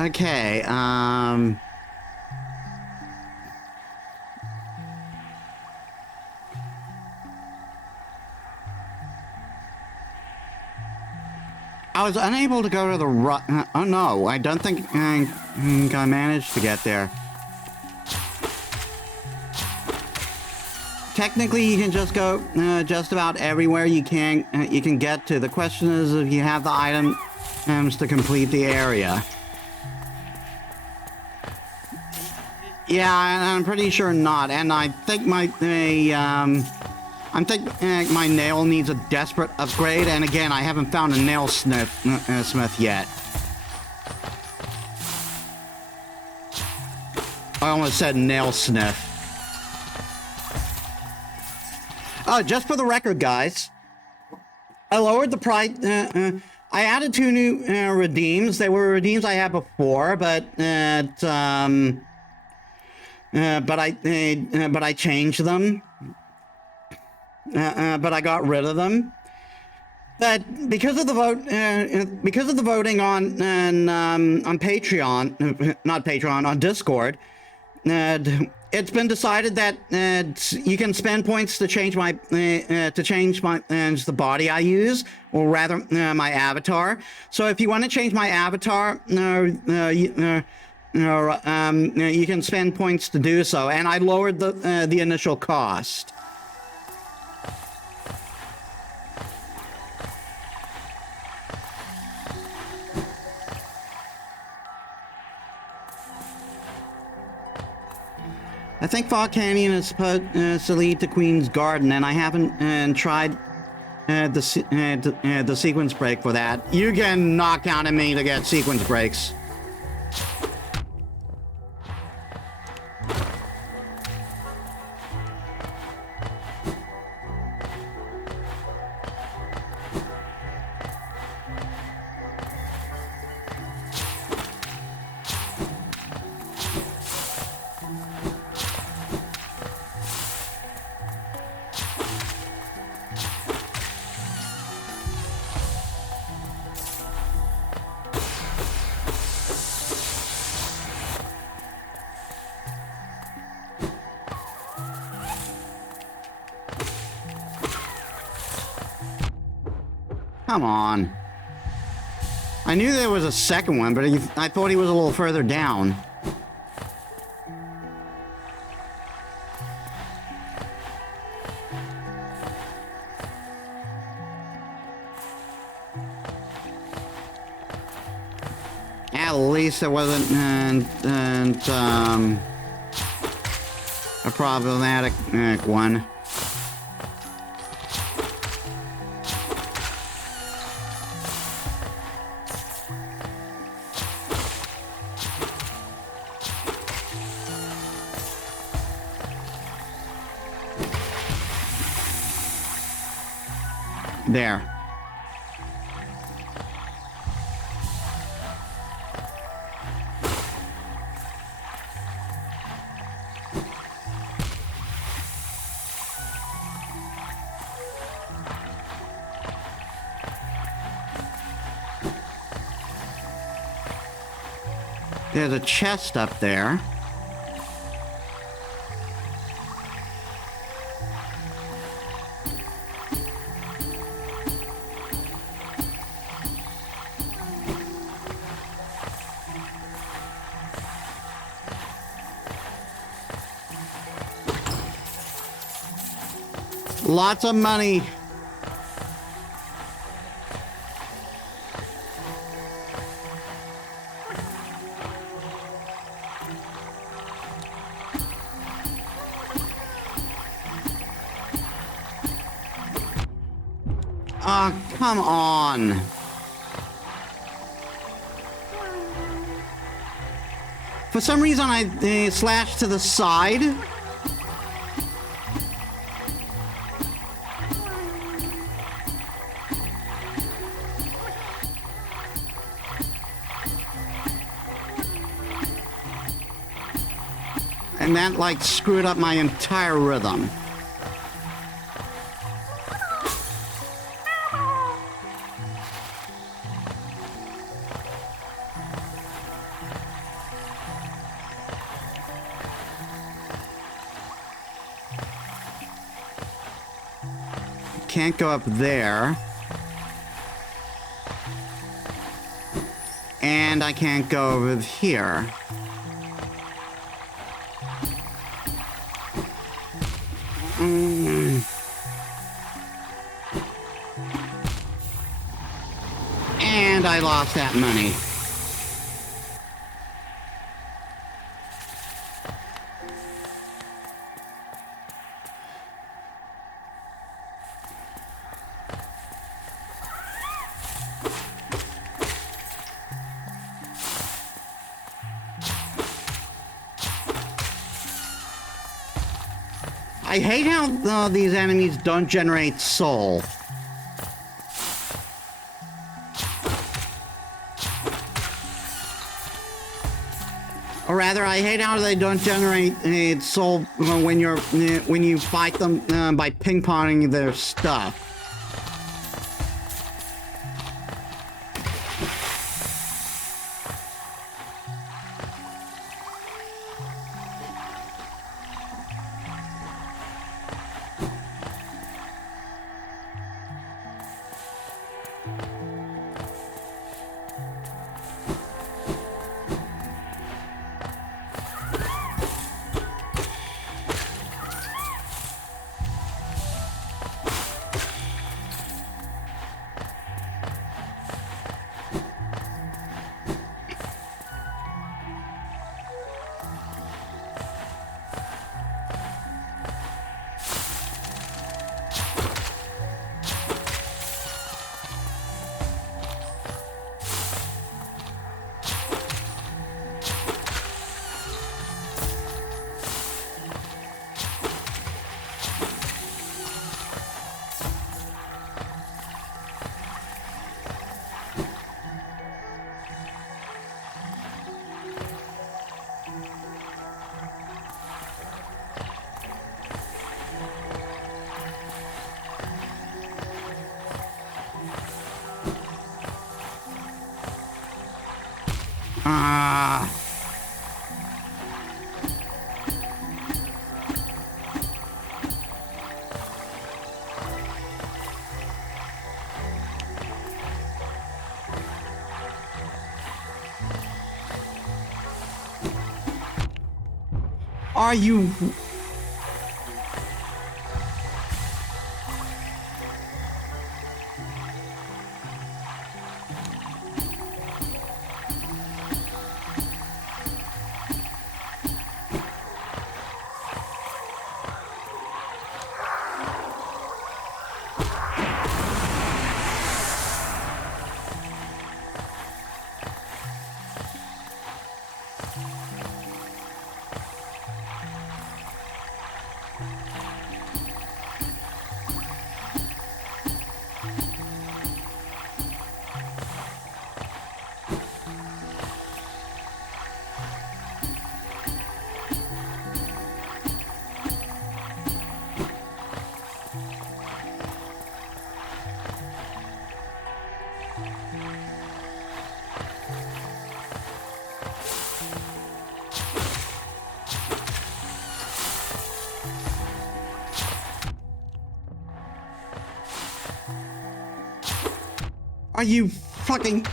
Okay, I was unable to go to the right. Oh no, I don't think I managed to get there. Technically, you can just go just about everywhere you can get to. The question is if you have the items to complete the area. Yeah, I'm pretty sure not, and I think my nail needs a desperate upgrade, and again, I haven't found a nail smith yet. I almost said nail sniff. Oh, just for the record, guys, I lowered the price. I added 2 new redeems. They were redeems I had before, but I changed them. But I got rid of them. But because of the voting on Patreon, not Patreon, on Discord, It's been decided that you can spend points to change the body I use, or rather my avatar. So if you want to change my avatar, you can spend points to do so, and I lowered the initial cost. I think Fog Canyon is supposed to lead to Queen's Garden, and I haven't tried the sequence break for that. You can knock out on me to get sequence breaks. Come on. I knew there was a second one, but I thought he was a little further down. At least it wasn't a problematic one. There. There's a chest up there. Lots of money. Oh, come on. For some reason, I slashed to the side. And that, like, screwed up my entire rhythm. Can't go up there. And I can't go over here. And I lost that money. I hate how these enemies don't generate soul. Or rather, I hate how they don't generate soul when you fight them by ping-ponging their stuff. Ah. Are you... Are you fucking...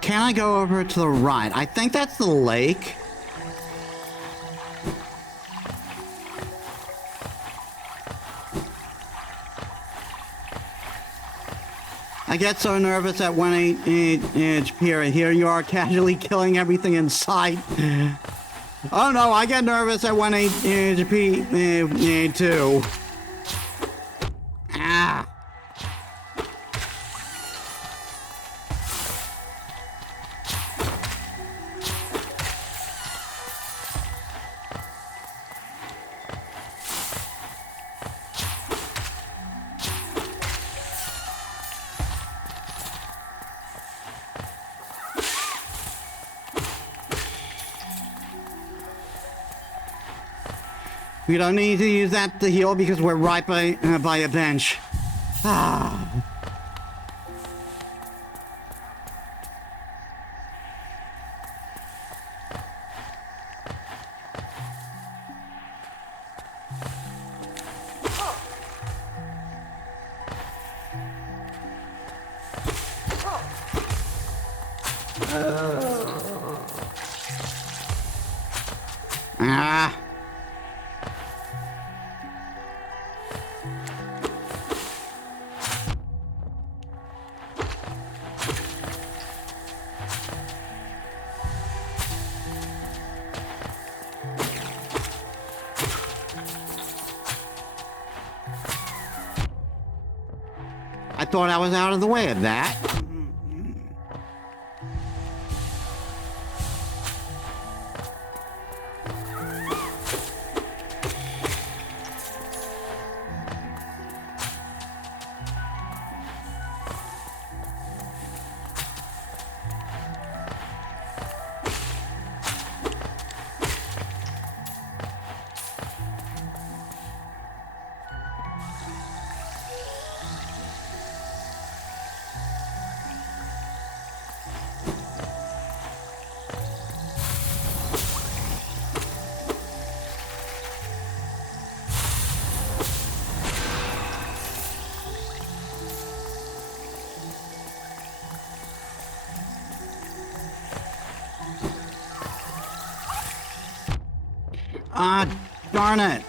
Can I go over to the right? I think that's the lake. I get so nervous at 1 HP. Here you are casually killing everything in sight. Oh no, I get nervous at 1 HP too. Ah. We don't need to use that to heal because we're right by a bench. Ah. Ah. I thought I was out of the way of that. Ah, darn it.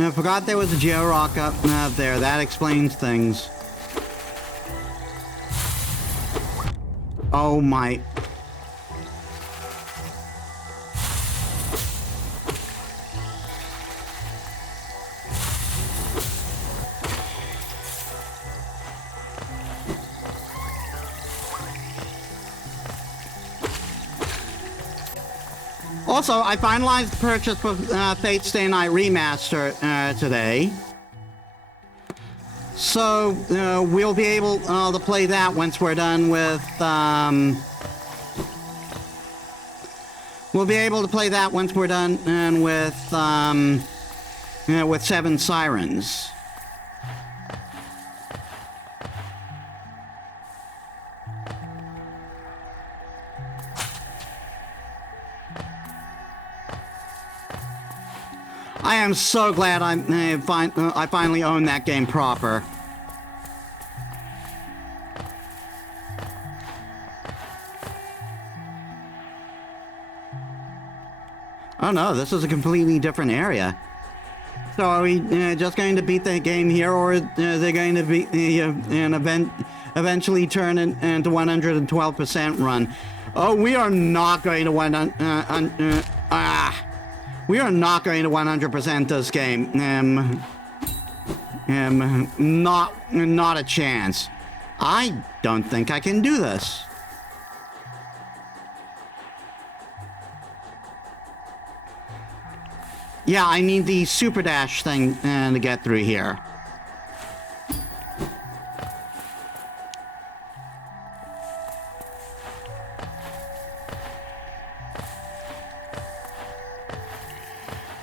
I forgot there was a georock up there. That explains things. Oh my. Also, I finalized the purchase for Fate Stay Night Remaster today. So, we'll be able to play that once we're done with, we'll be able to play that once we're done with Seven Sirens. I am so glad I finally own that game proper. Oh no, this is a completely different area. So are we just going to beat the game here, or are they going to be eventually turn it into 112% run? Oh, we are not going to we are not going to 100% this game. Not a chance. I don't think I can do this. Yeah, I need the super dash thing to get through here.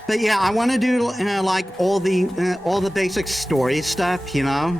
But yeah, I want to do like all the basic story stuff, you know.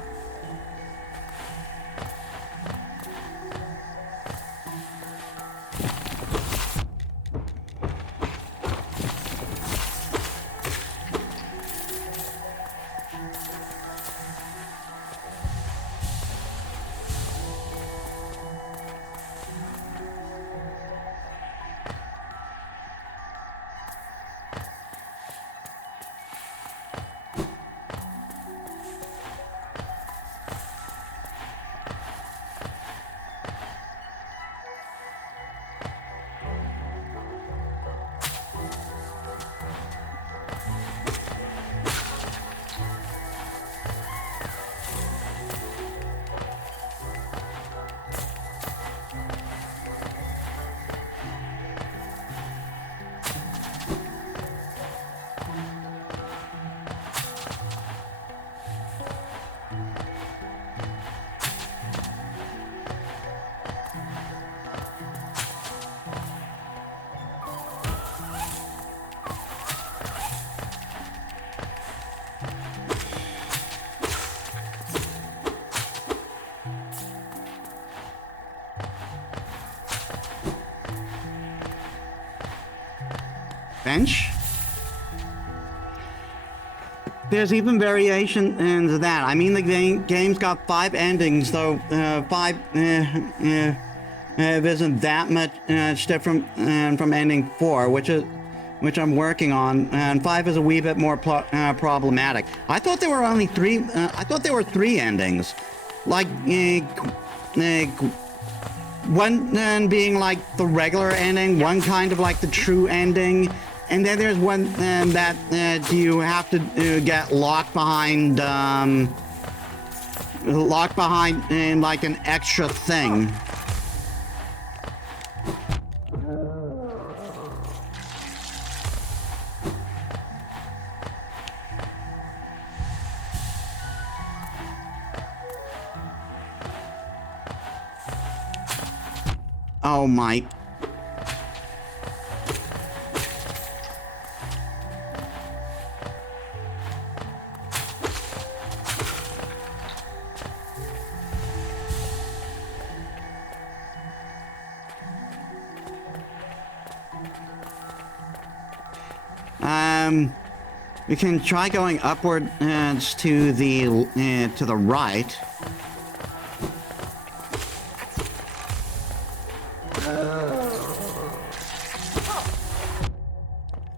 Bench. There's even variation into that. I mean, the game's got 5 endings, though 5 isn't that much different from ending 4, which I'm working on, and 5 is a wee bit more problematic. I thought there were only 3. I thought there were 3 endings, like one being like the regular ending, one kind of like the true ending. And then there's one that you have to get locked behind in like an extra thing. Oh my. We can try going upward to the right.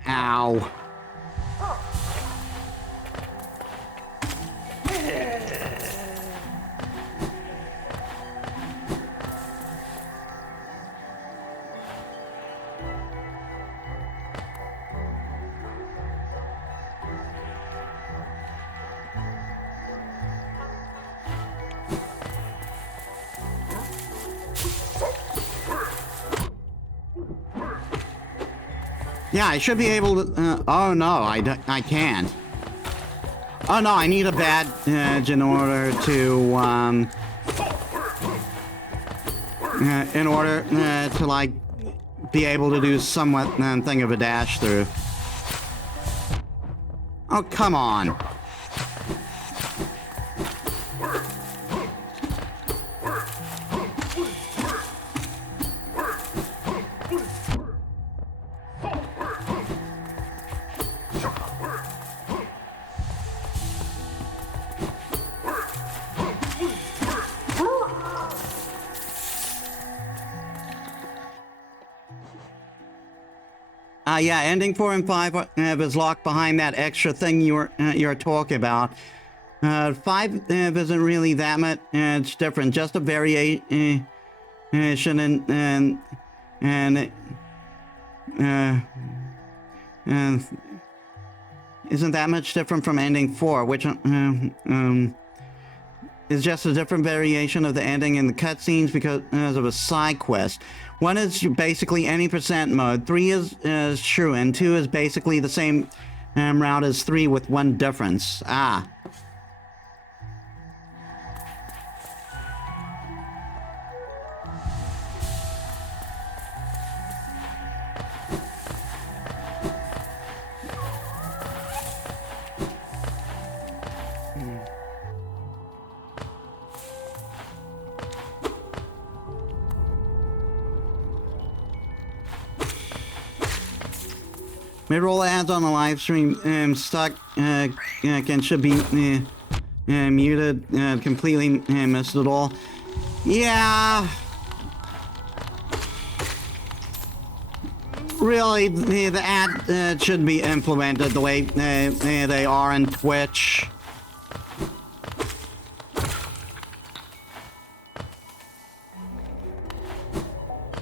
Ow. Yeah, I should be able to. Oh no, I can't. Oh no, I need a badge in order to like be able to do somewhat thing of a dash through. Oh come on. Yeah, ending 4 and 5 is locked behind that extra thing you're talking about. 5 isn't really that much. It's different, just a variation and isn't that much different from ending 4, which is just a different variation of the ending in the cutscenes because of a side quest. 1 is basically any percent mode, 3 is true, and 2 is basically the same route as 3 with 1 difference. Ah. Mid-roll ads on the live stream stuck and should be muted, completely missed it all. Yeah. Really, the ad should be implemented the way they are in Twitch.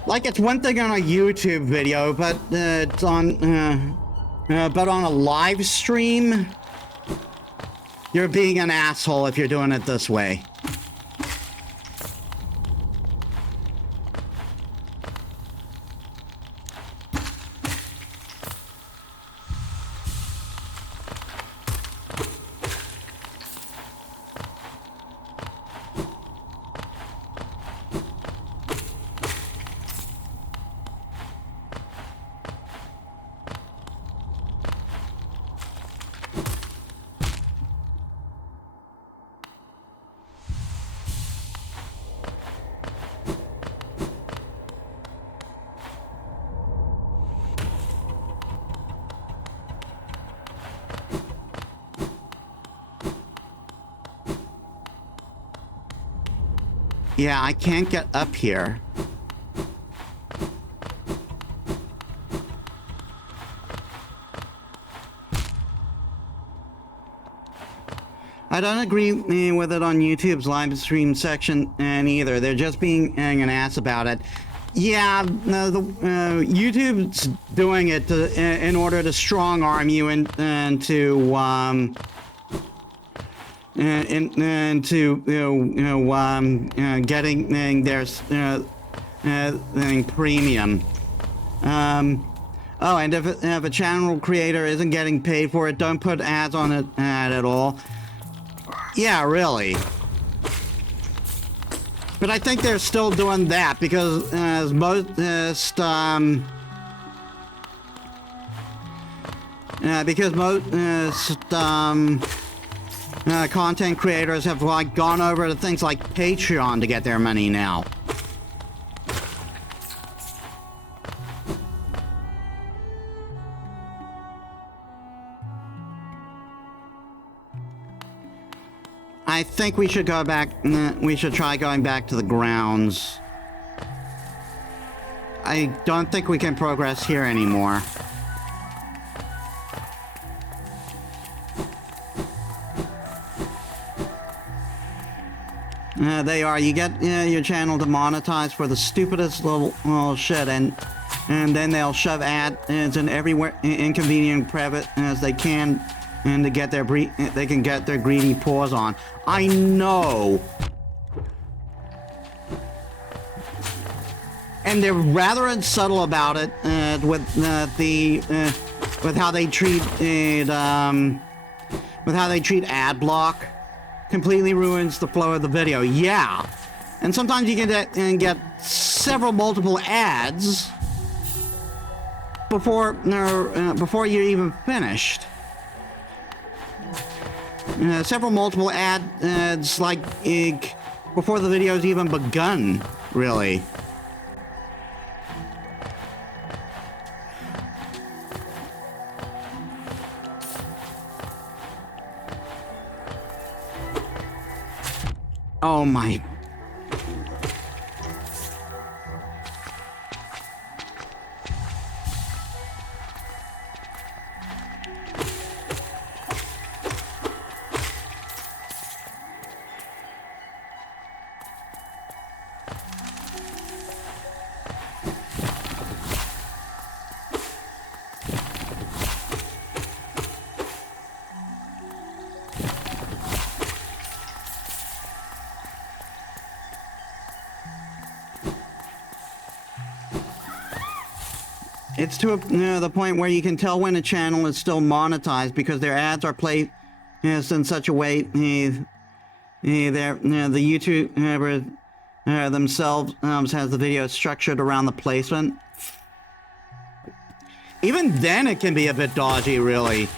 Like, it's one thing on a YouTube video, but it's on a live stream, you're being an asshole if you're doing it this way. Yeah, I can't get up here. I don't agree with it on YouTube's live stream section either. They're just being an ass about it. Yeah, YouTube's doing it in order to strong arm you into getting their premium. Oh, and if a channel creator isn't getting paid for it, don't put ads on it at all. Yeah, really. But I think they're still doing that because most content creators have like gone over to things like Patreon to get their money now. I think we should go back. We should try going back to the grounds. I don't think we can progress here anymore. They are. You get your channel demonetized for the stupidest little shit, and then they'll shove ads in everywhere inconvenient crevice as they can, and to get they can get their greedy paws on. I know. and they're rather subtle about it with how they treat it, with how they treat ad block. Completely ruins the flow of the video. Yeah, and sometimes you can get several multiple ads before you're even finished. Several multiple ads like before the video's even begun, really. Oh my. It's to the point where you can tell when a channel is still monetized because their ads are placed in such a way the YouTuber themselves has the video structured around the placement. Even then it can be a bit dodgy, really.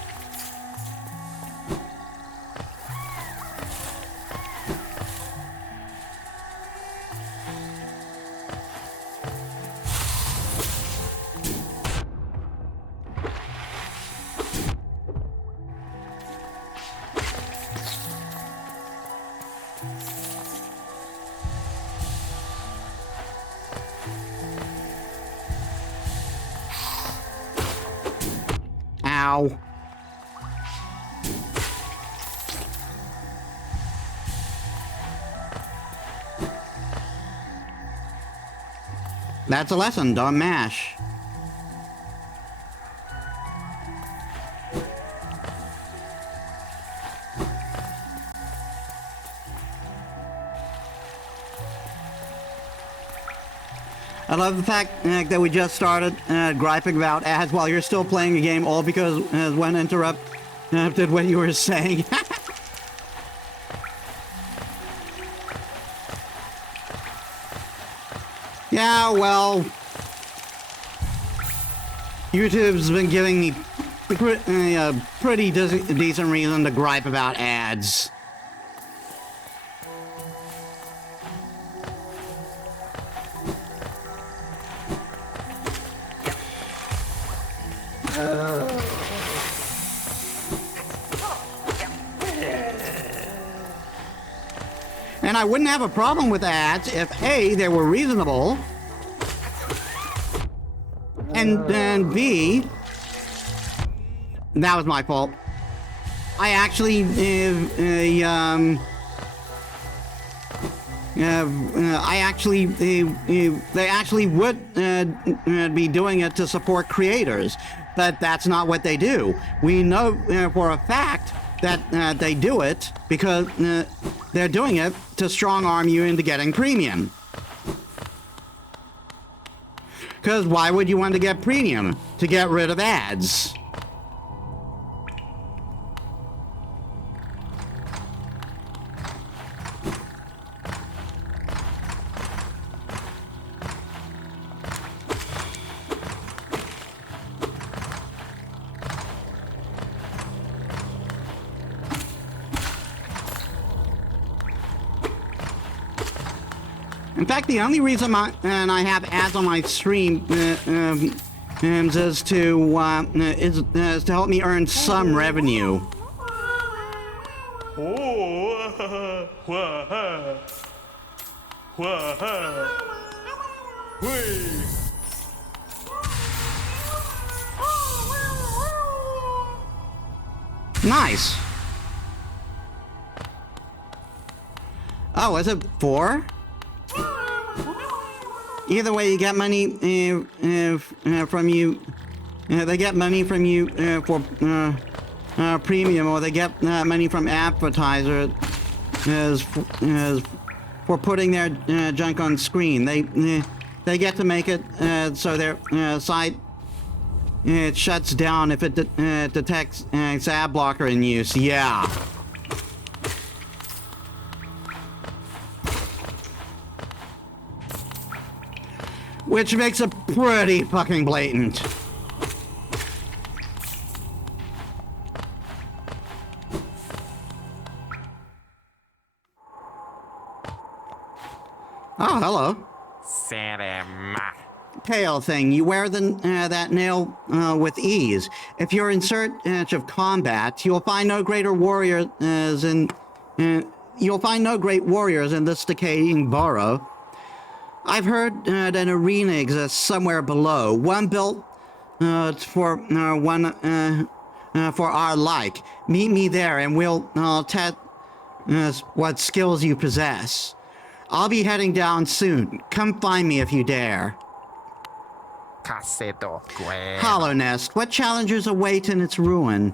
Ow. That's a lesson, don't mash. I love the fact that we just started griping about ads while you're still playing a game, all because one interrupted what you were saying. Yeah, well, YouTube's been giving me a pretty decent reason to gripe about ads. And I wouldn't have a problem with ads if A, they were reasonable, and B, that was my fault. I actually, they actually would be doing it to support creators, but that's not what they do. We know for a fact that they do it because they're doing it to strong arm you into getting premium. Because why would you want to get premium? To get rid of ads. In fact, the only reason I have ads on my stream is to help me earn some revenue. Nice. Oh, is it 4? Either way, you get money from you. They get money from you for premium, or they get money from advertisers for putting their junk on screen. they get to make it so their site it shuts down if it detects ad blocker in use. Yeah. Which makes it pretty fucking blatant. Oh, hello. Tail thing. You wear that nail with ease. If you're in search of combat, you'll find no great warriors in this decaying burrow. I've heard that an arena exists somewhere below. One built for our like. Meet me there, and we'll test what skills you possess. I'll be heading down soon. Come find me if you dare. Hollow Nest. What challenges await in its ruin?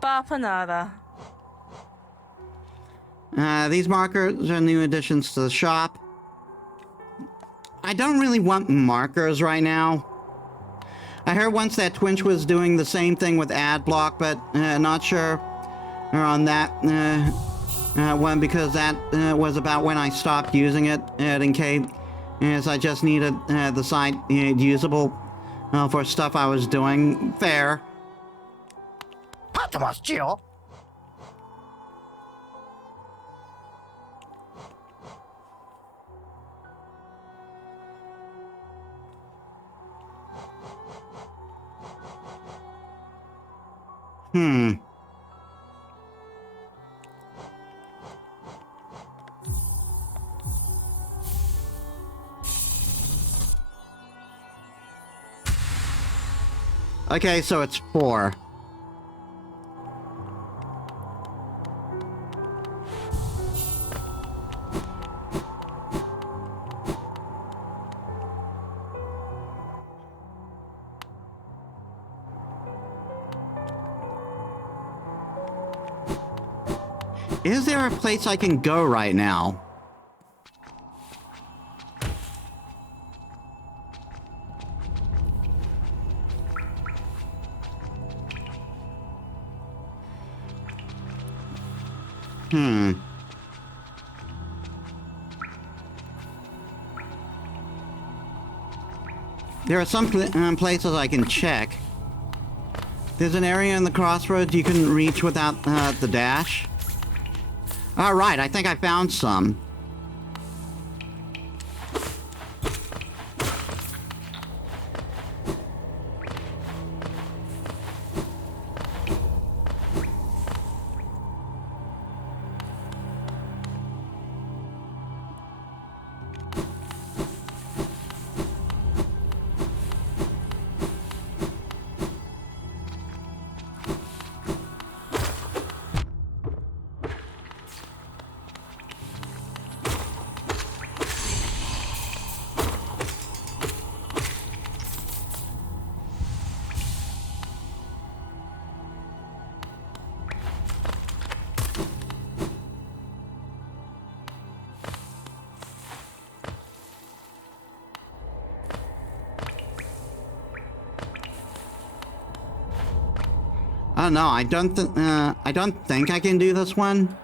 Bapanada. These markers are new additions to the shop. I don't really want markers right now. I heard once that Twitch was doing the same thing with ad block, but not sure on that one because that was about when I stopped using it in case I just needed the site usable for stuff I was doing. Fair. Okay, so it's 4. Is there a place I can go right now? There are some places I can check. There's an area in the crossroads you can reach without the dash. All right, I think I found some. Oh no, I don't think I can do this one.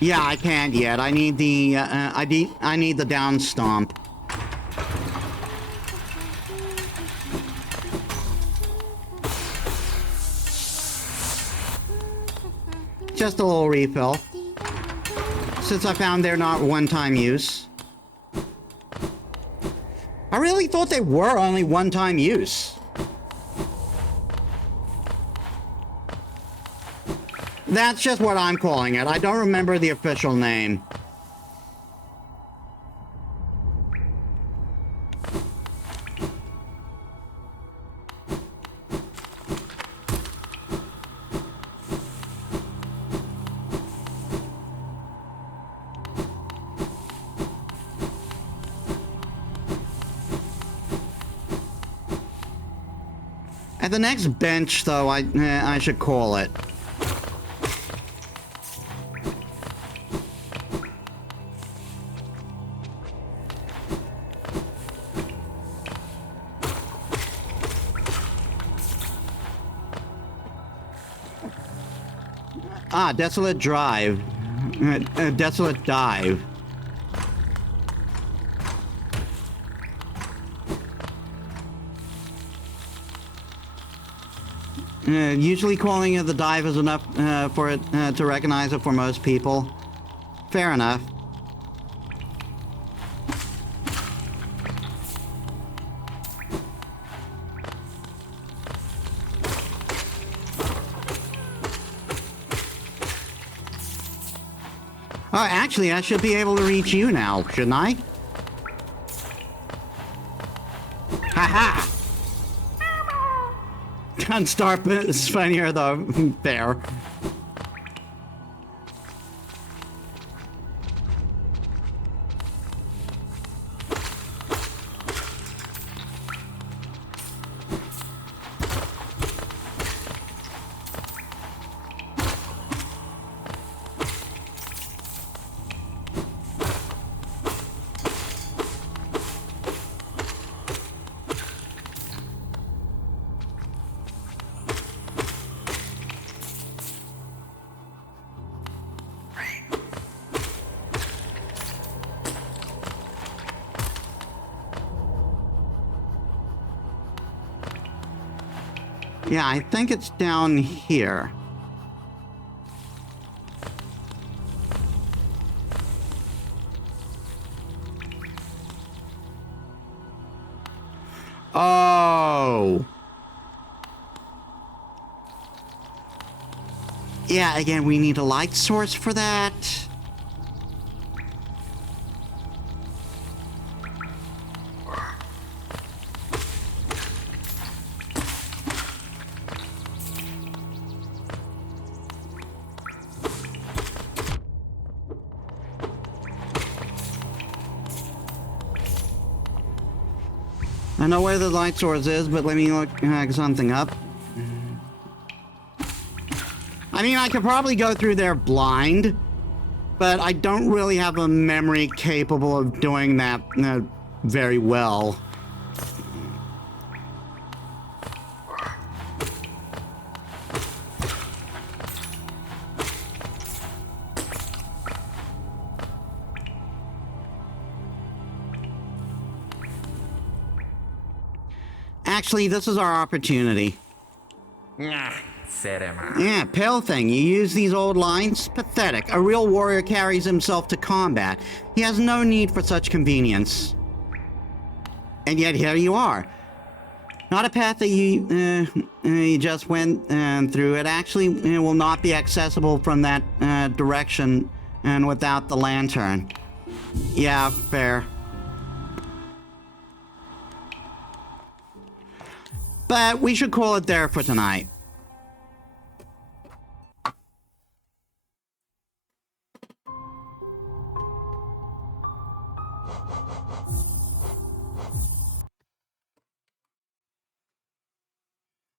Yeah, I can't yet. I need the I need the down stomp. Just a little refill. Since I found they're not one-time use. I really thought they were only one-time use. That's just what I'm calling it. I don't remember the official name. At the next bench, though, I should call it. Ah, Desolate Drive. Desolate Dive. Usually calling it the dive is enough for it to recognize it for most people. Fair enough. Oh, actually, I should be able to reach you now, shouldn't I? Ha-ha! Gunstar is funnier though. There. Yeah, I think it's down here. Oh. Yeah, again, we need a light source for that. I know where the light source is, but let me look something up. I mean, I could probably go through there blind, but I don't really have a memory capable of doing that very well. Actually, this is our opportunity. Yeah, Pale Thing, you use these old lines? Pathetic. A real warrior carries himself to combat. He has no need for such convenience. And yet here you are. Not a path that you just went through. It actually will not be accessible from that direction and without the lantern. Yeah, fair. But we should call it there for tonight.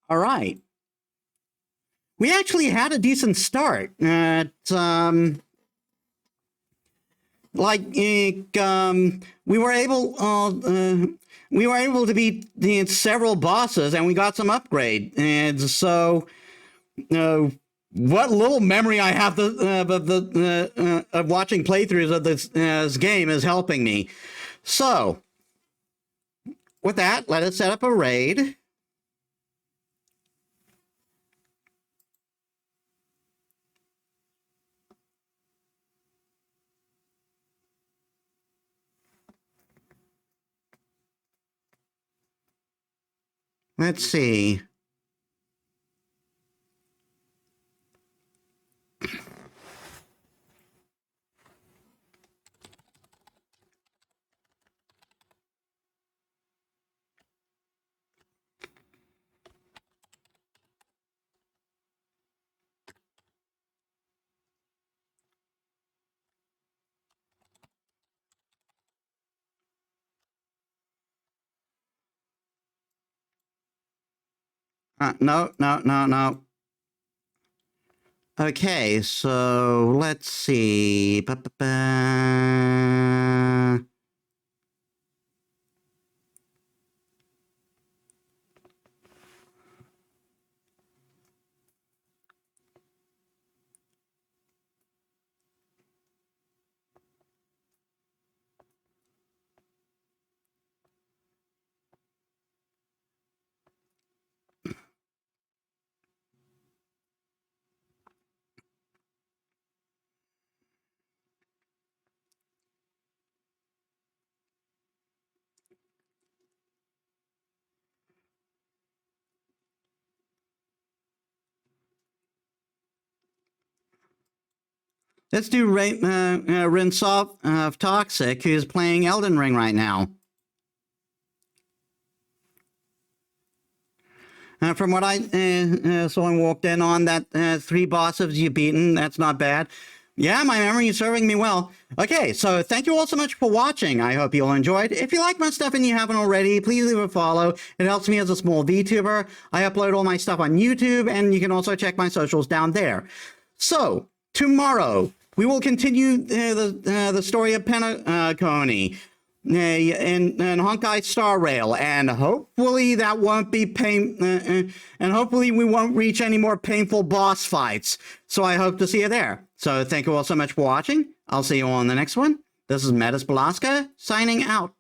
All right. We actually had a decent start. We were able to beat several bosses, and we got some upgrade. And so, what little memory I have of watching playthroughs of this game is helping me. So, with that, let us set up a raid. Let's see. No, no, no, no. Okay, so let's see. Ba-ba-ba. Let's do Rinse Off of Toxic, who's playing Elden Ring right now. From what I saw and walked in on, that 3 bosses you've beaten, that's not bad. Yeah, my memory is serving me well. Okay, so thank you all so much for watching. I hope you all enjoyed. If you like my stuff and you haven't already, please leave a follow. It helps me as a small VTuber. I upload all my stuff on YouTube, and you can also check my socials down there. So, tomorrow, we will continue the story of Penacony and Honkai Star Rail, and hopefully that won't be and hopefully we won't reach any more painful boss fights. So I hope to see you there. So thank you all so much for watching. I'll see you all in the next one. This is Metis Balaska signing out.